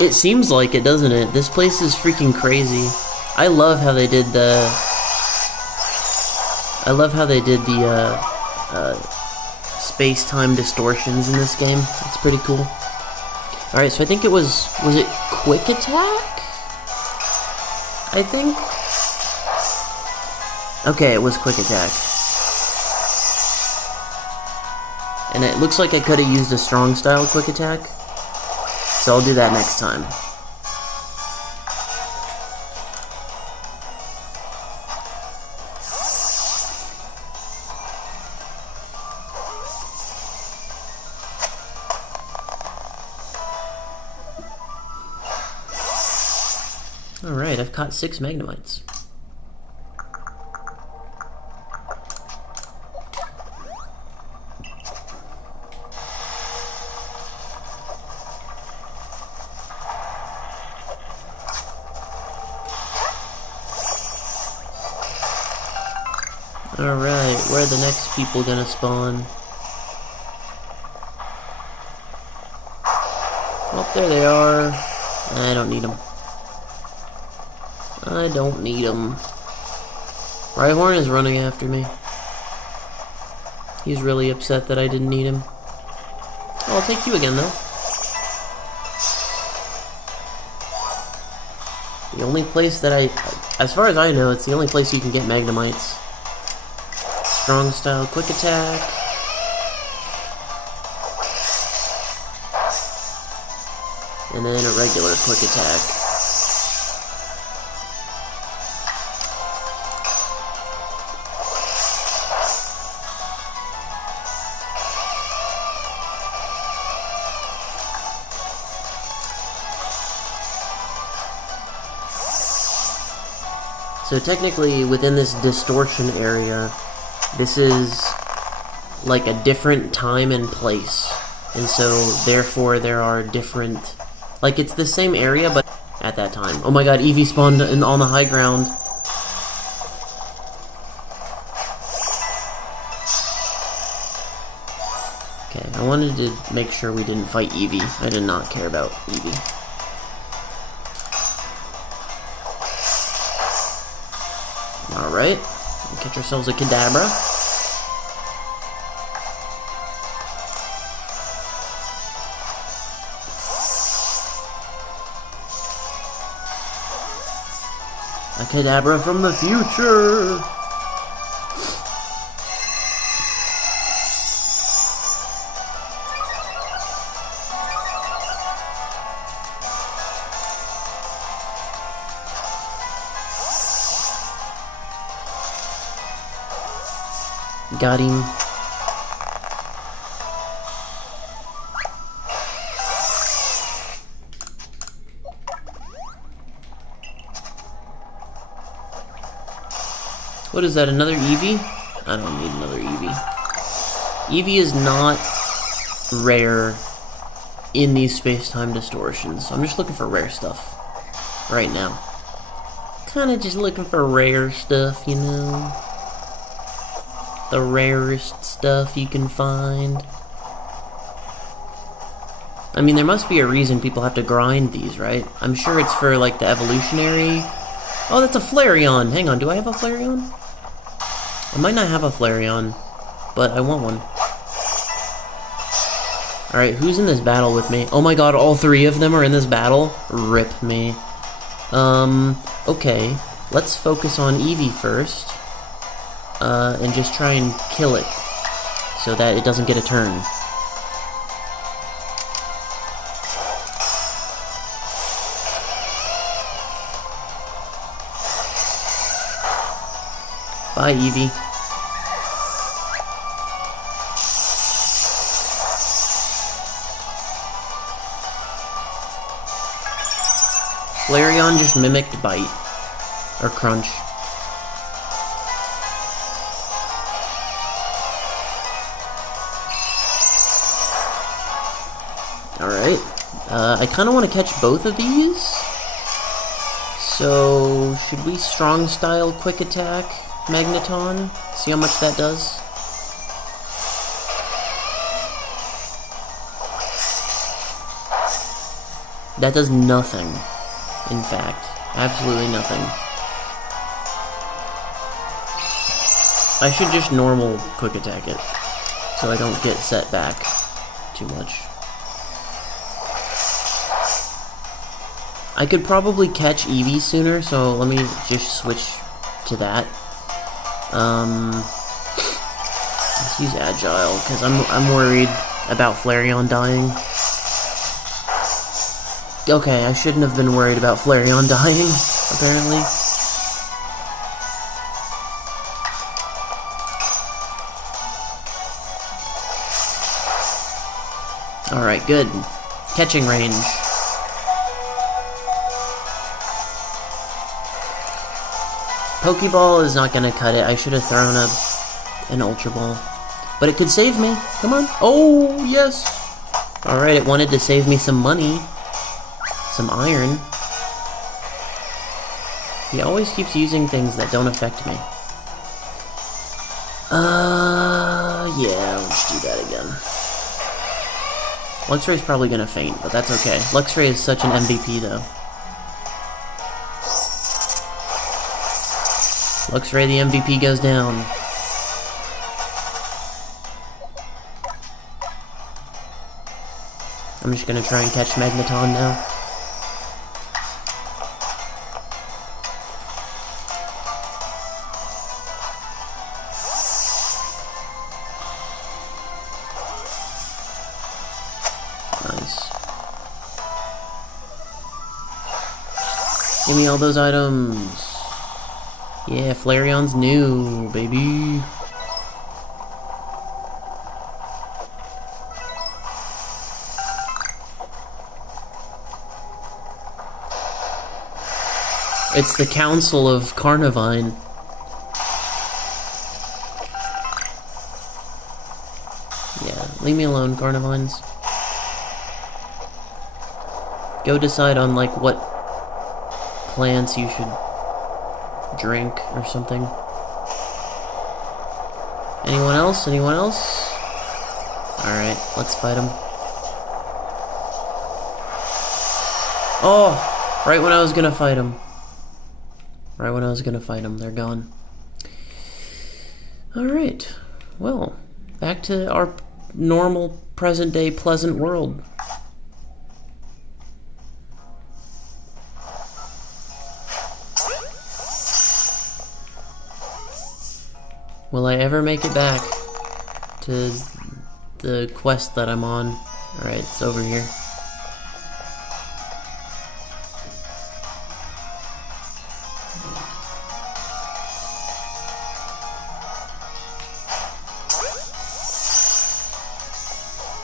It seems like it, doesn't it? This place is freaking crazy. I love how they did the space-time distortions in this game. It's pretty cool. Alright, so I think it was it quick attack? I think? Okay, it was quick attack. And it looks like I could have used a strong style quick attack. So I'll do that next time. Alright, I've caught 6 Magnemites. Alright, where are the next people gonna spawn? Oh, there they are. I don't need them. I don't need them. Rhyhorn is running after me. He's really upset that I didn't need him. Oh, I'll take you again, though. The only place that as far as I know, it's the only place you can get Magnemites. Strong style quick attack. And then a regular quick attack. So technically, within this distortion area, this is like a different time and place. And so, therefore, there are different... Like, it's the same area, but at that time. Oh my god, Evie spawned on the high ground. Okay, I wanted to make sure we didn't fight Evie. I did not care about Evie. Alright, catch ourselves a Kadabra. A Kadabra from the future! Got him. What is that, another Evie? I don't need another Evie. Evie is not rare in these space-time distortions. I'm just looking for rare stuff right now. Kinda just looking for rare stuff, you know? The rarest stuff you can find. I mean, there must be a reason people have to grind these, right? I'm sure it's for, like, the evolutionary... Oh, that's a Flareon! Hang on, do I have a Flareon? I might not have a Flareon, but I want one. Alright, who's in this battle with me? Oh my god, all 3 of them are in this battle? Rip me. Okay. Let's focus on Evie first. And just try and kill it, so that it doesn't get a turn. Bye, Evie. Flareon just mimicked Bite. Or Crunch. Alright. I kind of want to catch both of these. So, should we strong style quick attack Magneton? See how much that does? That does nothing. In fact, absolutely nothing. I should just normal quick attack it, so I don't get set back too much. I could probably catch Evie sooner, so let me just switch to that. Let's use Agile, because I'm worried about Flareon dying. Okay, I shouldn't have been worried about Flareon dying, apparently. Alright, good. Catching range. Pokeball is not gonna cut it. I should have thrown an Ultra Ball. But it could save me. Come on. Oh, yes! Alright, it wanted to save me some money. Some iron. He always keeps using things that don't affect me. Yeah, let's do that again. Luxray's probably gonna faint, but that's okay. Luxray is such an MVP, though. Luxray, the MVP, goes down. I'm just gonna try and catch Magneton now. Nice. Give me all those items. Yeah, Flareon's new, baby. It's the Council of Carnivine. Yeah, leave me alone, Carnivines. Go decide on, like, what plants you should drink or something. Anyone else? Anyone else? Alright, let's fight them. Oh! Right when I was gonna fight them. Right when I was gonna fight them, they're gone. Alright. Well, back to our normal, present-day, pleasant world. Will I ever make it back to the quest that I'm on? Alright, it's over here.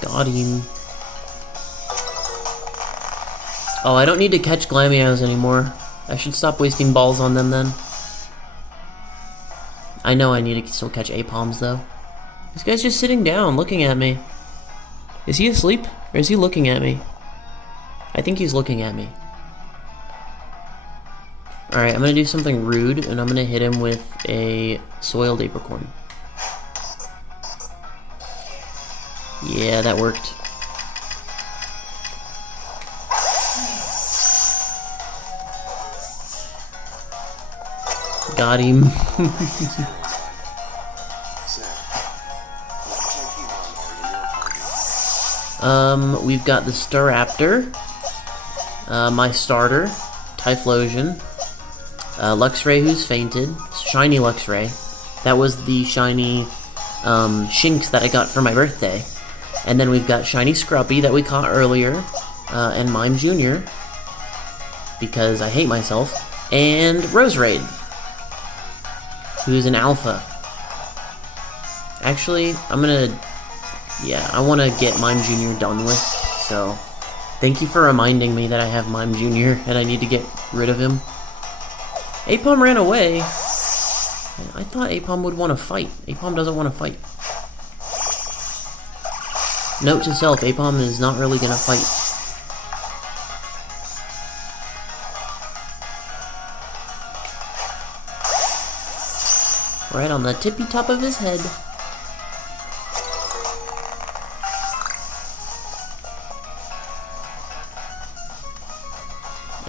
Got him. Oh, I don't need to catch Glameows anymore. I should stop wasting balls on them then. I know I need to still catch Apoms though. This guy's just sitting down, looking at me. Is he asleep? Or is he looking at me? I think he's looking at me. Alright, I'm gonna do something rude, and I'm gonna hit him with a Soiled Apricorn. Yeah, that worked. Got him. We've got the Staraptor, my starter, Typhlosion, Luxray who's fainted, shiny Luxray. That was the shiny Shinx that I got for my birthday. And then we've got shiny Scruppy that we caught earlier, and Mime Jr., because I hate myself, and Roserade, who's an alpha. Actually, I want to get Mime Jr. done with, so thank you for reminding me that I have Mime Jr. and I need to get rid of him. Apom ran away. I thought Apom would want to fight. Apom doesn't want to fight. Note to self, Apom is not really going to fight. Right on the tippy top of his head.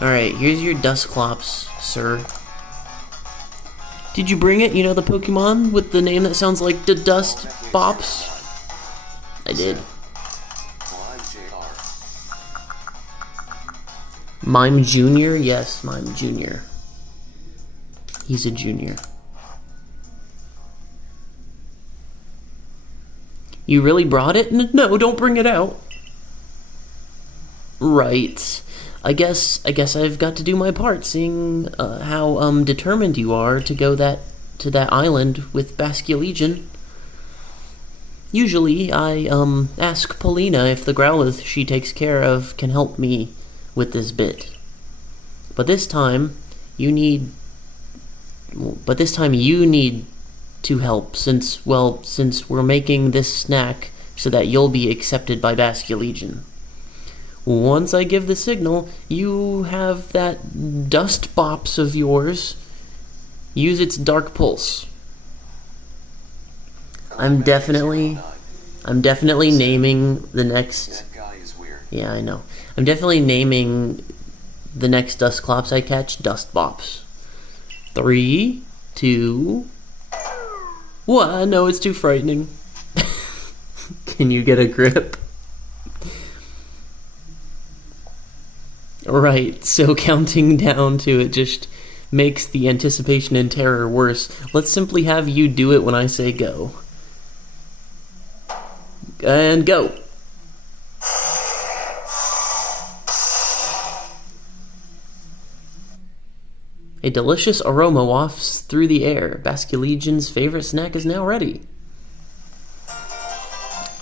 Alright, here's your Dusclops, sir. Did you bring it? You know the Pokemon with the name that sounds like the Dust Bops? I did. Mime Jr.? Yes, Mime Jr. He's a junior. You really brought it? No, don't bring it out. Right. I guess I've got to do my part, seeing how determined you are to go to that island with Vasculation. Usually, I ask Paulina if the Growlithe she takes care of can help me with this bit. But this time, you need to help, since we're making this snack so that you'll be accepted by Vasculation. Once I give the signal, you have that Dust Bops of yours use its Dark Pulse. I'm definitely naming the next... That guy is weird. Yeah, I know. I'm definitely naming the next Dusclops I catch Dust Bops. 3, 2... What? No, it's too frightening. Can you get a grip? Right, so counting down to it just makes the anticipation and terror worse. Let's simply have you do it when I say go. And go! A delicious aroma wafts through the air. Vasculation's favorite snack is now ready.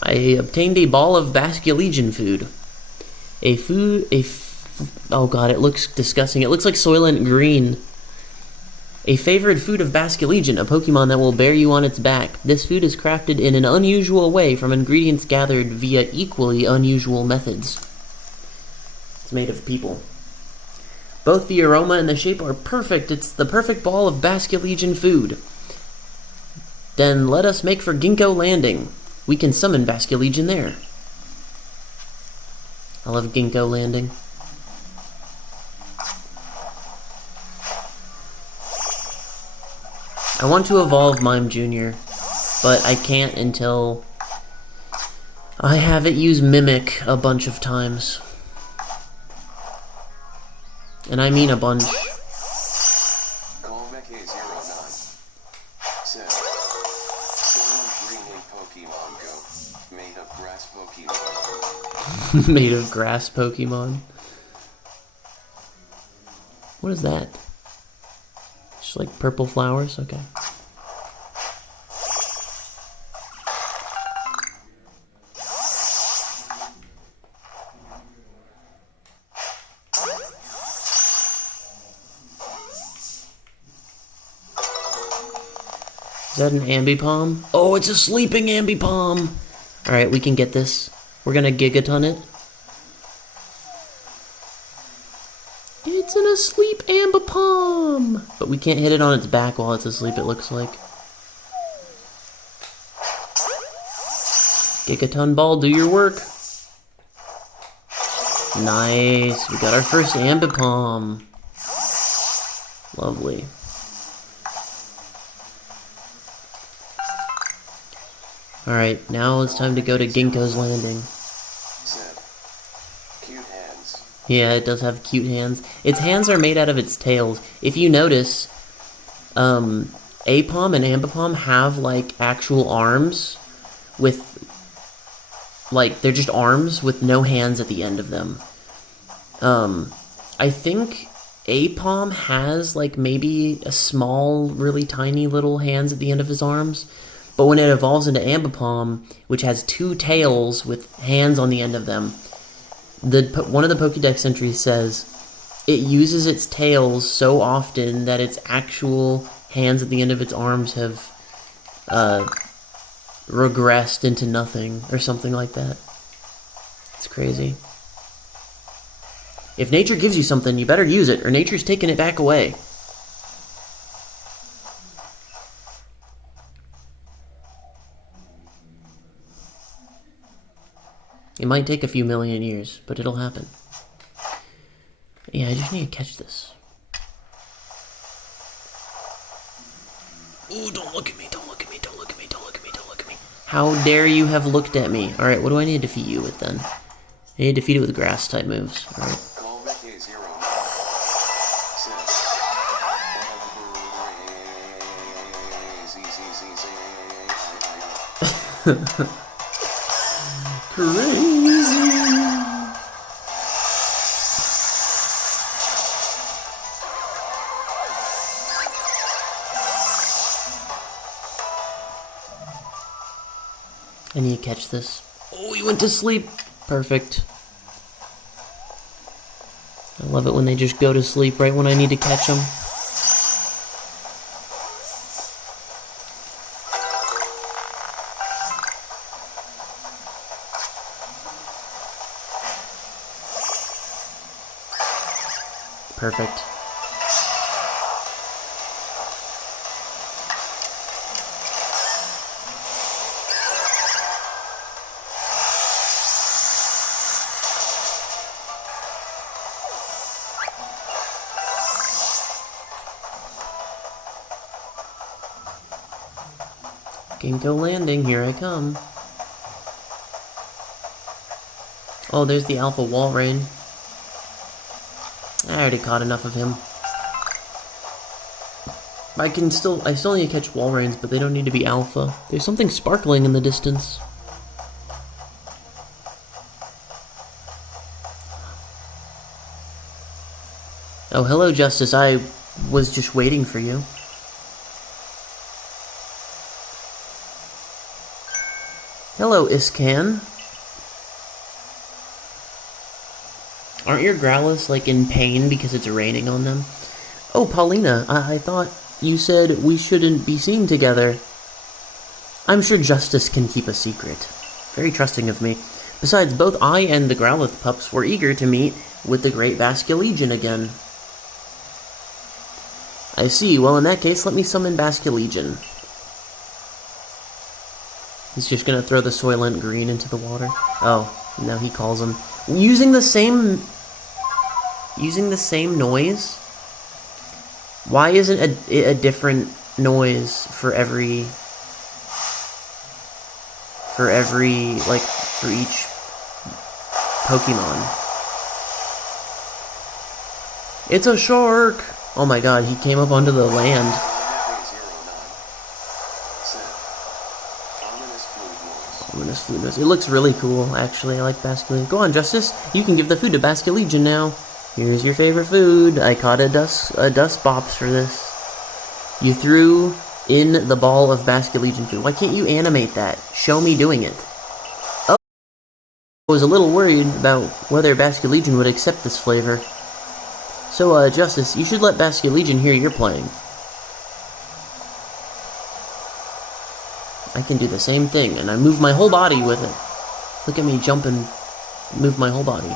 I obtained a ball of Vasculation food. Oh god, it looks disgusting. It looks like Soylent Green. A favorite food of Vasculation, a Pokemon that will bear you on its back. This food is crafted in an unusual way from ingredients gathered via equally unusual methods. It's made of people. Both the aroma and the shape are perfect. It's the perfect ball of Vasculation food. Then let us make for Ginkgo Landing. We can summon Vasculation there. I love Ginkgo Landing. I want to evolve Mime Jr., but I can't until I have it use Mimic a bunch of times. And I mean a bunch. Colmeke09 says, Soylent Green in Pokemon Go, made of grass Pokemon. Made of grass Pokemon? What is that? Just like purple flowers? Okay. Is that an Ambipom? Oh, it's a sleeping Ambipom! Alright, we can get this. We're gonna Gigaton it. It's an asleep Ambipom! But we can't hit it on its back while it's asleep, it looks like. Gigaton Ball, do your work! Nice! We got our first Ambipom! Lovely. Alright, now it's time to go to Ginkgo's Landing. Cute hands. Yeah, it does have cute hands. Its hands are made out of its tails. If you notice, Apom and Ambipom have, like, actual arms with, like, they're just arms with no hands at the end of them. I think Apom has, like, maybe a small, really tiny little hands at the end of his arms. But when it evolves into Ambipom, which has two tails with hands on the end of them, one of the Pokédex entries says it uses its tails so often that its actual hands at the end of its arms have regressed into nothing, or something like that. It's crazy. If nature gives you something, you better use it, or nature's taking it back away. It might take a few million years, but it'll happen. Yeah, I just need to catch this. How dare you have looked at me? Alright, what do I need to defeat you with then? I need to defeat it with grass type moves. Alright. Crazy. I need to catch this. Oh, he went to sleep. Perfect. I love it when they just go to sleep right when I need to catch them. Perfect. Ginkgo landing, here I come. Oh, there's the Alpha Walrein. I already caught enough of him. I still need to catch Walreins, but they don't need to be Alpha. There's something sparkling in the distance. Oh, hello, Justice. I was just waiting for you. Hello, Iscan. Aren't your Growlithe, like, in pain because it's raining on them? Oh, Paulina, I thought you said we shouldn't be seen together. I'm sure Justice can keep a secret. Very trusting of me. Besides, both I and the Growlithe pups were eager to meet with the great Vasculation again. I see. Well, in that case, let me summon Vasculation. He's just gonna throw the Soylent Green into the water. Oh, no, he calls him. Using the same noise? Why isn't a different noise for every, like, for each Pokemon? It's a shark! Oh my god, he came up onto the land. It looks really cool, actually. I like Basculation. Go on, Justice. You can give the food to Vasculation now. Here's your favorite food. I caught a dust bops for this. You threw in the ball of Vasculation food. Why can't you animate that? Show me doing it. Oh, I was a little worried about whether Vasculation would accept this flavor. So, Justice, you should let Vasculation hear you're playing. I can do the same thing, and I move my whole body with it. Look at me jump and move my whole body.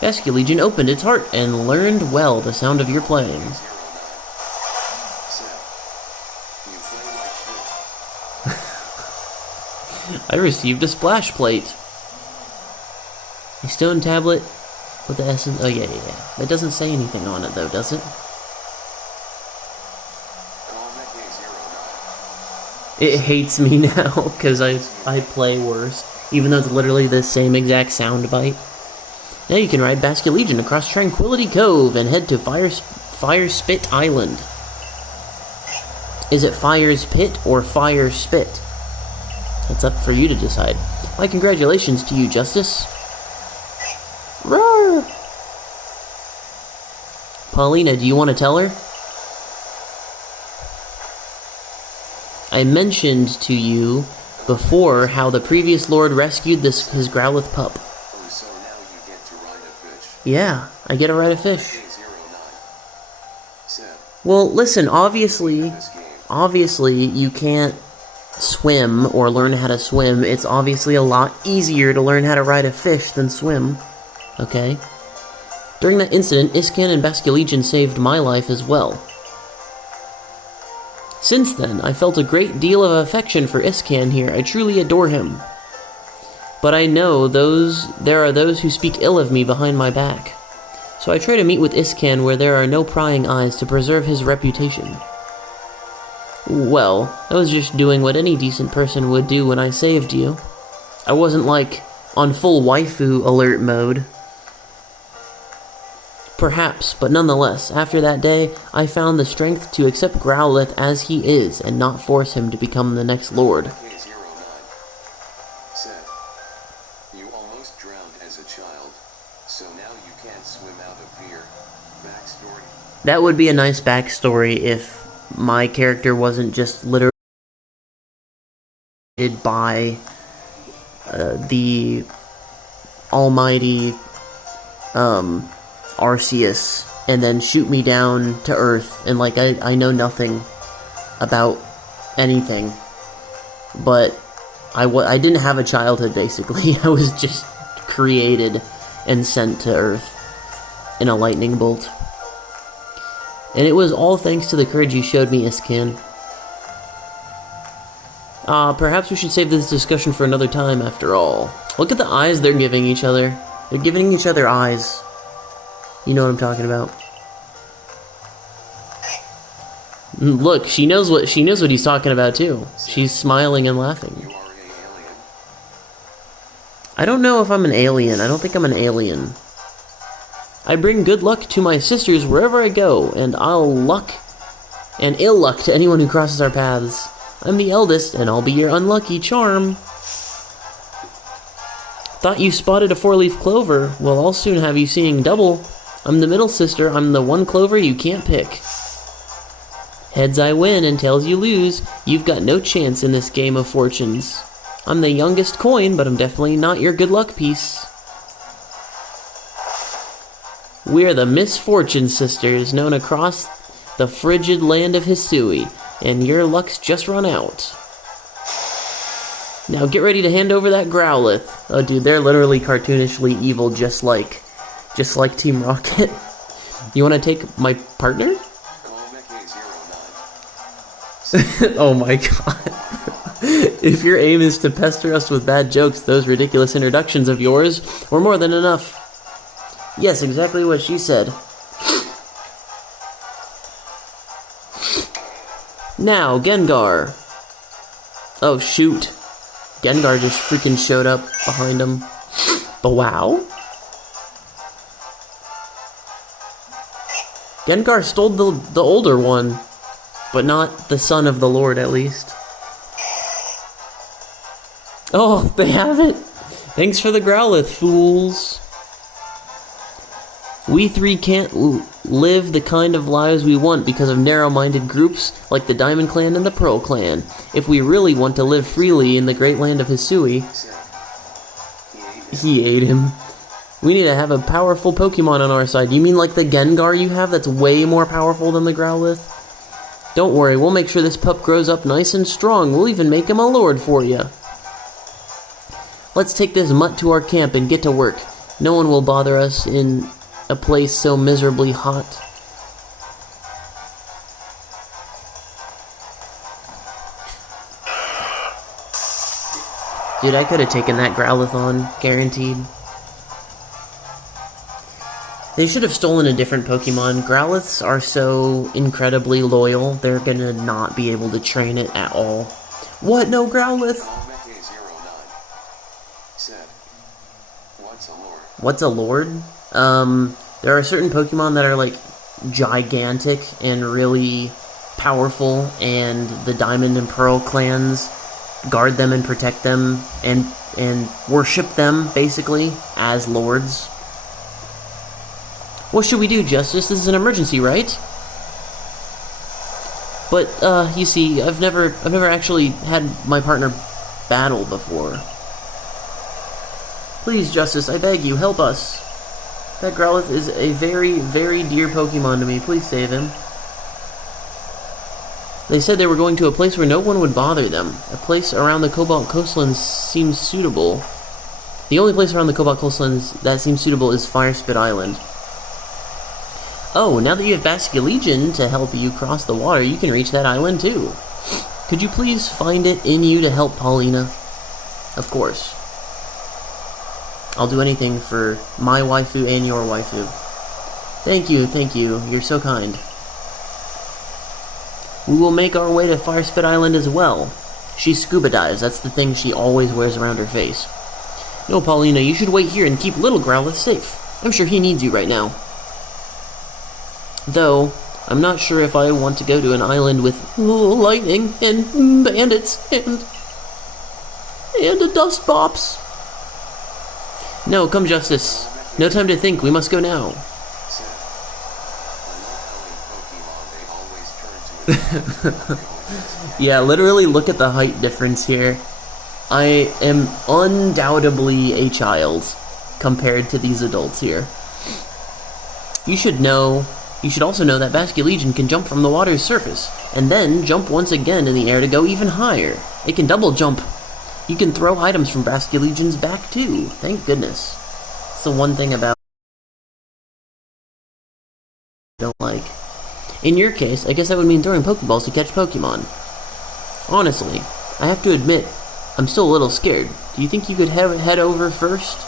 Vasculation opened its heart and learned well the sound of your playing. I received a splash plate. A stone tablet with the essence. Oh, yeah. That doesn't say anything on it, though, does it? It hates me now, because I play worse, even though it's literally the same exact sound bite. Now you can ride Vasculation across Tranquility Cove and head to Fire Spit Island. Is it Fire's Pit or Fire Spit? That's up for you to decide. My congratulations to you, Justice. Roar! Paulina, do you want to tell her? I mentioned to you before how the previous lord rescued his Growlithe pup. Oh, so now you get to ride a fish. Yeah, I get to ride a fish. Seb, Well, listen, obviously you can't swim or learn how to swim. It's obviously a lot easier to learn how to ride a fish than swim. Okay? During that incident, Iscan and Vasculation saved my life as well. Since then, I felt a great deal of affection for Iscan here. I truly adore him. But I know there are those who speak ill of me behind my back. So I try to meet with Iscan where there are no prying eyes to preserve his reputation. Well, I was just doing what any decent person would do when I saved you. I wasn't, like, on full waifu alert mode. Perhaps, but nonetheless, after that day, I found the strength to accept Growlithe as he is and not force him to become the next lord. K09 said, "You almost drowned as a child, so now you can't swim out of fear." Backstory. That would be a nice backstory if my character wasn't just literally by the almighty Arceus and then shoot me down to earth and like I know nothing about anything, but I didn't have a childhood basically. I was just created and sent to earth in a lightning bolt. And it was all thanks to the courage you showed me, Iscan. Perhaps we should save this discussion for another time after all. Look at the eyes they're giving each other. They're giving each other eyes. You know what I'm talking about. Look, she knows what he's talking about too. She's smiling and laughing. You are an alien? I don't know if I'm an alien. I don't think I'm an alien. I bring good luck to my sisters wherever I go, and ill luck to anyone who crosses our paths. I'm the eldest, and I'll be your unlucky charm. Thought you spotted a four-leaf clover. Well, I'll soon have you seeing double. I'm the middle sister. I'm the one clover you can't pick. Heads I win, and tails you lose. You've got no chance in this game of fortunes. I'm the youngest coin, but I'm definitely not your good luck piece. We're the Misfortune Sisters, known across the frigid land of Hisui, and your luck's just run out. Now get ready to hand over that Growlithe. Oh dude, they're literally cartoonishly evil, just like Team Rocket. You wanna take my partner? Oh my god. If your aim is to pester us with bad jokes, those ridiculous introductions of yours were more than enough. Yes, exactly what she said. Now, Gengar. Oh, shoot. Gengar just freaking showed up behind him. But wow. Gengar stole the older one, but not the son of the Lord, at least. Oh, they have it. Thanks for the Growlithe, fools. We three can't live the kind of lives we want because of narrow-minded groups like the Diamond Clan and the Pearl Clan. If we really want to live freely in the great land of Hisui... He ate him. We need to have a powerful Pokemon on our side. You mean like the Gengar you have that's way more powerful than the Growlithe? Don't worry, we'll make sure this pup grows up nice and strong. We'll even make him a lord for you. Let's take this mutt to our camp and get to work. No one will bother us in a place so miserably hot. Dude, I could have taken that Growlithe on, guaranteed. They should have stolen a different Pokemon. Growliths are so incredibly loyal, they're gonna not be able to train it at all. What? No Growlithe? What's a lord? There are certain Pokemon that are like gigantic and really powerful, and the Diamond and Pearl clans guard them and protect them and worship them basically as lords. What should we do, Justice? This is an emergency, right? But you see, I've never actually had my partner battle before. Please, Justice, I beg you, help us. That Growlithe is a very, very dear Pokemon to me. Please save him. They said they were going to a place where no one would bother them. A place around the Cobalt Coastlands seems suitable. The only place around the Cobalt Coastlands that seems suitable is Firespit Island. Oh, now that you have Vasculation to help you cross the water, you can reach that island too. Could you please find it in you to help Paulina? Of course. I'll do anything for my waifu and your waifu. Thank you, you're so kind. We will make our way to Firespit Island as well. She scuba dives, that's the thing she always wears around her face. No, Paulina, you should wait here and keep little Growlithe safe. I'm sure he needs you right now. Though, I'm not sure if I want to go to an island with lightning and bandits and a dust bops. No, come Justice. No time to think, we must go now. Yeah, literally look at the height difference here. I am undoubtedly a child compared to these adults here. You should also know that Vasculation can jump from the water's surface, and then jump once again in the air to go even higher. It can double jump. You can throw items from Vasculation's back too. Thank goodness. It's the one thing about I don't like. In your case, I guess that would mean throwing Pokeballs to catch Pokemon. Honestly, I have to admit, I'm still a little scared. Do you think you could head over first?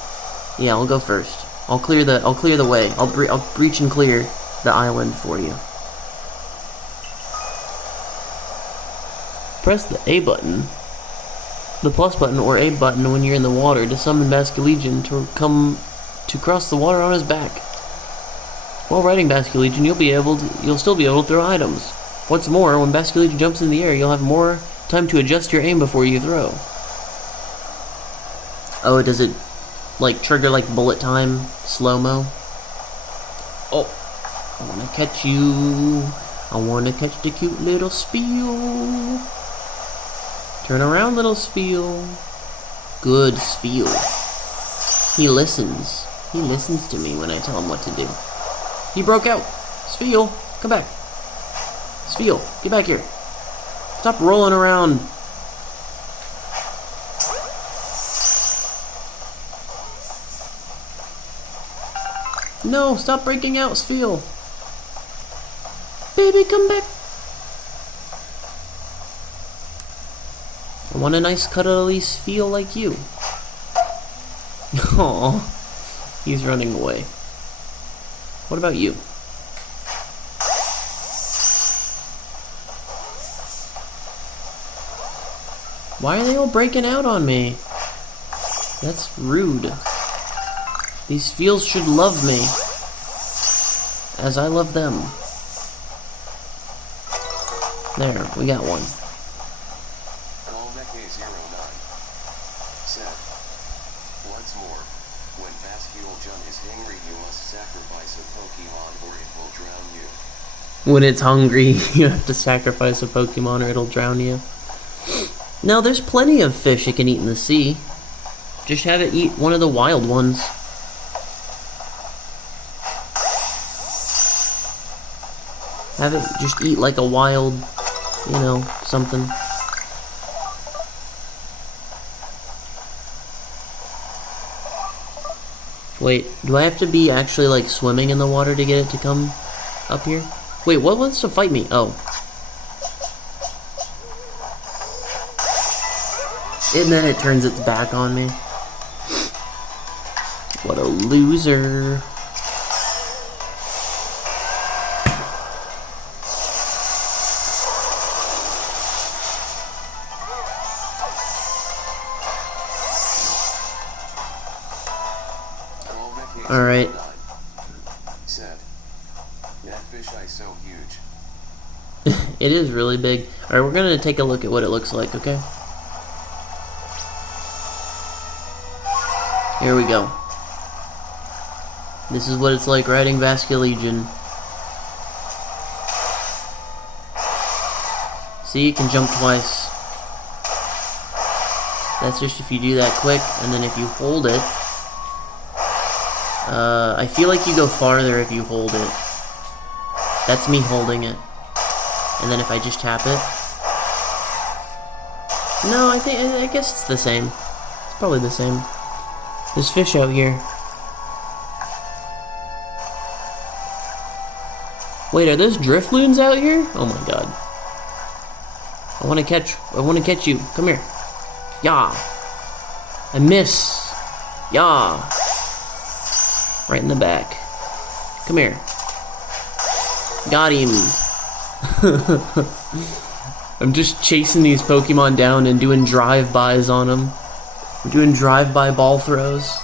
Yeah, I'll go first. I'll clear the way. I'll breach and clear the island for you. Press the A button, the plus button or A button when you're in the water to summon Vasculation to cross the water on his back. While riding Vasculation, you'll still be able to throw items. What's more, when Vasculation jumps in the air, you'll have more time to adjust your aim before you throw. Oh, does it like trigger like bullet time slow-mo? Oh, I wanna catch you. I wanna catch the cute little Spiel. Turn around, little Spiel. Good Spiel. He listens. He listens to me when I tell him what to do. He broke out. Spiel, come back. Spiel, get back here. Stop rolling around. No, stop breaking out, Spiel. Baby, come back. I want a nice cuddly Spiel like you. Aww, he's running away. What about you? Why are they all breaking out on me? That's rude. These Spiels should love me, as I love them. There, we got one. Once more, when Vasculation is hungry, you must sacrifice a Pokemon or it will drown you. When it's hungry, you have to sacrifice a Pokemon or it'll drown you. Now, there's plenty of fish it can eat in the sea. Just have it eat one of the wild ones. Have it just eat like a wild, you know, something. Wait, do I have to be actually like swimming in the water to get it to come up here? Wait, what wants to fight me? Oh. And then it turns its back on me. What a loser. Alright. That fish eye so huge. It is really big. Alright, we're gonna take a look at what it looks like, okay? Here we go. This is what it's like riding Vasculation. See, you can jump twice. That's just if you do that quick, and then if you hold it, I feel like you go farther if you hold it. That's me holding it. And then if I just tap it. No, I guess it's the same. It's probably the same. There's fish out here. Wait, are those Drifloons out here? Oh my god. I wanna catch you. Come here. Yeah. I miss. Yeah. Right in the back. Come here. Got him. I'm just chasing these Pokemon down and doing drive-bys on them. I'm doing drive-by ball throws.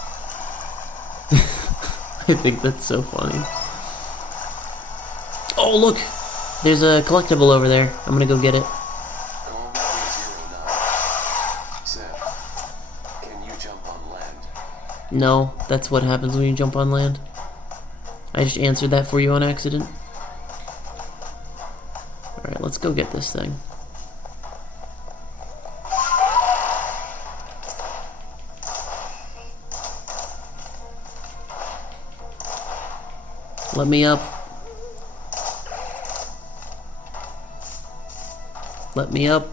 I think that's so funny. Oh, look! There's a collectible over there. I'm gonna go get it. Can you jump on land? No, that's what happens when you jump on land. I just answered that for you on accident. Alright, let's go get this thing. Let me up. Let me up.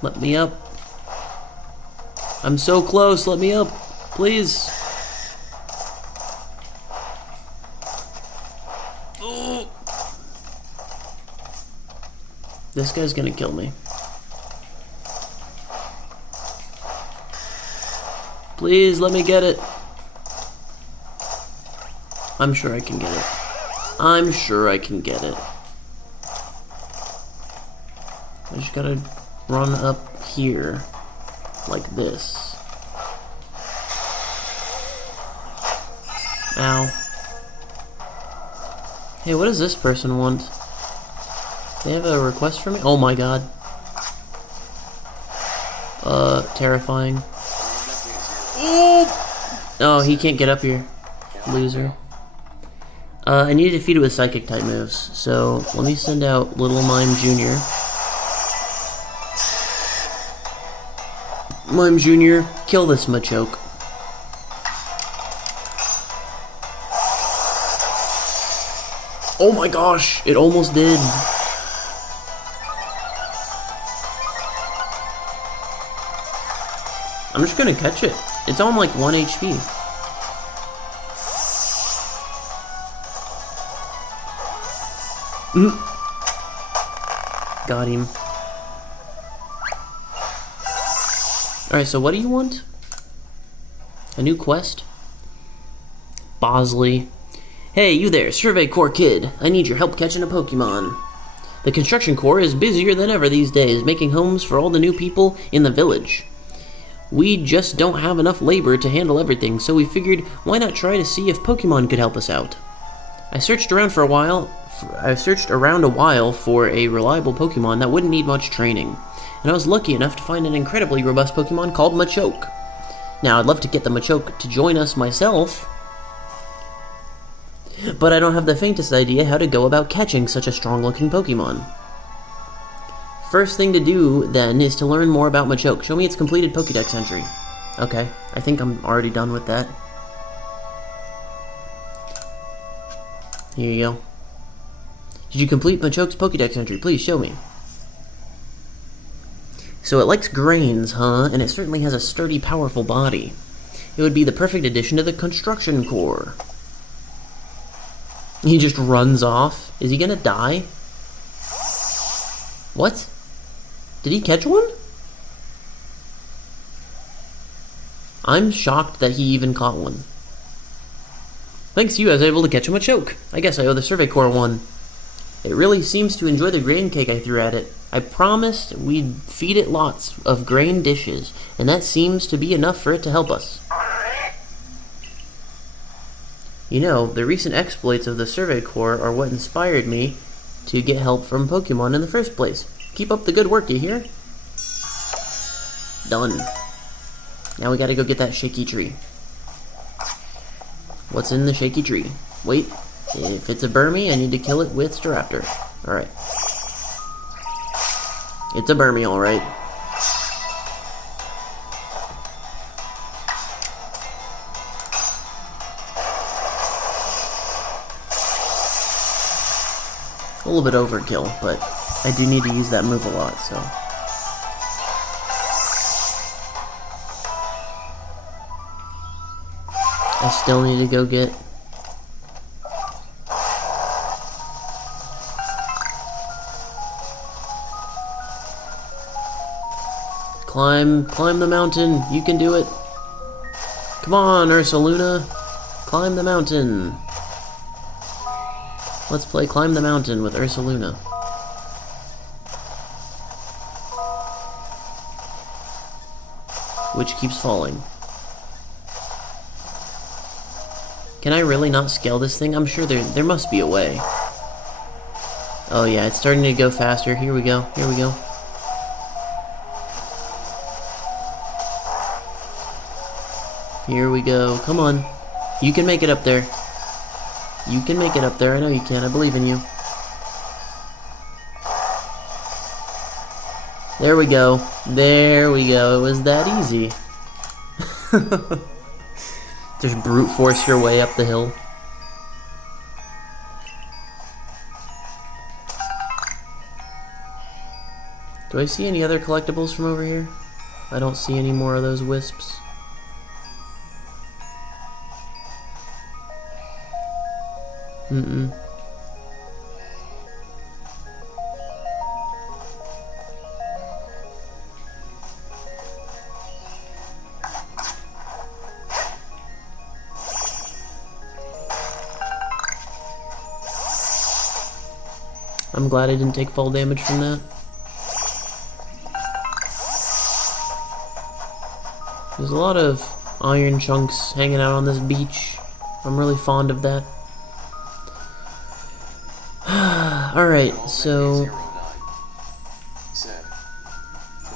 Let me up. I'm so close, let me up. Please. Oh. This guy's gonna kill me. Please let me get it. I'm sure I can get it. I'm sure I can get it. I just gotta run up here. Like this. Ow. Hey, what does this person want? They have a request for me? Oh my god. Terrifying. Oh, he can't get up here. Loser. I need to defeat it with psychic type moves, so let me send out Little Mime Jr. Mime Jr., kill this Machoke. Oh my gosh, it almost did. I'm just gonna catch it. It's on like 1 HP. Got him. Alright, so what do you want? A new quest? Bosley. Hey, you there, Survey Corps kid. I need your help catching a Pokemon. The Construction Corps is busier than ever these days, making homes for all the new people in the village. We just don't have enough labor to handle everything, so we figured, why not try to see if Pokemon could help us out? I searched around a while for a reliable Pokemon that wouldn't need much training, and I was lucky enough to find an incredibly robust Pokemon called Machoke. Now, I'd love to get the Machoke to join us myself, but I don't have the faintest idea how to go about catching such a strong-looking Pokemon. First thing to do, then, is to learn more about Machoke. Show me its completed Pokédex entry. Okay, I think I'm already done with that. Here you go. Did you complete Machoke's Pokédex entry? Please show me. So it likes grains, huh? And it certainly has a sturdy, powerful body. It would be the perfect addition to the Construction Corps. He just runs off. Is he gonna die? What? Did he catch one? I'm shocked that he even caught one. Thanks to you, I was able to catch a Machoke. I guess I owe the Survey Corps one. It really seems to enjoy the grain cake I threw at it. I promised we'd feed it lots of grain dishes, and that seems to be enough for it to help us. You know, the recent exploits of the Survey Corps are what inspired me to get help from Pokemon in the first place. Keep up the good work, you hear? Done. Now we gotta go get that shaky tree. What's in the shaky tree? Wait, if it's a Burmy, I need to kill it with Staraptor. Alright. It's a Burmy, alright. A little bit overkill, but I do need to use that move a lot, so. I still need to go get climb the mountain. You can do it. Come on, Ursaluna. Climb the mountain. Let's play Climb the Mountain with Ursaluna. Which keeps falling. Can I really not scale this thing? I'm sure there must be a way. Oh yeah, it's starting to go faster. Here we go. Here we go. Here we go. Come on. You can make it up there. You can make it up there. I know you can. I believe in you. There we go. There we go. It was that easy. Just brute force your way up the hill. Do I see any other collectibles from over here? I don't see any more of those wisps. I'm glad I didn't take fall damage from that. There's a lot of iron chunks hanging out on this beach. I'm really fond of that. Alright, so... Said,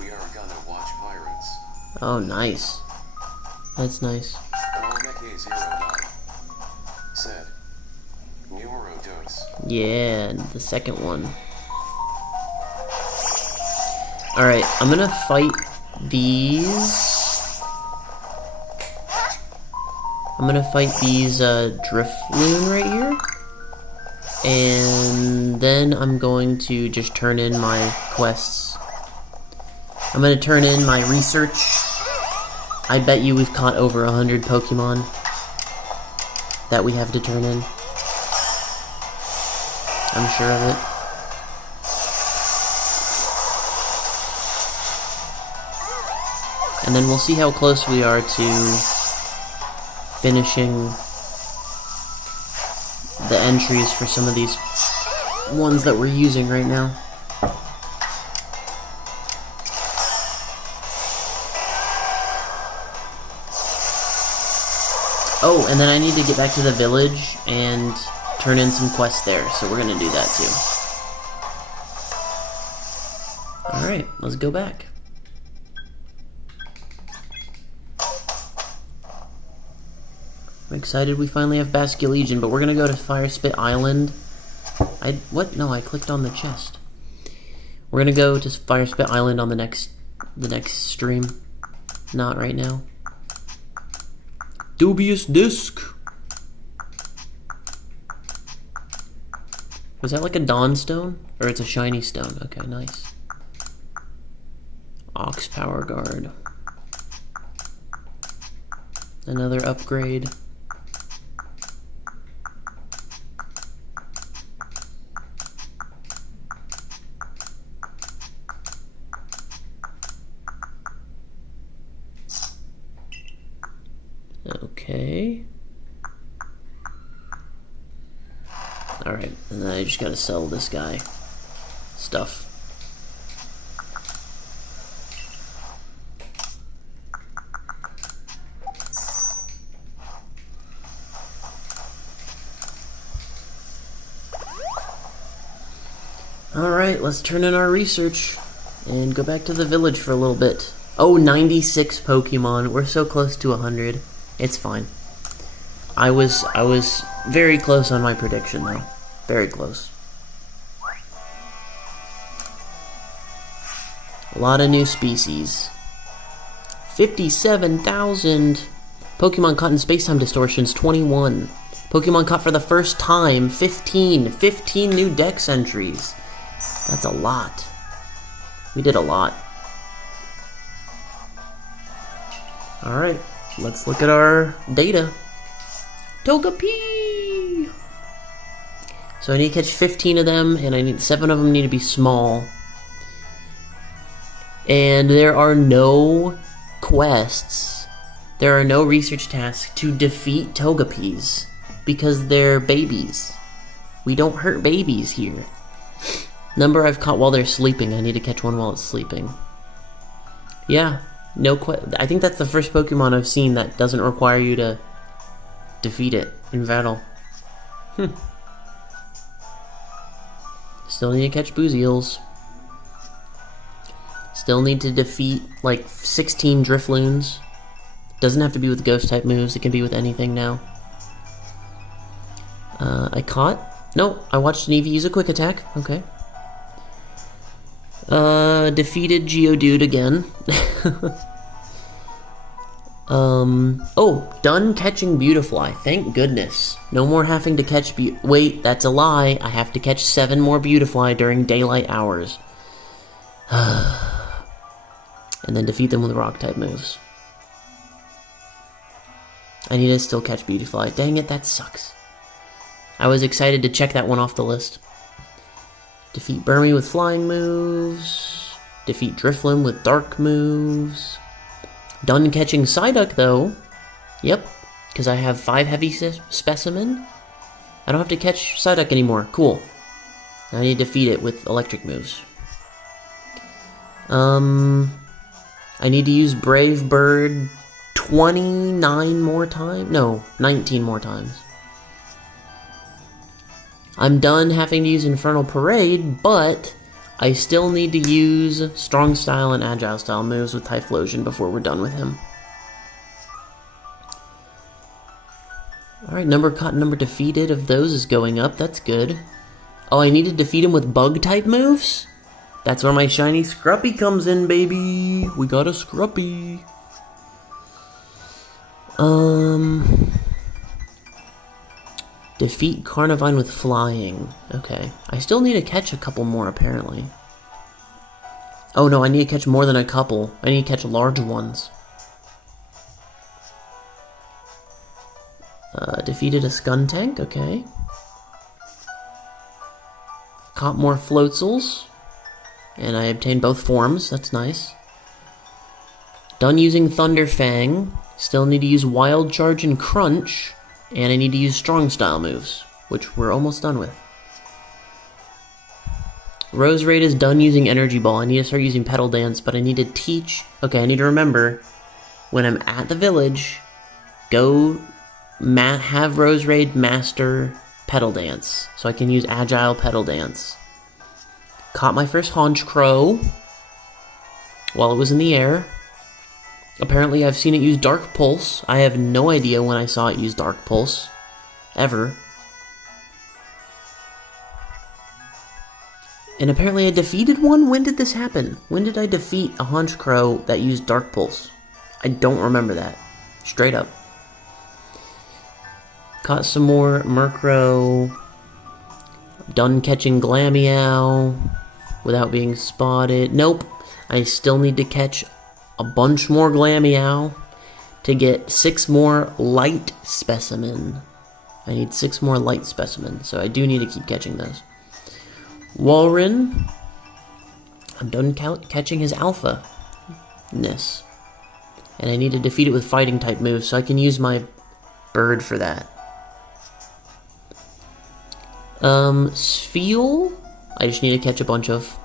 we are gonna watch pirates. Oh, nice. That's nice. Said, numero dos. Yeah, the second one. Alright, I'm gonna fight these... I'm gonna fight these Drifloon right here. And then I'm going to just turn in my quests. I'm gonna turn in my research. I bet you we've caught over 100 Pokemon that we have to turn in. I'm sure of it. And then we'll see how close we are to finishing the entries for some of these ones that we're using right now. Oh, and then I need to get back to the village and turn in some quests there, so we're gonna do that too. Alright, let's go back. I'm excited we finally have Vasculation, but we're gonna go to Fire Spit Island. What? No, I clicked on the chest. We're gonna go to Fire Spit Island on the next stream. Not right now. Dubious Disc! Was that like a Dawn Stone? Or it's a shiny stone? Okay, nice. Ox Power Guard. Another upgrade. Okay. Alright, and then I just gotta sell this guy stuff. Alright, let's turn in our research and go back to the village for a little bit. Oh, 96 Pokemon. We're so close to 100. It's fine. I was very close on my prediction though. Very close. A lot of new species. 57,000. Pokemon caught in Spacetime Distortions, 21. Pokemon caught for the first time, 15. 15 new dex entries. That's a lot. We did a lot. Alright, let's look at our data. Togepi! So I need to catch 15 of them, and 7 of them need to be small. And there are no quests. There are no research tasks to defeat Togepis, because they're babies. We don't hurt babies here. Number I've caught while they're sleeping. I need to catch one while it's sleeping. Yeah, I think that's the first Pokemon I've seen that doesn't require you to defeat it in battle. Still need to catch Boozeals. Still need to defeat like 16 Drifloons. Doesn't have to be with ghost type moves, it can be with anything now. I watched an Evie use a quick attack. Okay. Defeated Geodude again. Done catching Beautifly. Thank goodness. No more having to catch wait, that's a lie. I have to catch 7 more Beautifly during daylight hours. And then defeat them with rock type moves. I need to still catch Beautifly. Dang it, that sucks. I was excited to check that one off the list. Defeat Burmy with flying moves. Defeat Drifloon with dark moves. Done catching Psyduck though. Yep, because I have 5 heavy specimen. I don't have to catch Psyduck anymore. Cool. I need to defeat it with electric moves. I need to use Brave Bird 29 more times? No, 19 more times. I'm done having to use Infernal Parade, but I still need to use Strong Style and Agile Style moves with Typhlosion before we're done with him. Alright, number caught, number defeated of those is going up. That's good. Oh, I need to defeat him with Bug-type moves? That's where my shiny Scruppy comes in, baby! We got a Scruppy! Defeat Carnivine with flying. Okay. I still need to catch a couple more, apparently. Oh no, I need to catch more than a couple. I need to catch large ones. Defeated a Skuntank, okay. Caught more Floatsels. And I obtained both forms, that's nice. Done using Thunder Fang. Still need to use Wild Charge and Crunch. And I need to use Strong Style moves, which we're almost done with. Roserade is done using Energy Ball. I need to start using Petal Dance, but I need to teach... Okay, I need to remember, when I'm at the village, go have Roserade master Petal Dance, so I can use Agile Petal Dance. Caught my first Honchkrow while it was in the air. Apparently I've seen it use Dark Pulse. I have no idea when I saw it use Dark Pulse. Ever. And apparently I defeated one? When did this happen? When did I defeat a Honchkrow that used Dark Pulse? I don't remember that. Straight up. Caught some more Murkrow. Done catching Glameow without being spotted. Nope. I still need to catch a bunch more Glameow to get 6 more light specimen. I need 6 more light specimen, so I do need to keep catching those. Walrein, I'm done catching his alpha-ness. And I need to defeat it with fighting type moves, so I can use my bird for that. Spheal, I just need to catch a bunch of.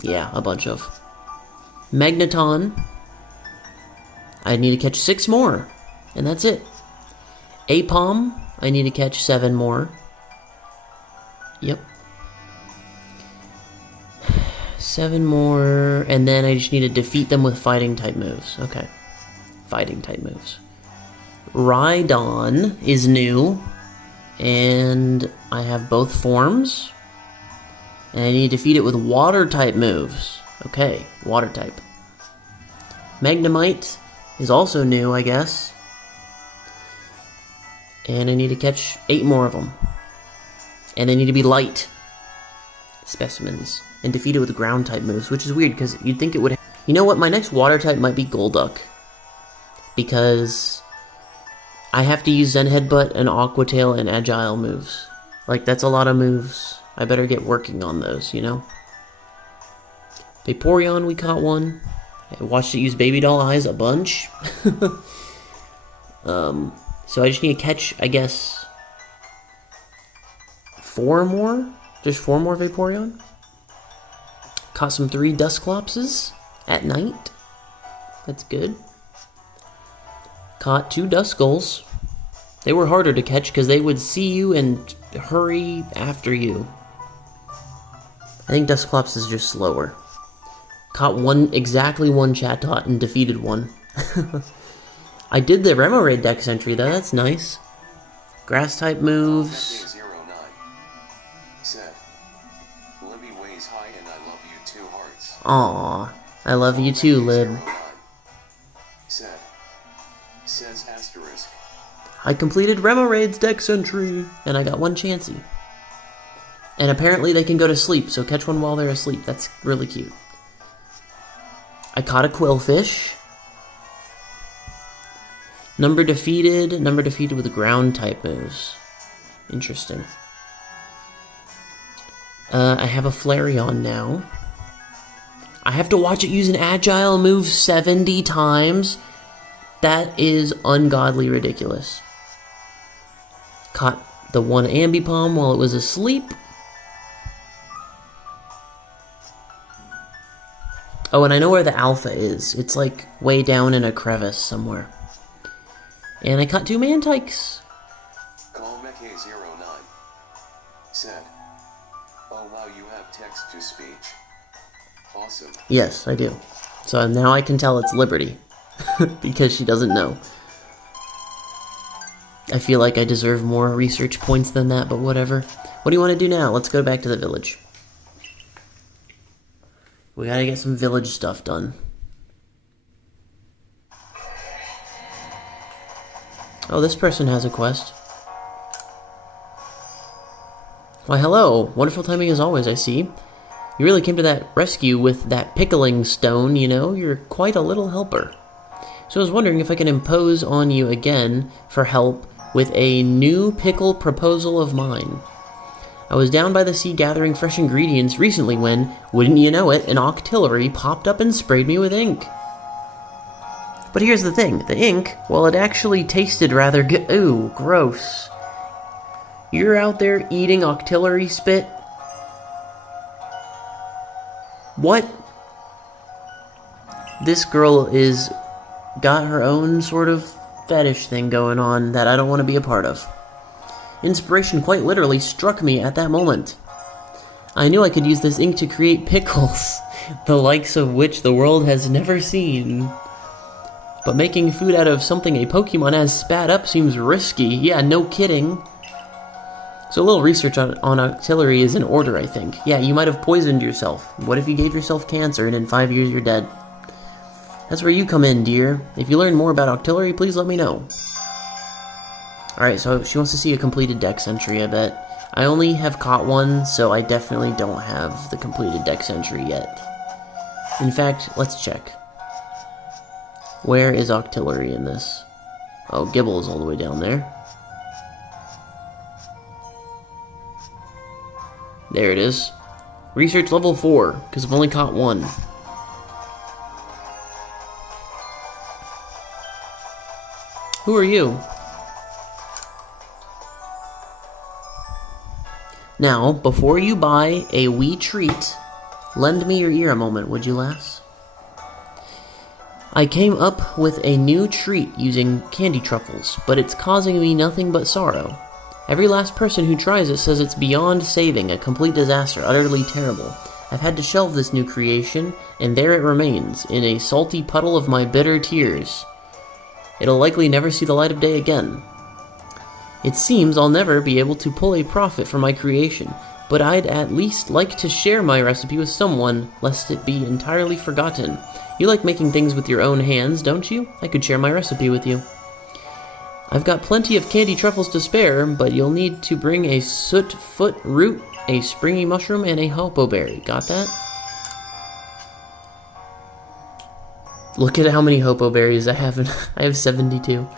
Yeah, a bunch of. Magneton, I need to catch 6 more, and that's it. Apom, I need to catch 7 more. Yep. 7 more, and then I just need to defeat them with fighting type moves. Okay. Fighting type moves. Rhydon is new, and I have both forms. And I need to defeat it with water type moves. Okay, water type. Magnemite is also new, I guess. And I need to catch 8 more of them. And they need to be light specimens. And defeat it with ground type moves, which is weird because you'd think it would... You know what? My next water type might be Golduck. Because I have to use Zen Headbutt and Aqua Tail and Agile moves. Like, that's a lot of moves. I better get working on those, you know? Vaporeon, we caught one. I watched it use Baby Doll Eyes a bunch. So I just need to catch, I guess, 4 more. Just 4 more Vaporeon. Caught some 3 Dusclopses at night. That's good. Caught 2 Duskulls. They were harder to catch because they would see you and hurry after you. I think Dusclops is just slower. Caught exactly one Chatot and defeated one. I did the Remoraid Dex entry though, that's nice. Grass type moves. Aww, I love you too, Lib. I completed Remoraid's Dex entry, and I got 1 Chansey. And apparently they can go to sleep, so catch one while they're asleep. That's really cute. I caught a Quillfish. Number defeated with ground type moves. Interesting. I have a Flareon now. I have to watch it use an agile move 70 times. That is ungodly ridiculous. Caught the 1 Ambipom while it was asleep. Oh, and I know where the Alpha is. It's like way down in a crevice somewhere. And I caught 2 Mantikes. Call Meke09 said, "Oh wow, you have text to speech. Awesome." Yes, I do. So now I can tell it's Liberty. Because she doesn't know. I feel like I deserve more research points than that, but whatever. What do you want to do now? Let's go back to the village. We gotta get some village stuff done. Oh, this person has a quest. Why, hello. Wonderful timing as always, I see. You really came to that rescue with that pickling stone, you know? You're quite a little helper. So I was wondering if I can impose on you again for help with a new pickle proposal of mine. I was down by the sea gathering fresh ingredients recently when, wouldn't you know it, an octillery popped up and sprayed me with ink. But here's the thing, the ink, well, it actually tasted rather good. Ooh, gross. You're out there eating octillery spit? What? This girl is got her own sort of fetish thing going on that I don't want to be a part of. Inspiration quite literally struck me at that moment. I knew I could use this ink to create pickles, the likes of which the world has never seen. But making food out of something a Pokemon has spat up seems risky. Yeah, no kidding. So a little research on octillery is in order, I think. Yeah, you might have poisoned yourself. What if you gave yourself cancer and in 5 years you're dead? That's where you come in, dear. If you learn more about octillery, please let me know. Alright, so she wants to see a completed dex entry, I bet. I only have caught one, so I definitely don't have the completed dex entry yet. In fact, let's check. Where is octillery in this? Oh, Gibble is all the way down there. There it is. Research level 4, because I've only caught one. Who are you? Now, before you buy a wee treat, lend me your ear a moment, would you, lass? I came up with a new treat using candy truffles, but it's causing me nothing but sorrow. Every last person who tries it says it's beyond saving, a complete disaster, utterly terrible. I've had to shelve this new creation, and there it remains, in a salty puddle of my bitter tears. It'll likely never see the light of day again. It seems I'll never be able to pull a profit from my creation, but I'd at least like to share my recipe with someone, lest it be entirely forgotten. You like making things with your own hands, don't you? I could share my recipe with you. I've got plenty of candy truffles to spare, but you'll need to bring a soot-foot root, a springy mushroom, and a hopo berry. Got that? Look at how many hopo berries I have. I have 72.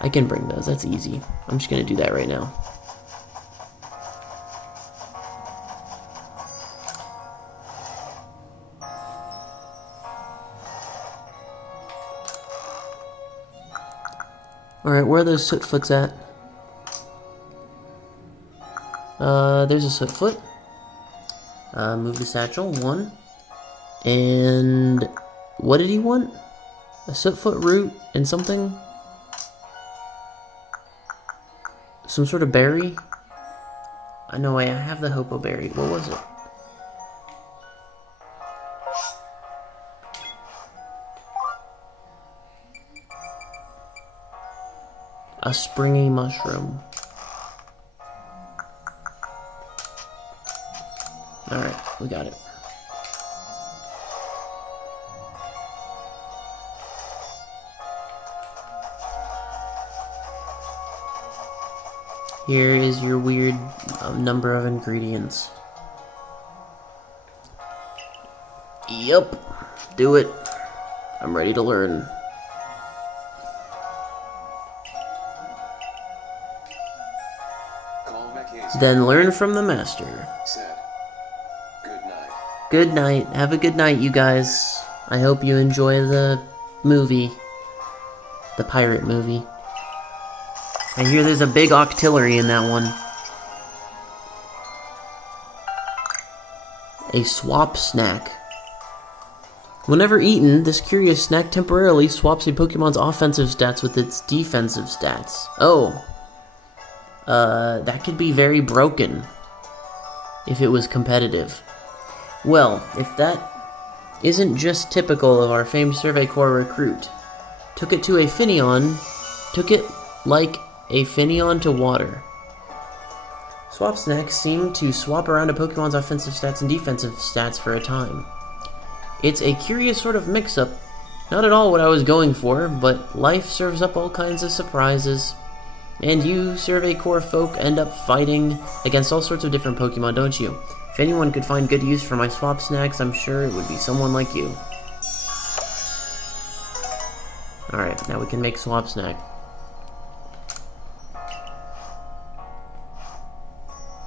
I can bring those. That's easy. I'm just going to do that right now. Alright, where are those sootfoots at? There's a Sootfoot. Move the satchel, 1. And what did he want? A Sootfoot root and something? Some sort of berry? I know I have the Hopo berry. What was it? A springy mushroom. Alright, we got it. Here is your weird number of ingredients. Yup, do it. I'm ready to learn. Then learn from the master. Said, good night. Good night. Have a good night, you guys. I hope you enjoy the movie. The pirate movie. I hear there's a big octillery in that one. A swap snack. Whenever eaten, this curious snack temporarily swaps a Pokemon's offensive stats with its defensive stats. Oh. That could be very broken if it was competitive. Well, if that isn't just typical of our famed Survey Corps recruit. Took it to a Finneon, took it like a Finneon to water. Swap snacks seem to swap around a Pokemon's offensive stats and defensive stats for a time. It's a curious sort of mix-up. Not at all what I was going for, but life serves up all kinds of surprises. And you, Survey Corps folk, end up fighting against all sorts of different Pokemon, don't you? If anyone could find good use for my swap snacks, I'm sure it would be someone like you. Alright, now we can make swap snack.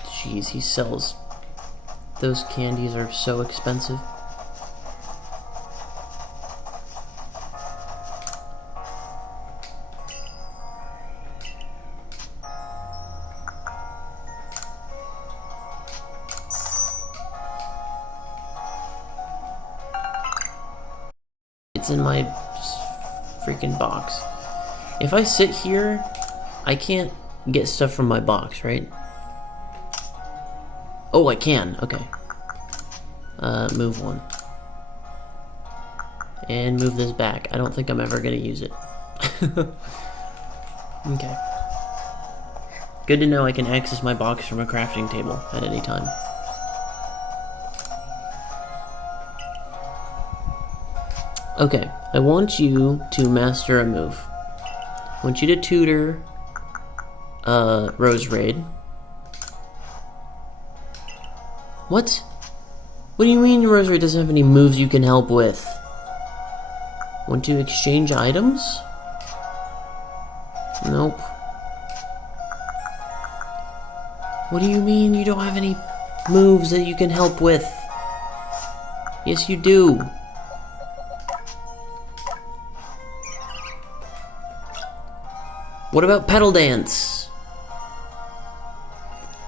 Jeez, he sells... Those candies are so expensive. It's in my freaking box. If I sit here, I can't get stuff from my box, right? Oh, I can. Okay. Move one. And move this back. I don't think I'm ever gonna use it. Okay. Good to know I can access my box from a crafting table at any time. Okay, I want you to master a move. I want you to tutor Rose Raid. What? What do you mean Rose Raid doesn't have any moves you can help with? Want to exchange items? Nope. What do you mean you don't have any moves that you can help with? Yes, you do. What about Petal Dance?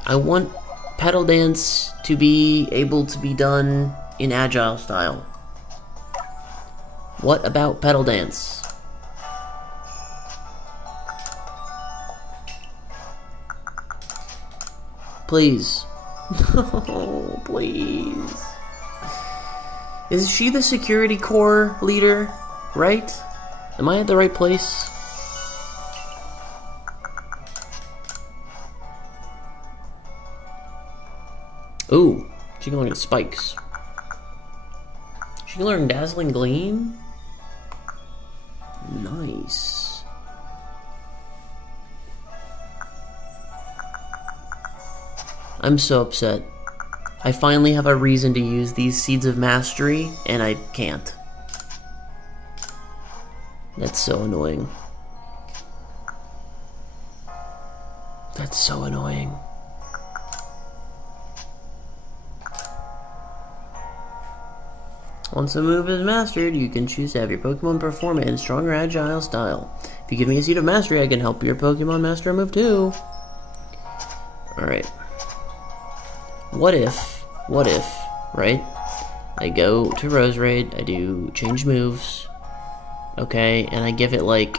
I want Petal Dance to be able to be done in Agile style. What about Petal Dance? Please. No, please. Is she the security corps leader, right? Am I at the right place? Ooh, she can learn spikes. She can learn Dazzling Gleam? Nice. I'm so upset. I finally have a reason to use these Seeds of Mastery, and I can't. That's so annoying. That's so annoying. Once a move is mastered, you can choose to have your Pokemon perform it in stronger agile style. If you give me a Seed of Mastery, I can help your Pokemon master a move too. Alright. what if, right? I go to Rose Raid, I do change moves, okay, and I give it like,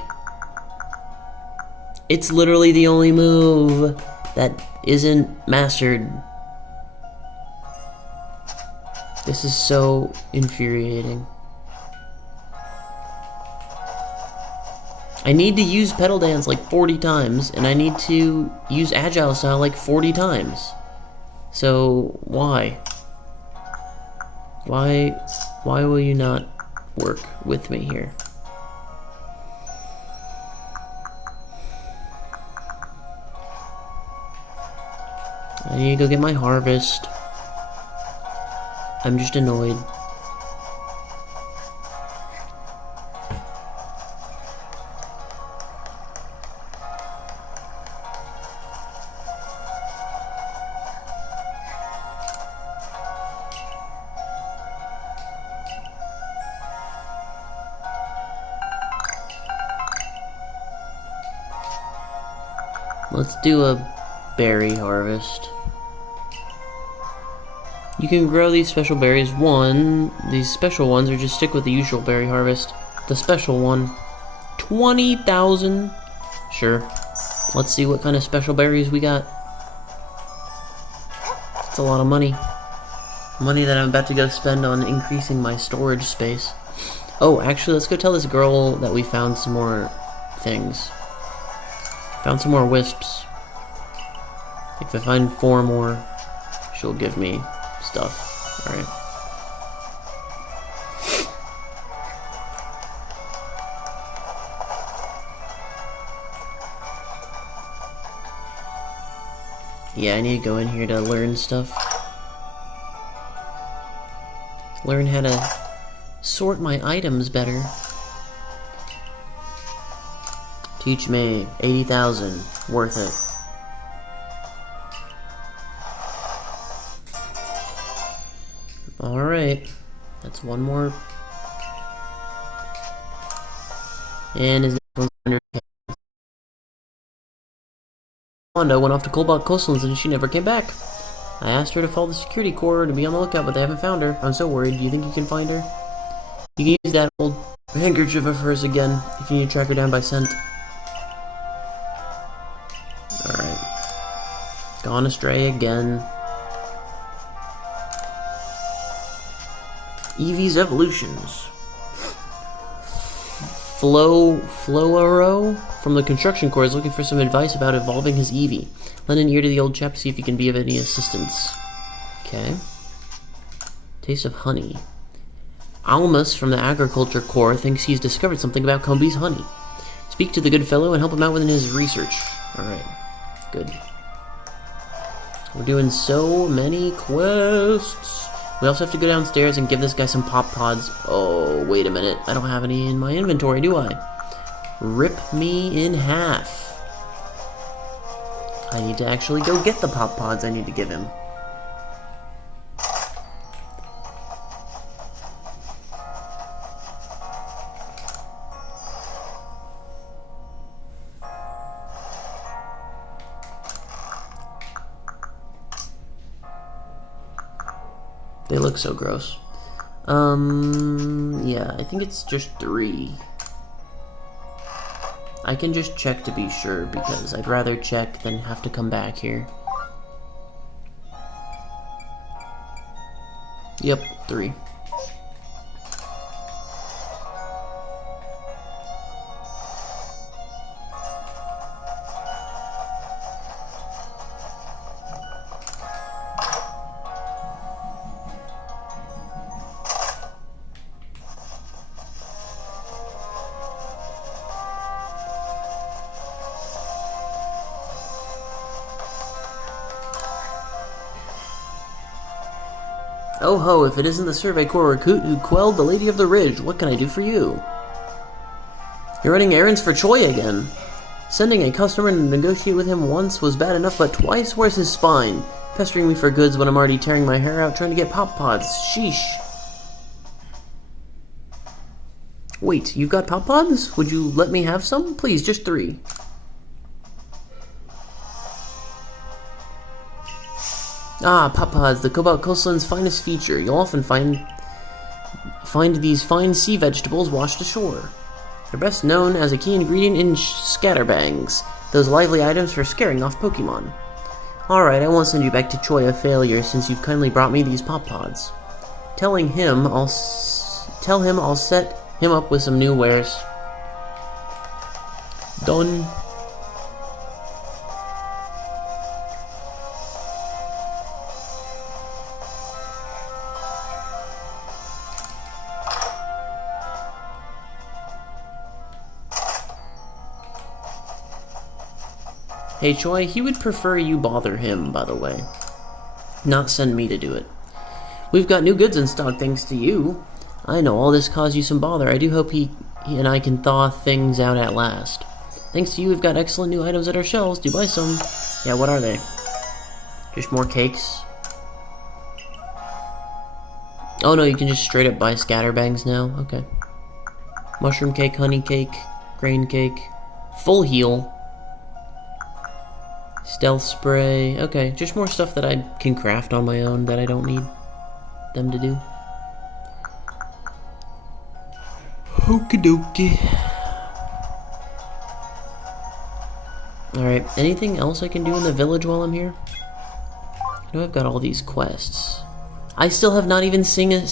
it's literally the only move that isn't mastered. This is so infuriating. I need to use Pedal Dance like 40 times, and I need to use Agile Style like 40 times. So, why? Why will you not work with me here? I need to go get my harvest. I'm just annoyed. Let's do a berry harvest. You can grow these special berries. These special ones, or just stick with the usual berry harvest. The special one, 20,000. Sure. Let's see what kind of special berries we got. It's a lot of money. Money that I'm about to go spend on increasing my storage space. Oh, actually, let's go tell this girl that we found some more things. Found some more wisps. If I find 4 more, she'll give me stuff. Alright. Yeah, I need to go in here to learn stuff. Learn how to sort my items better. Teach me. 80,000. Worth it. Alright. That's one more. And his next one's 100K. Wanda went off to Cobalt Coastlands and she never came back. I asked her to follow the security corps to be on the lookout, but they haven't found her. I'm so worried. Do you think you can find her? You can use that old handkerchief of hers again if you need to track her down by scent. Alright. Gone astray again. Evie's evolutions. Floaro from the construction corps is looking for some advice about evolving his Evie. Lend an ear to the old chap to see if he can be of any assistance. Okay. Taste of honey. Almus from the agriculture corps thinks he's discovered something about Combee's honey. Speak to the good fellow and help him out with his research. Alright. Good. We're doing so many quests. We also have to go downstairs and give this guy some pop pods. Oh, wait a minute. I don't have any in my inventory, do I? Rip me in half. I need to actually go get the pop pods I need to give him. They look so gross. Yeah, I think it's just 3. I can just check to be sure, because I'd rather check than have to come back here. Yep, 3. Oh ho, if it isn't the Survey Corps recruit who quelled the Lady of the Ridge, what can I do for you? You're running errands for Choi again. Sending a customer to negotiate with him once was bad enough, but twice? Where's his spine? Pestering me for goods when I'm already tearing my hair out trying to get pop pods. Sheesh. Wait, you've got pop pods? Would you let me have some? Please, just 3. Ah, Papa's, the Cobalt Coastline's finest feature. You'll often find these fine sea vegetables washed ashore. They're best known as a key ingredient in scatterbangs, those lively items for scaring off Pokemon. Alright, I won't send you back to Choi a failure since you've kindly brought me these Pop-Pods. Tell him I'll set him up with some new wares. Done. Hey Choi, he would prefer you bother him, by the way. Not send me to do it. We've got new goods in stock thanks to you. I know all this caused you some bother. I do hope he and I can thaw things out at last. Thanks to you, we've got excellent new items at our shelves. Do buy some. Yeah, what are they? Just more cakes? Oh no, you can just straight up buy scatterbangs now? Okay. Mushroom cake, honey cake, grain cake, full heal. Stealth spray. Okay, just more stuff that I can craft on my own that I don't need them to do. Okie dokie. Alright, anything else I can do in the village while I'm here? I know I've got all these quests. I still have not even seen a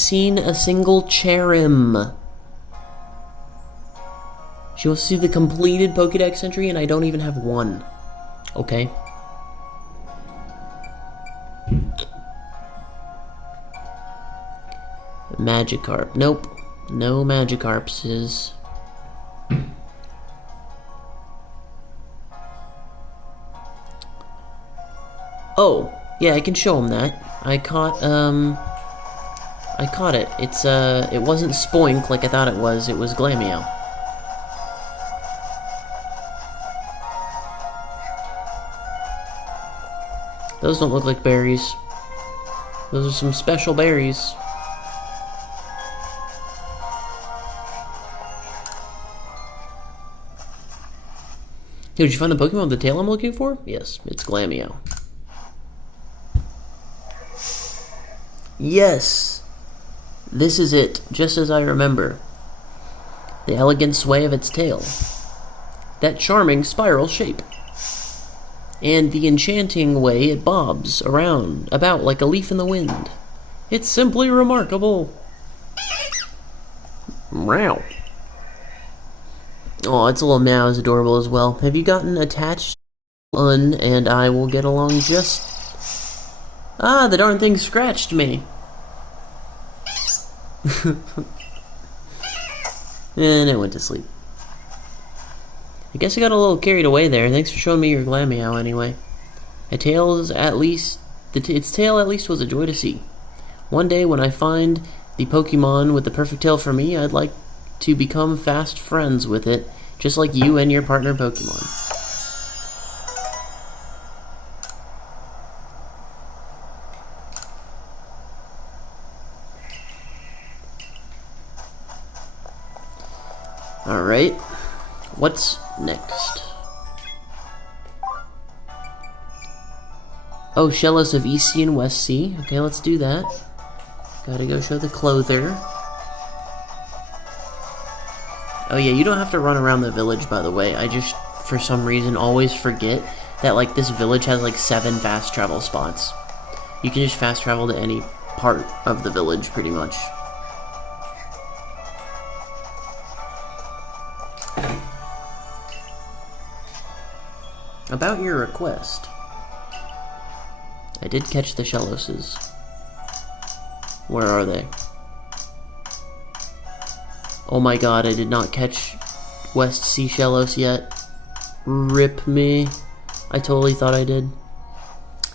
single Cherim. She wants to see the completed Pokédex entry and I don't even have one. Okay. Magikarp. Nope. No Magikarpses. Oh, yeah, I can show him that. I caught it. It wasn't Spoink like I thought it was Glameow. Those don't look like berries. Those are some special berries. Did you find the Pokemon with the tail I'm looking for? Yes, it's Glameow. Yes! This is it, just as I remember. The elegant sway of its tail. That charming spiral shape. And the enchanting way it bobs about like a leaf in the wind. It's simply remarkable. Meow. Oh, its little meow is adorable as well. Have you gotten attached? And I will get along just... Ah, the darn thing scratched me. And it went to sleep. I guess I got a little carried away there. Thanks for showing me your Glameow anyway. Its tail at least was a joy to see. One day when I find the Pokemon with the perfect tail for me, I'd like to become fast friends with it, just like you and your partner Pokemon. Alright, what's next? Oh, Shellos of East Sea and West Sea. Okay, let's do that. Gotta go show the clother. Oh yeah, you don't have to run around the village, by the way. I just, for some reason, always forget that, like, this village has, like, 7 fast travel spots. You can just fast travel to any part of the village, pretty much. About your request. I did catch the Shelloses. Where are they? Oh my god, I did not catch West Sea Shellos yet. Rip me. I totally thought I did.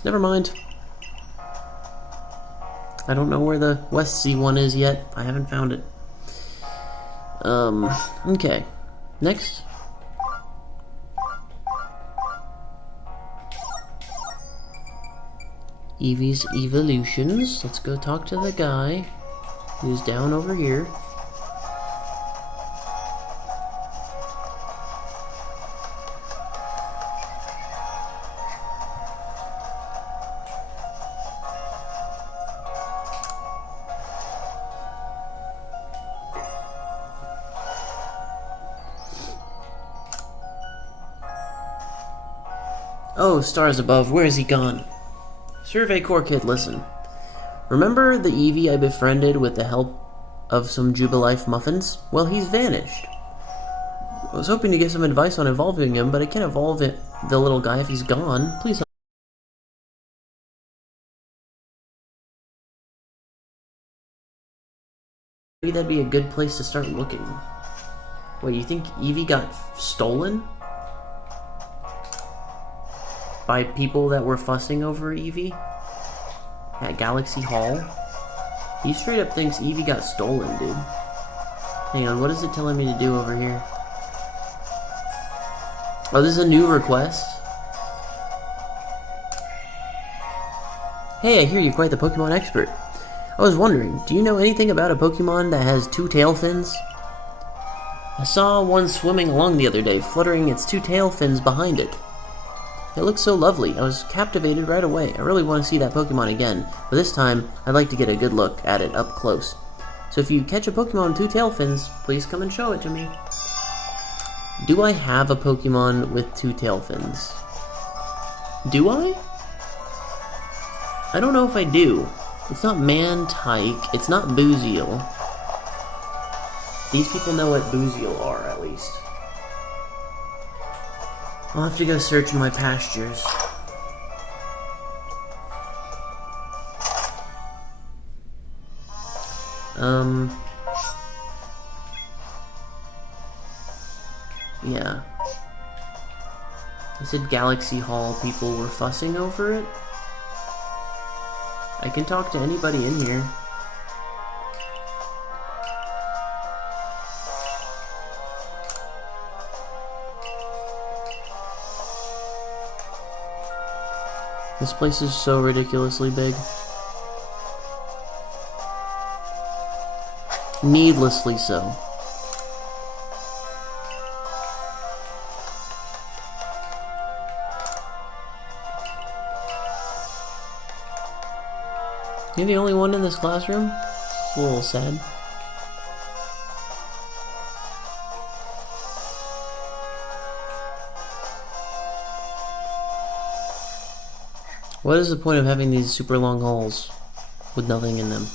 Never mind. I don't know where the West Sea one is yet. I haven't found it. Okay. Next. Evie's evolutions. Let's go talk to the guy who's down over here. Oh, stars above, where is he gone? Survey Corps kid, listen. Remember the Evie I befriended with the help of some Jubilife muffins? Well, he's vanished. I was hoping to get some advice on evolving him, but I can't evolve it, the little guy, if he's gone. Please. Maybe that'd be a good place to start looking. Wait, you think Evie got stolen? By people that were fussing over Evie? At Galaxy Hall? He straight up thinks Evie got stolen, dude. Hang on, what is it telling me to do over here? Oh, this is a new request? Hey, I hear you're quite the Pokemon expert. I was wondering, do you know anything about a Pokemon that has 2 tail fins? I saw one swimming along the other day, fluttering its 2 tail fins behind it. It looked so lovely, I was captivated right away. I really want to see that Pokemon again, but this time, I'd like to get a good look at it up close. So if you catch a Pokemon with 2 tail fins, please come and show it to me. Do I have a Pokemon with 2 tail fins? Do I? I don't know if I do. It's not Mantike, it's not Buziel. These people know what Buziel are, at least. I'll have to go search in my pastures. Yeah. I said Galaxy Hall people were fussing over it. I can talk to anybody in here. This place is so ridiculously big. Needlessly so. You're the only one in this classroom? It's a little sad. What is the point of having these super long halls with nothing in them?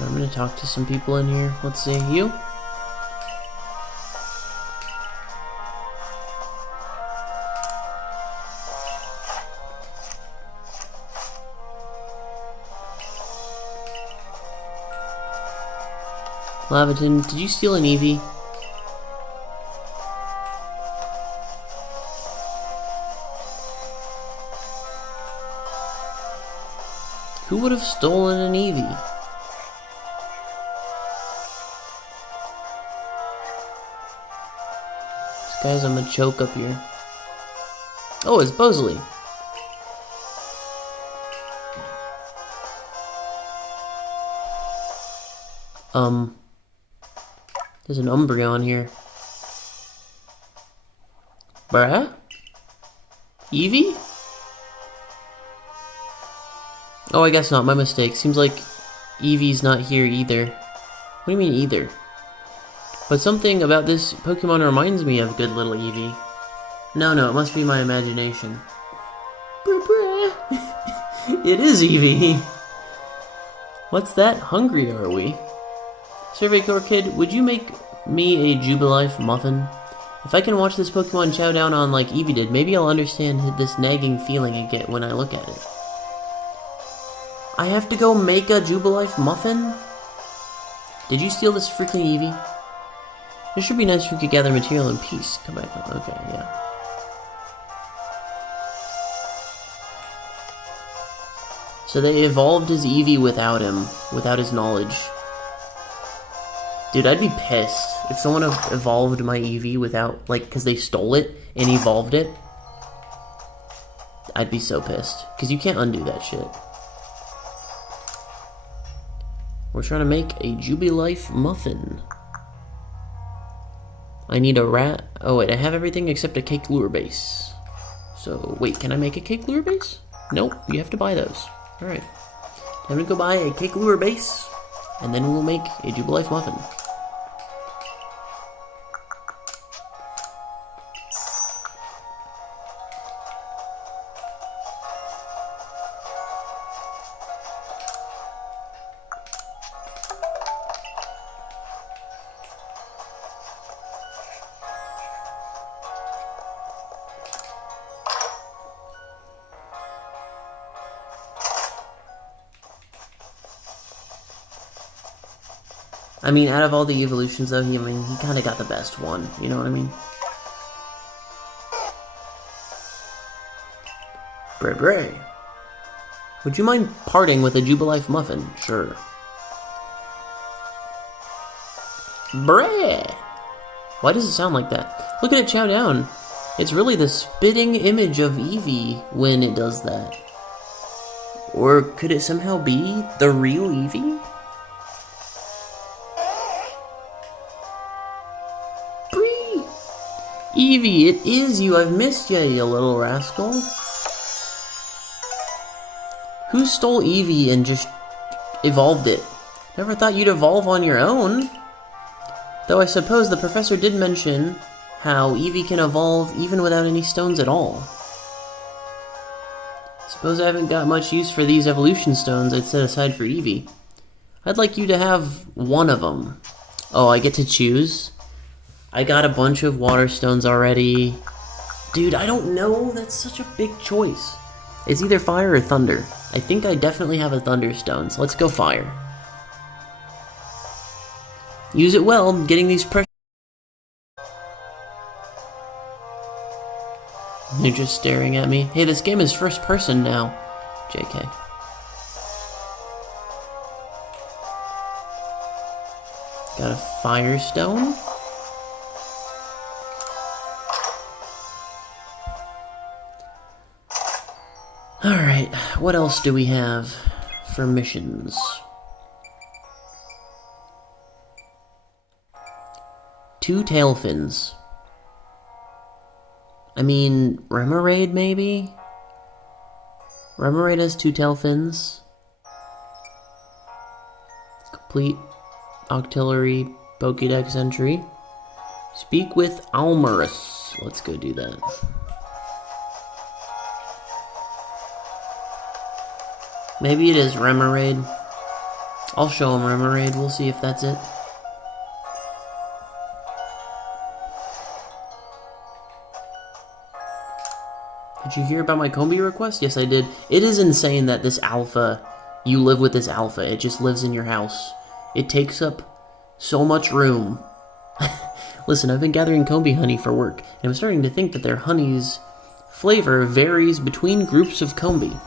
I'm gonna talk to some people in here. Let's see, you? Laviton, did you steal an Evie? Who would have stolen an Evie? Guys, I'm gonna choke up here. Oh, it's Bosley. There's an Umbreon here. Bruh? Evie? Oh, I guess not. My mistake. Seems like Evie's not here either. What do you mean either? But something about this Pokemon reminds me of good little Evie. No, it must be my imagination. It is Evie! What's that? Hungry are we? Survey Corps kid, would you make me a Jubilife muffin? If I can watch this Pokemon chow down on like Evie did, maybe I'll understand this nagging feeling I get when I look at it. I have to go make a Jubilife muffin? Did you steal this freaking Evie? It should be nice if we could gather material in peace. Come back. Okay, yeah. So they evolved his Evie without him, without his knowledge. Dude, I'd be pissed if someone evolved my Evie without, like, because they stole it and evolved it. I'd be so pissed, because you can't undo that shit. We're trying to make a Jubilife muffin. I need a rat. Oh wait, I have everything except a cake lure base. So wait, can I make a cake lure base? Nope, you have to buy those. Alright. Time to go buy a cake lure base, and then we'll make a Jubilife muffin. I mean, out of all the evolutions, though, he kind of got the best one. You know what I mean? Bray Bray. Would you mind parting with a Jubilife muffin? Sure. Bray! Why does it sound like that? Look at it chow down. It's really the spitting image of Evie when it does that. Or could it somehow be the real Evie? Evie, it is you. I've missed you, you little rascal. Who stole Evie and just evolved it? Never thought you'd evolve on your own. Though I suppose the professor did mention how Evie can evolve even without any stones at all. Suppose I haven't got much use for these evolution stones I'd set aside for Evie. I'd like you to have one of them. Oh, I get to choose? I got a bunch of water stones already. Dude, I don't know. That's such a big choice. It's either fire or thunder. I think I definitely have a thunder stone, so let's go fire. Use it well, getting these precious... They're just staring at me. Hey, this game is first person now. JK. Got a fire stone. Alright, what else do we have for missions? Two tail fins. I mean, Remoraid maybe? Remoraid has two tail fins. Complete auxiliary Pokédex entry. Speak with Almarus. Let's go do that. Maybe it is Remoraid. I'll show him Remoraid. We'll see if that's it. Did you hear about my Combi request? Yes, I did. It is insane that this alpha, you live with this alpha. It just lives in your house. It takes up so much room. Listen, I've been gathering Combi honey for work, and I'm starting to think that their honey's flavor varies between groups of Combi.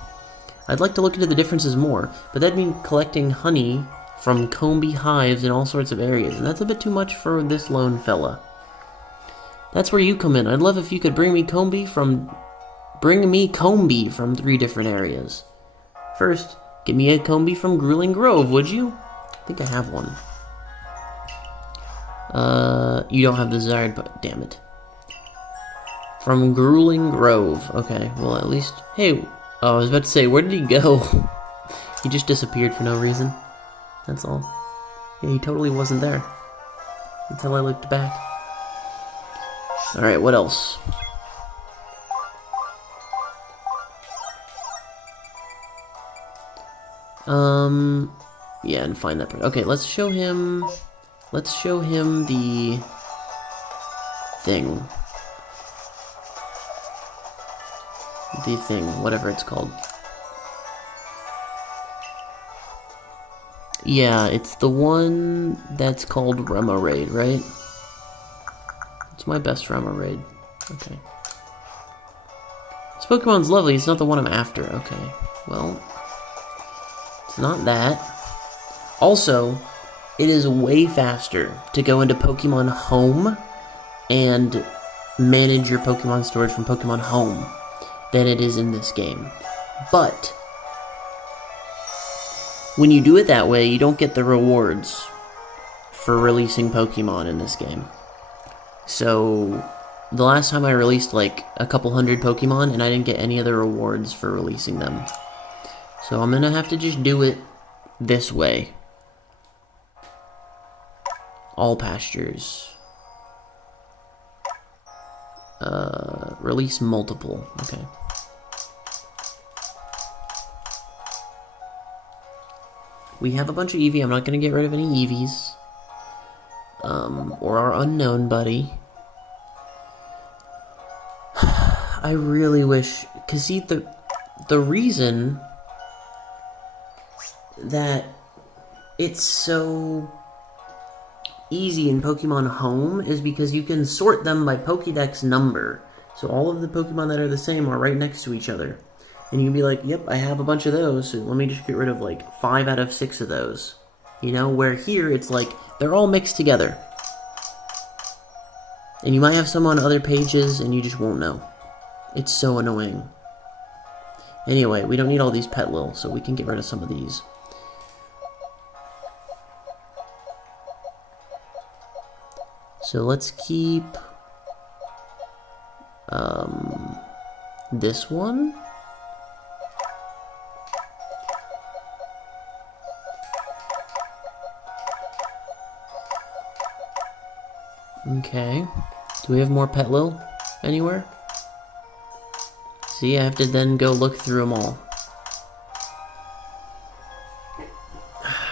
I'd like to look into the differences more, but that'd mean collecting honey from Combi hives in all sorts of areas, and that's a bit too much for this lone fella. That's where you come in. I'd love if you could bring me Combi from 3 different areas. First, get me a Combi from Grueling Grove, would you? I think I have one. You don't have the desired, but damn it. From Grueling Grove. Okay, well at least... Hey, oh, I was about to say, where did he go? He just disappeared for no reason. That's all. Yeah, he totally wasn't there. Until I looked back. Alright, what else? Yeah, and find that person. Okay, let's show him the thing. The thing, whatever it's called. Yeah, it's the one that's called Remoraid, right? It's my best Remoraid. Okay. This Pokemon's lovely, it's not the one I'm after. Okay, well... It's not that. Also, it is way faster to go into Pokemon Home and manage your Pokemon storage from Pokemon Home than it is in this game. But when you do it that way, you don't get the rewards for releasing Pokemon in this game. So the last time I released like a couple hundred Pokemon and I didn't get any other rewards for releasing them. So I'm gonna have to just do it this way. All pastures. Release multiple. Okay. We have a bunch of Evie. I'm not gonna get rid of any Eevees. Or our unknown buddy. I really wish, cause see the reason that it's so easy in Pokemon Home is because you can sort them by Pokédex number. So all of the Pokemon that are the same are right next to each other. And you can be like, yep, I have a bunch of those, so let me just get rid of like 5 out of 6 of those. You know, where here it's like, they're all mixed together. And you might have some on other pages and you just won't know. It's so annoying. Anyway, we don't need all these Petlil, so we can get rid of some of these. So let's keep this one. Okay. Do we have more Petlil anywhere? See, I have to then go look through them all.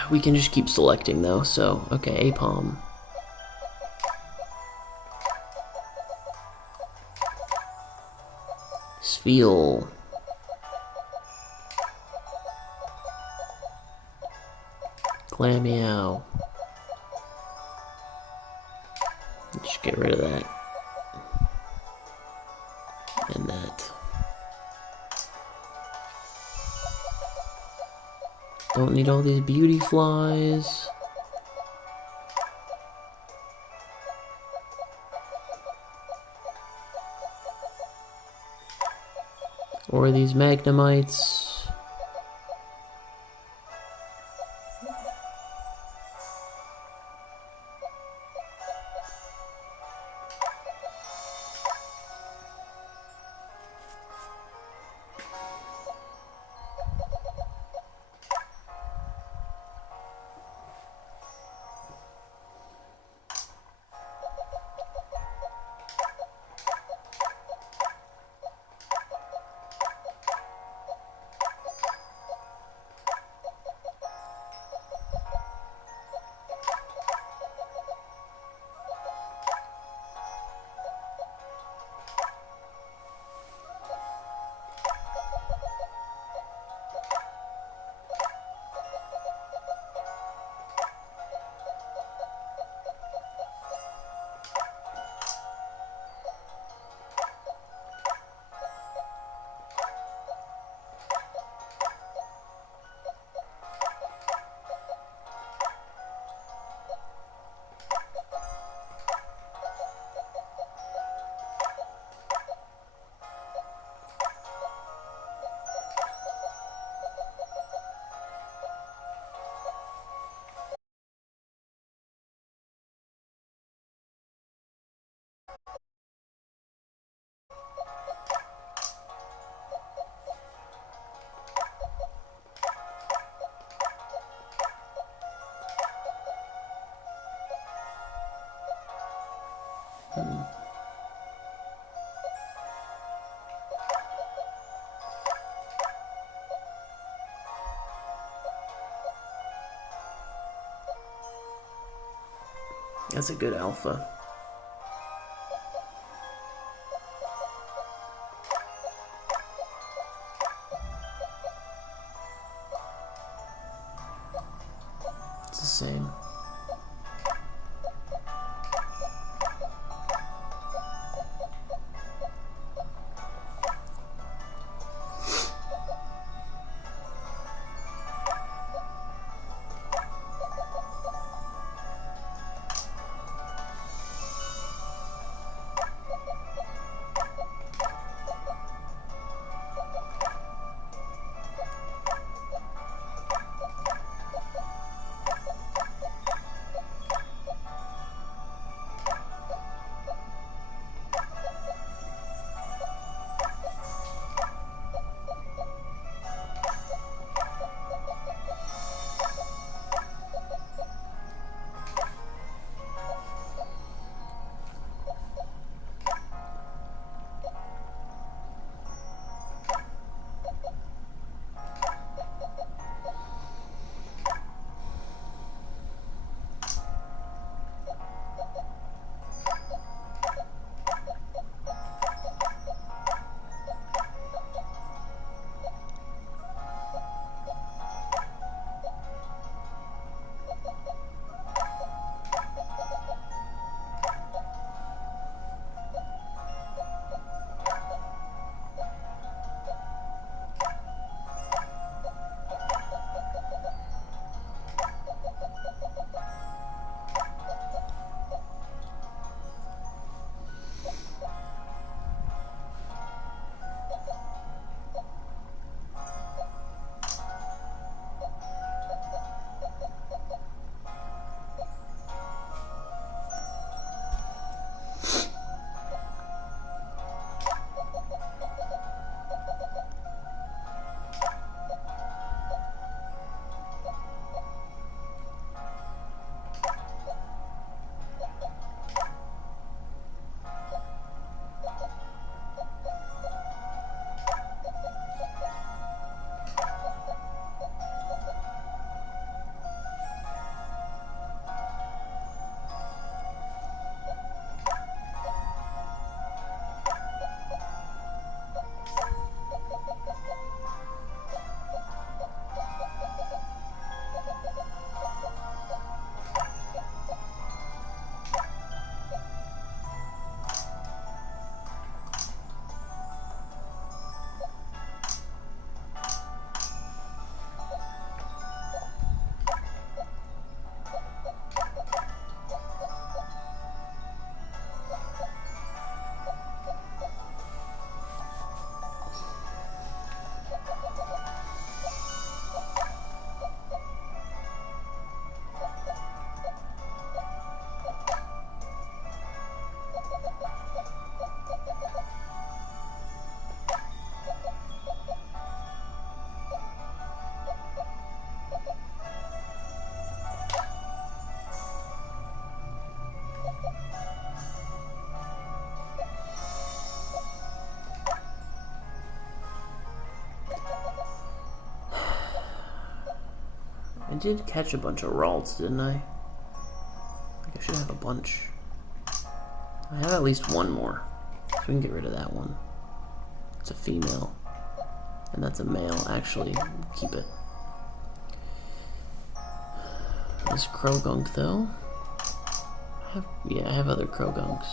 We can just keep selecting though, so, okay, Apom. Spheal. Glameow. Just get rid of that. And that. Don't need all these beauty flies. Or these Magnemites. That's a good alpha. It's the same. did catch a bunch of Ralts, didn't I? Like I should have a bunch. I have at least one more. So we can get rid of that one. It's a female. And that's a male, actually. Keep it. This Krogunk, though. I have other Krogunks.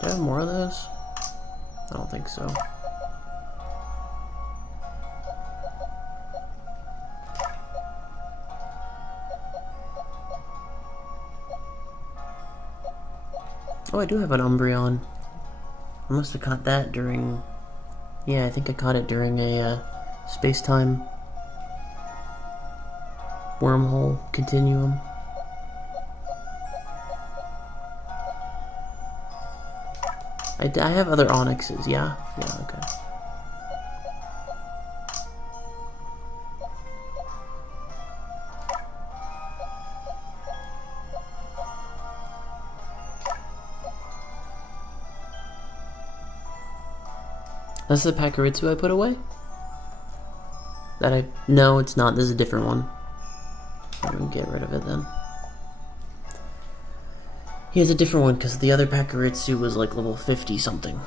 Do I have more of those? I don't think so. Oh, I do have an Umbreon. I must have caught that during... Yeah, I think I caught it during a Spacetime wormhole continuum. I have other Onyxes, yeah? Yeah, okay. That's the Pakaritsu I put away? No, it's not. This is a different one. I'm gonna get rid of it then. He has a different one because the other Pakaritsu was like level 50 something.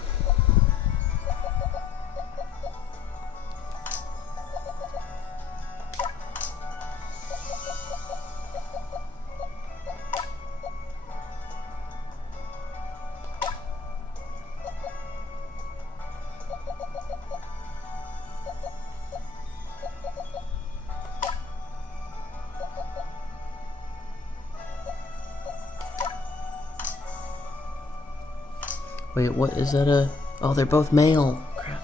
Wait, what is that Oh, they're both male. Crap.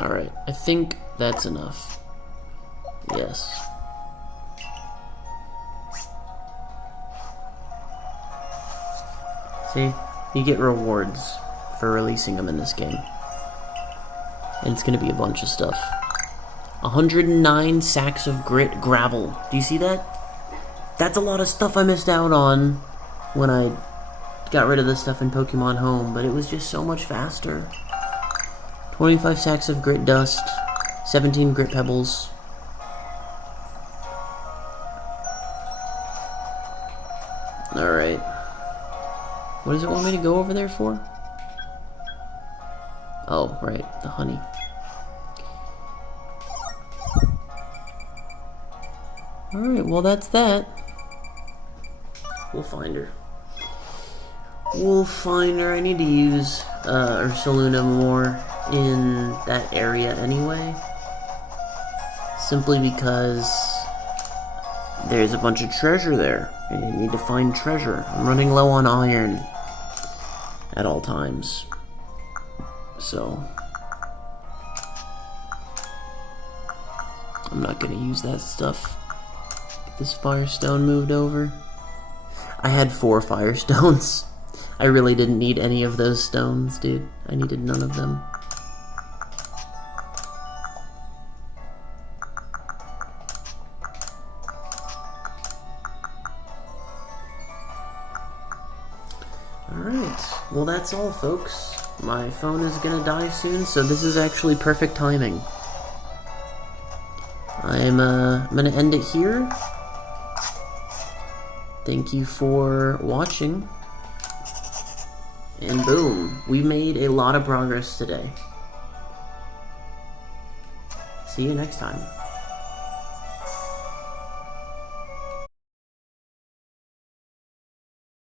Alright, I think that's enough. Yes. See? You get rewards for releasing them in this game. And it's gonna be a bunch of stuff. 109 sacks of grit gravel. Do you see that? That's a lot of stuff I missed out on when I got rid of this stuff in Pokemon Home, but it was just so much faster. 25 sacks of grit dust, 17 grit pebbles. Alright. What does it want me to go over there for? Oh, right, the honey. Alright, well that's that. We'll find her. We'll find her. I need to use Ursaluna more in that area anyway, simply because there's a bunch of treasure there and I need to find treasure. I'm running low on iron at all times, so I'm not gonna use that stuff. Get this Firestone moved over. I had 4 Firestones. I really didn't need any of those stones, dude. I needed none of them. Alright, well that's all folks. My phone is gonna die soon, so this is actually perfect timing. I'm gonna end it here. Thank you for watching. And boom, we made a lot of progress today. see you next time.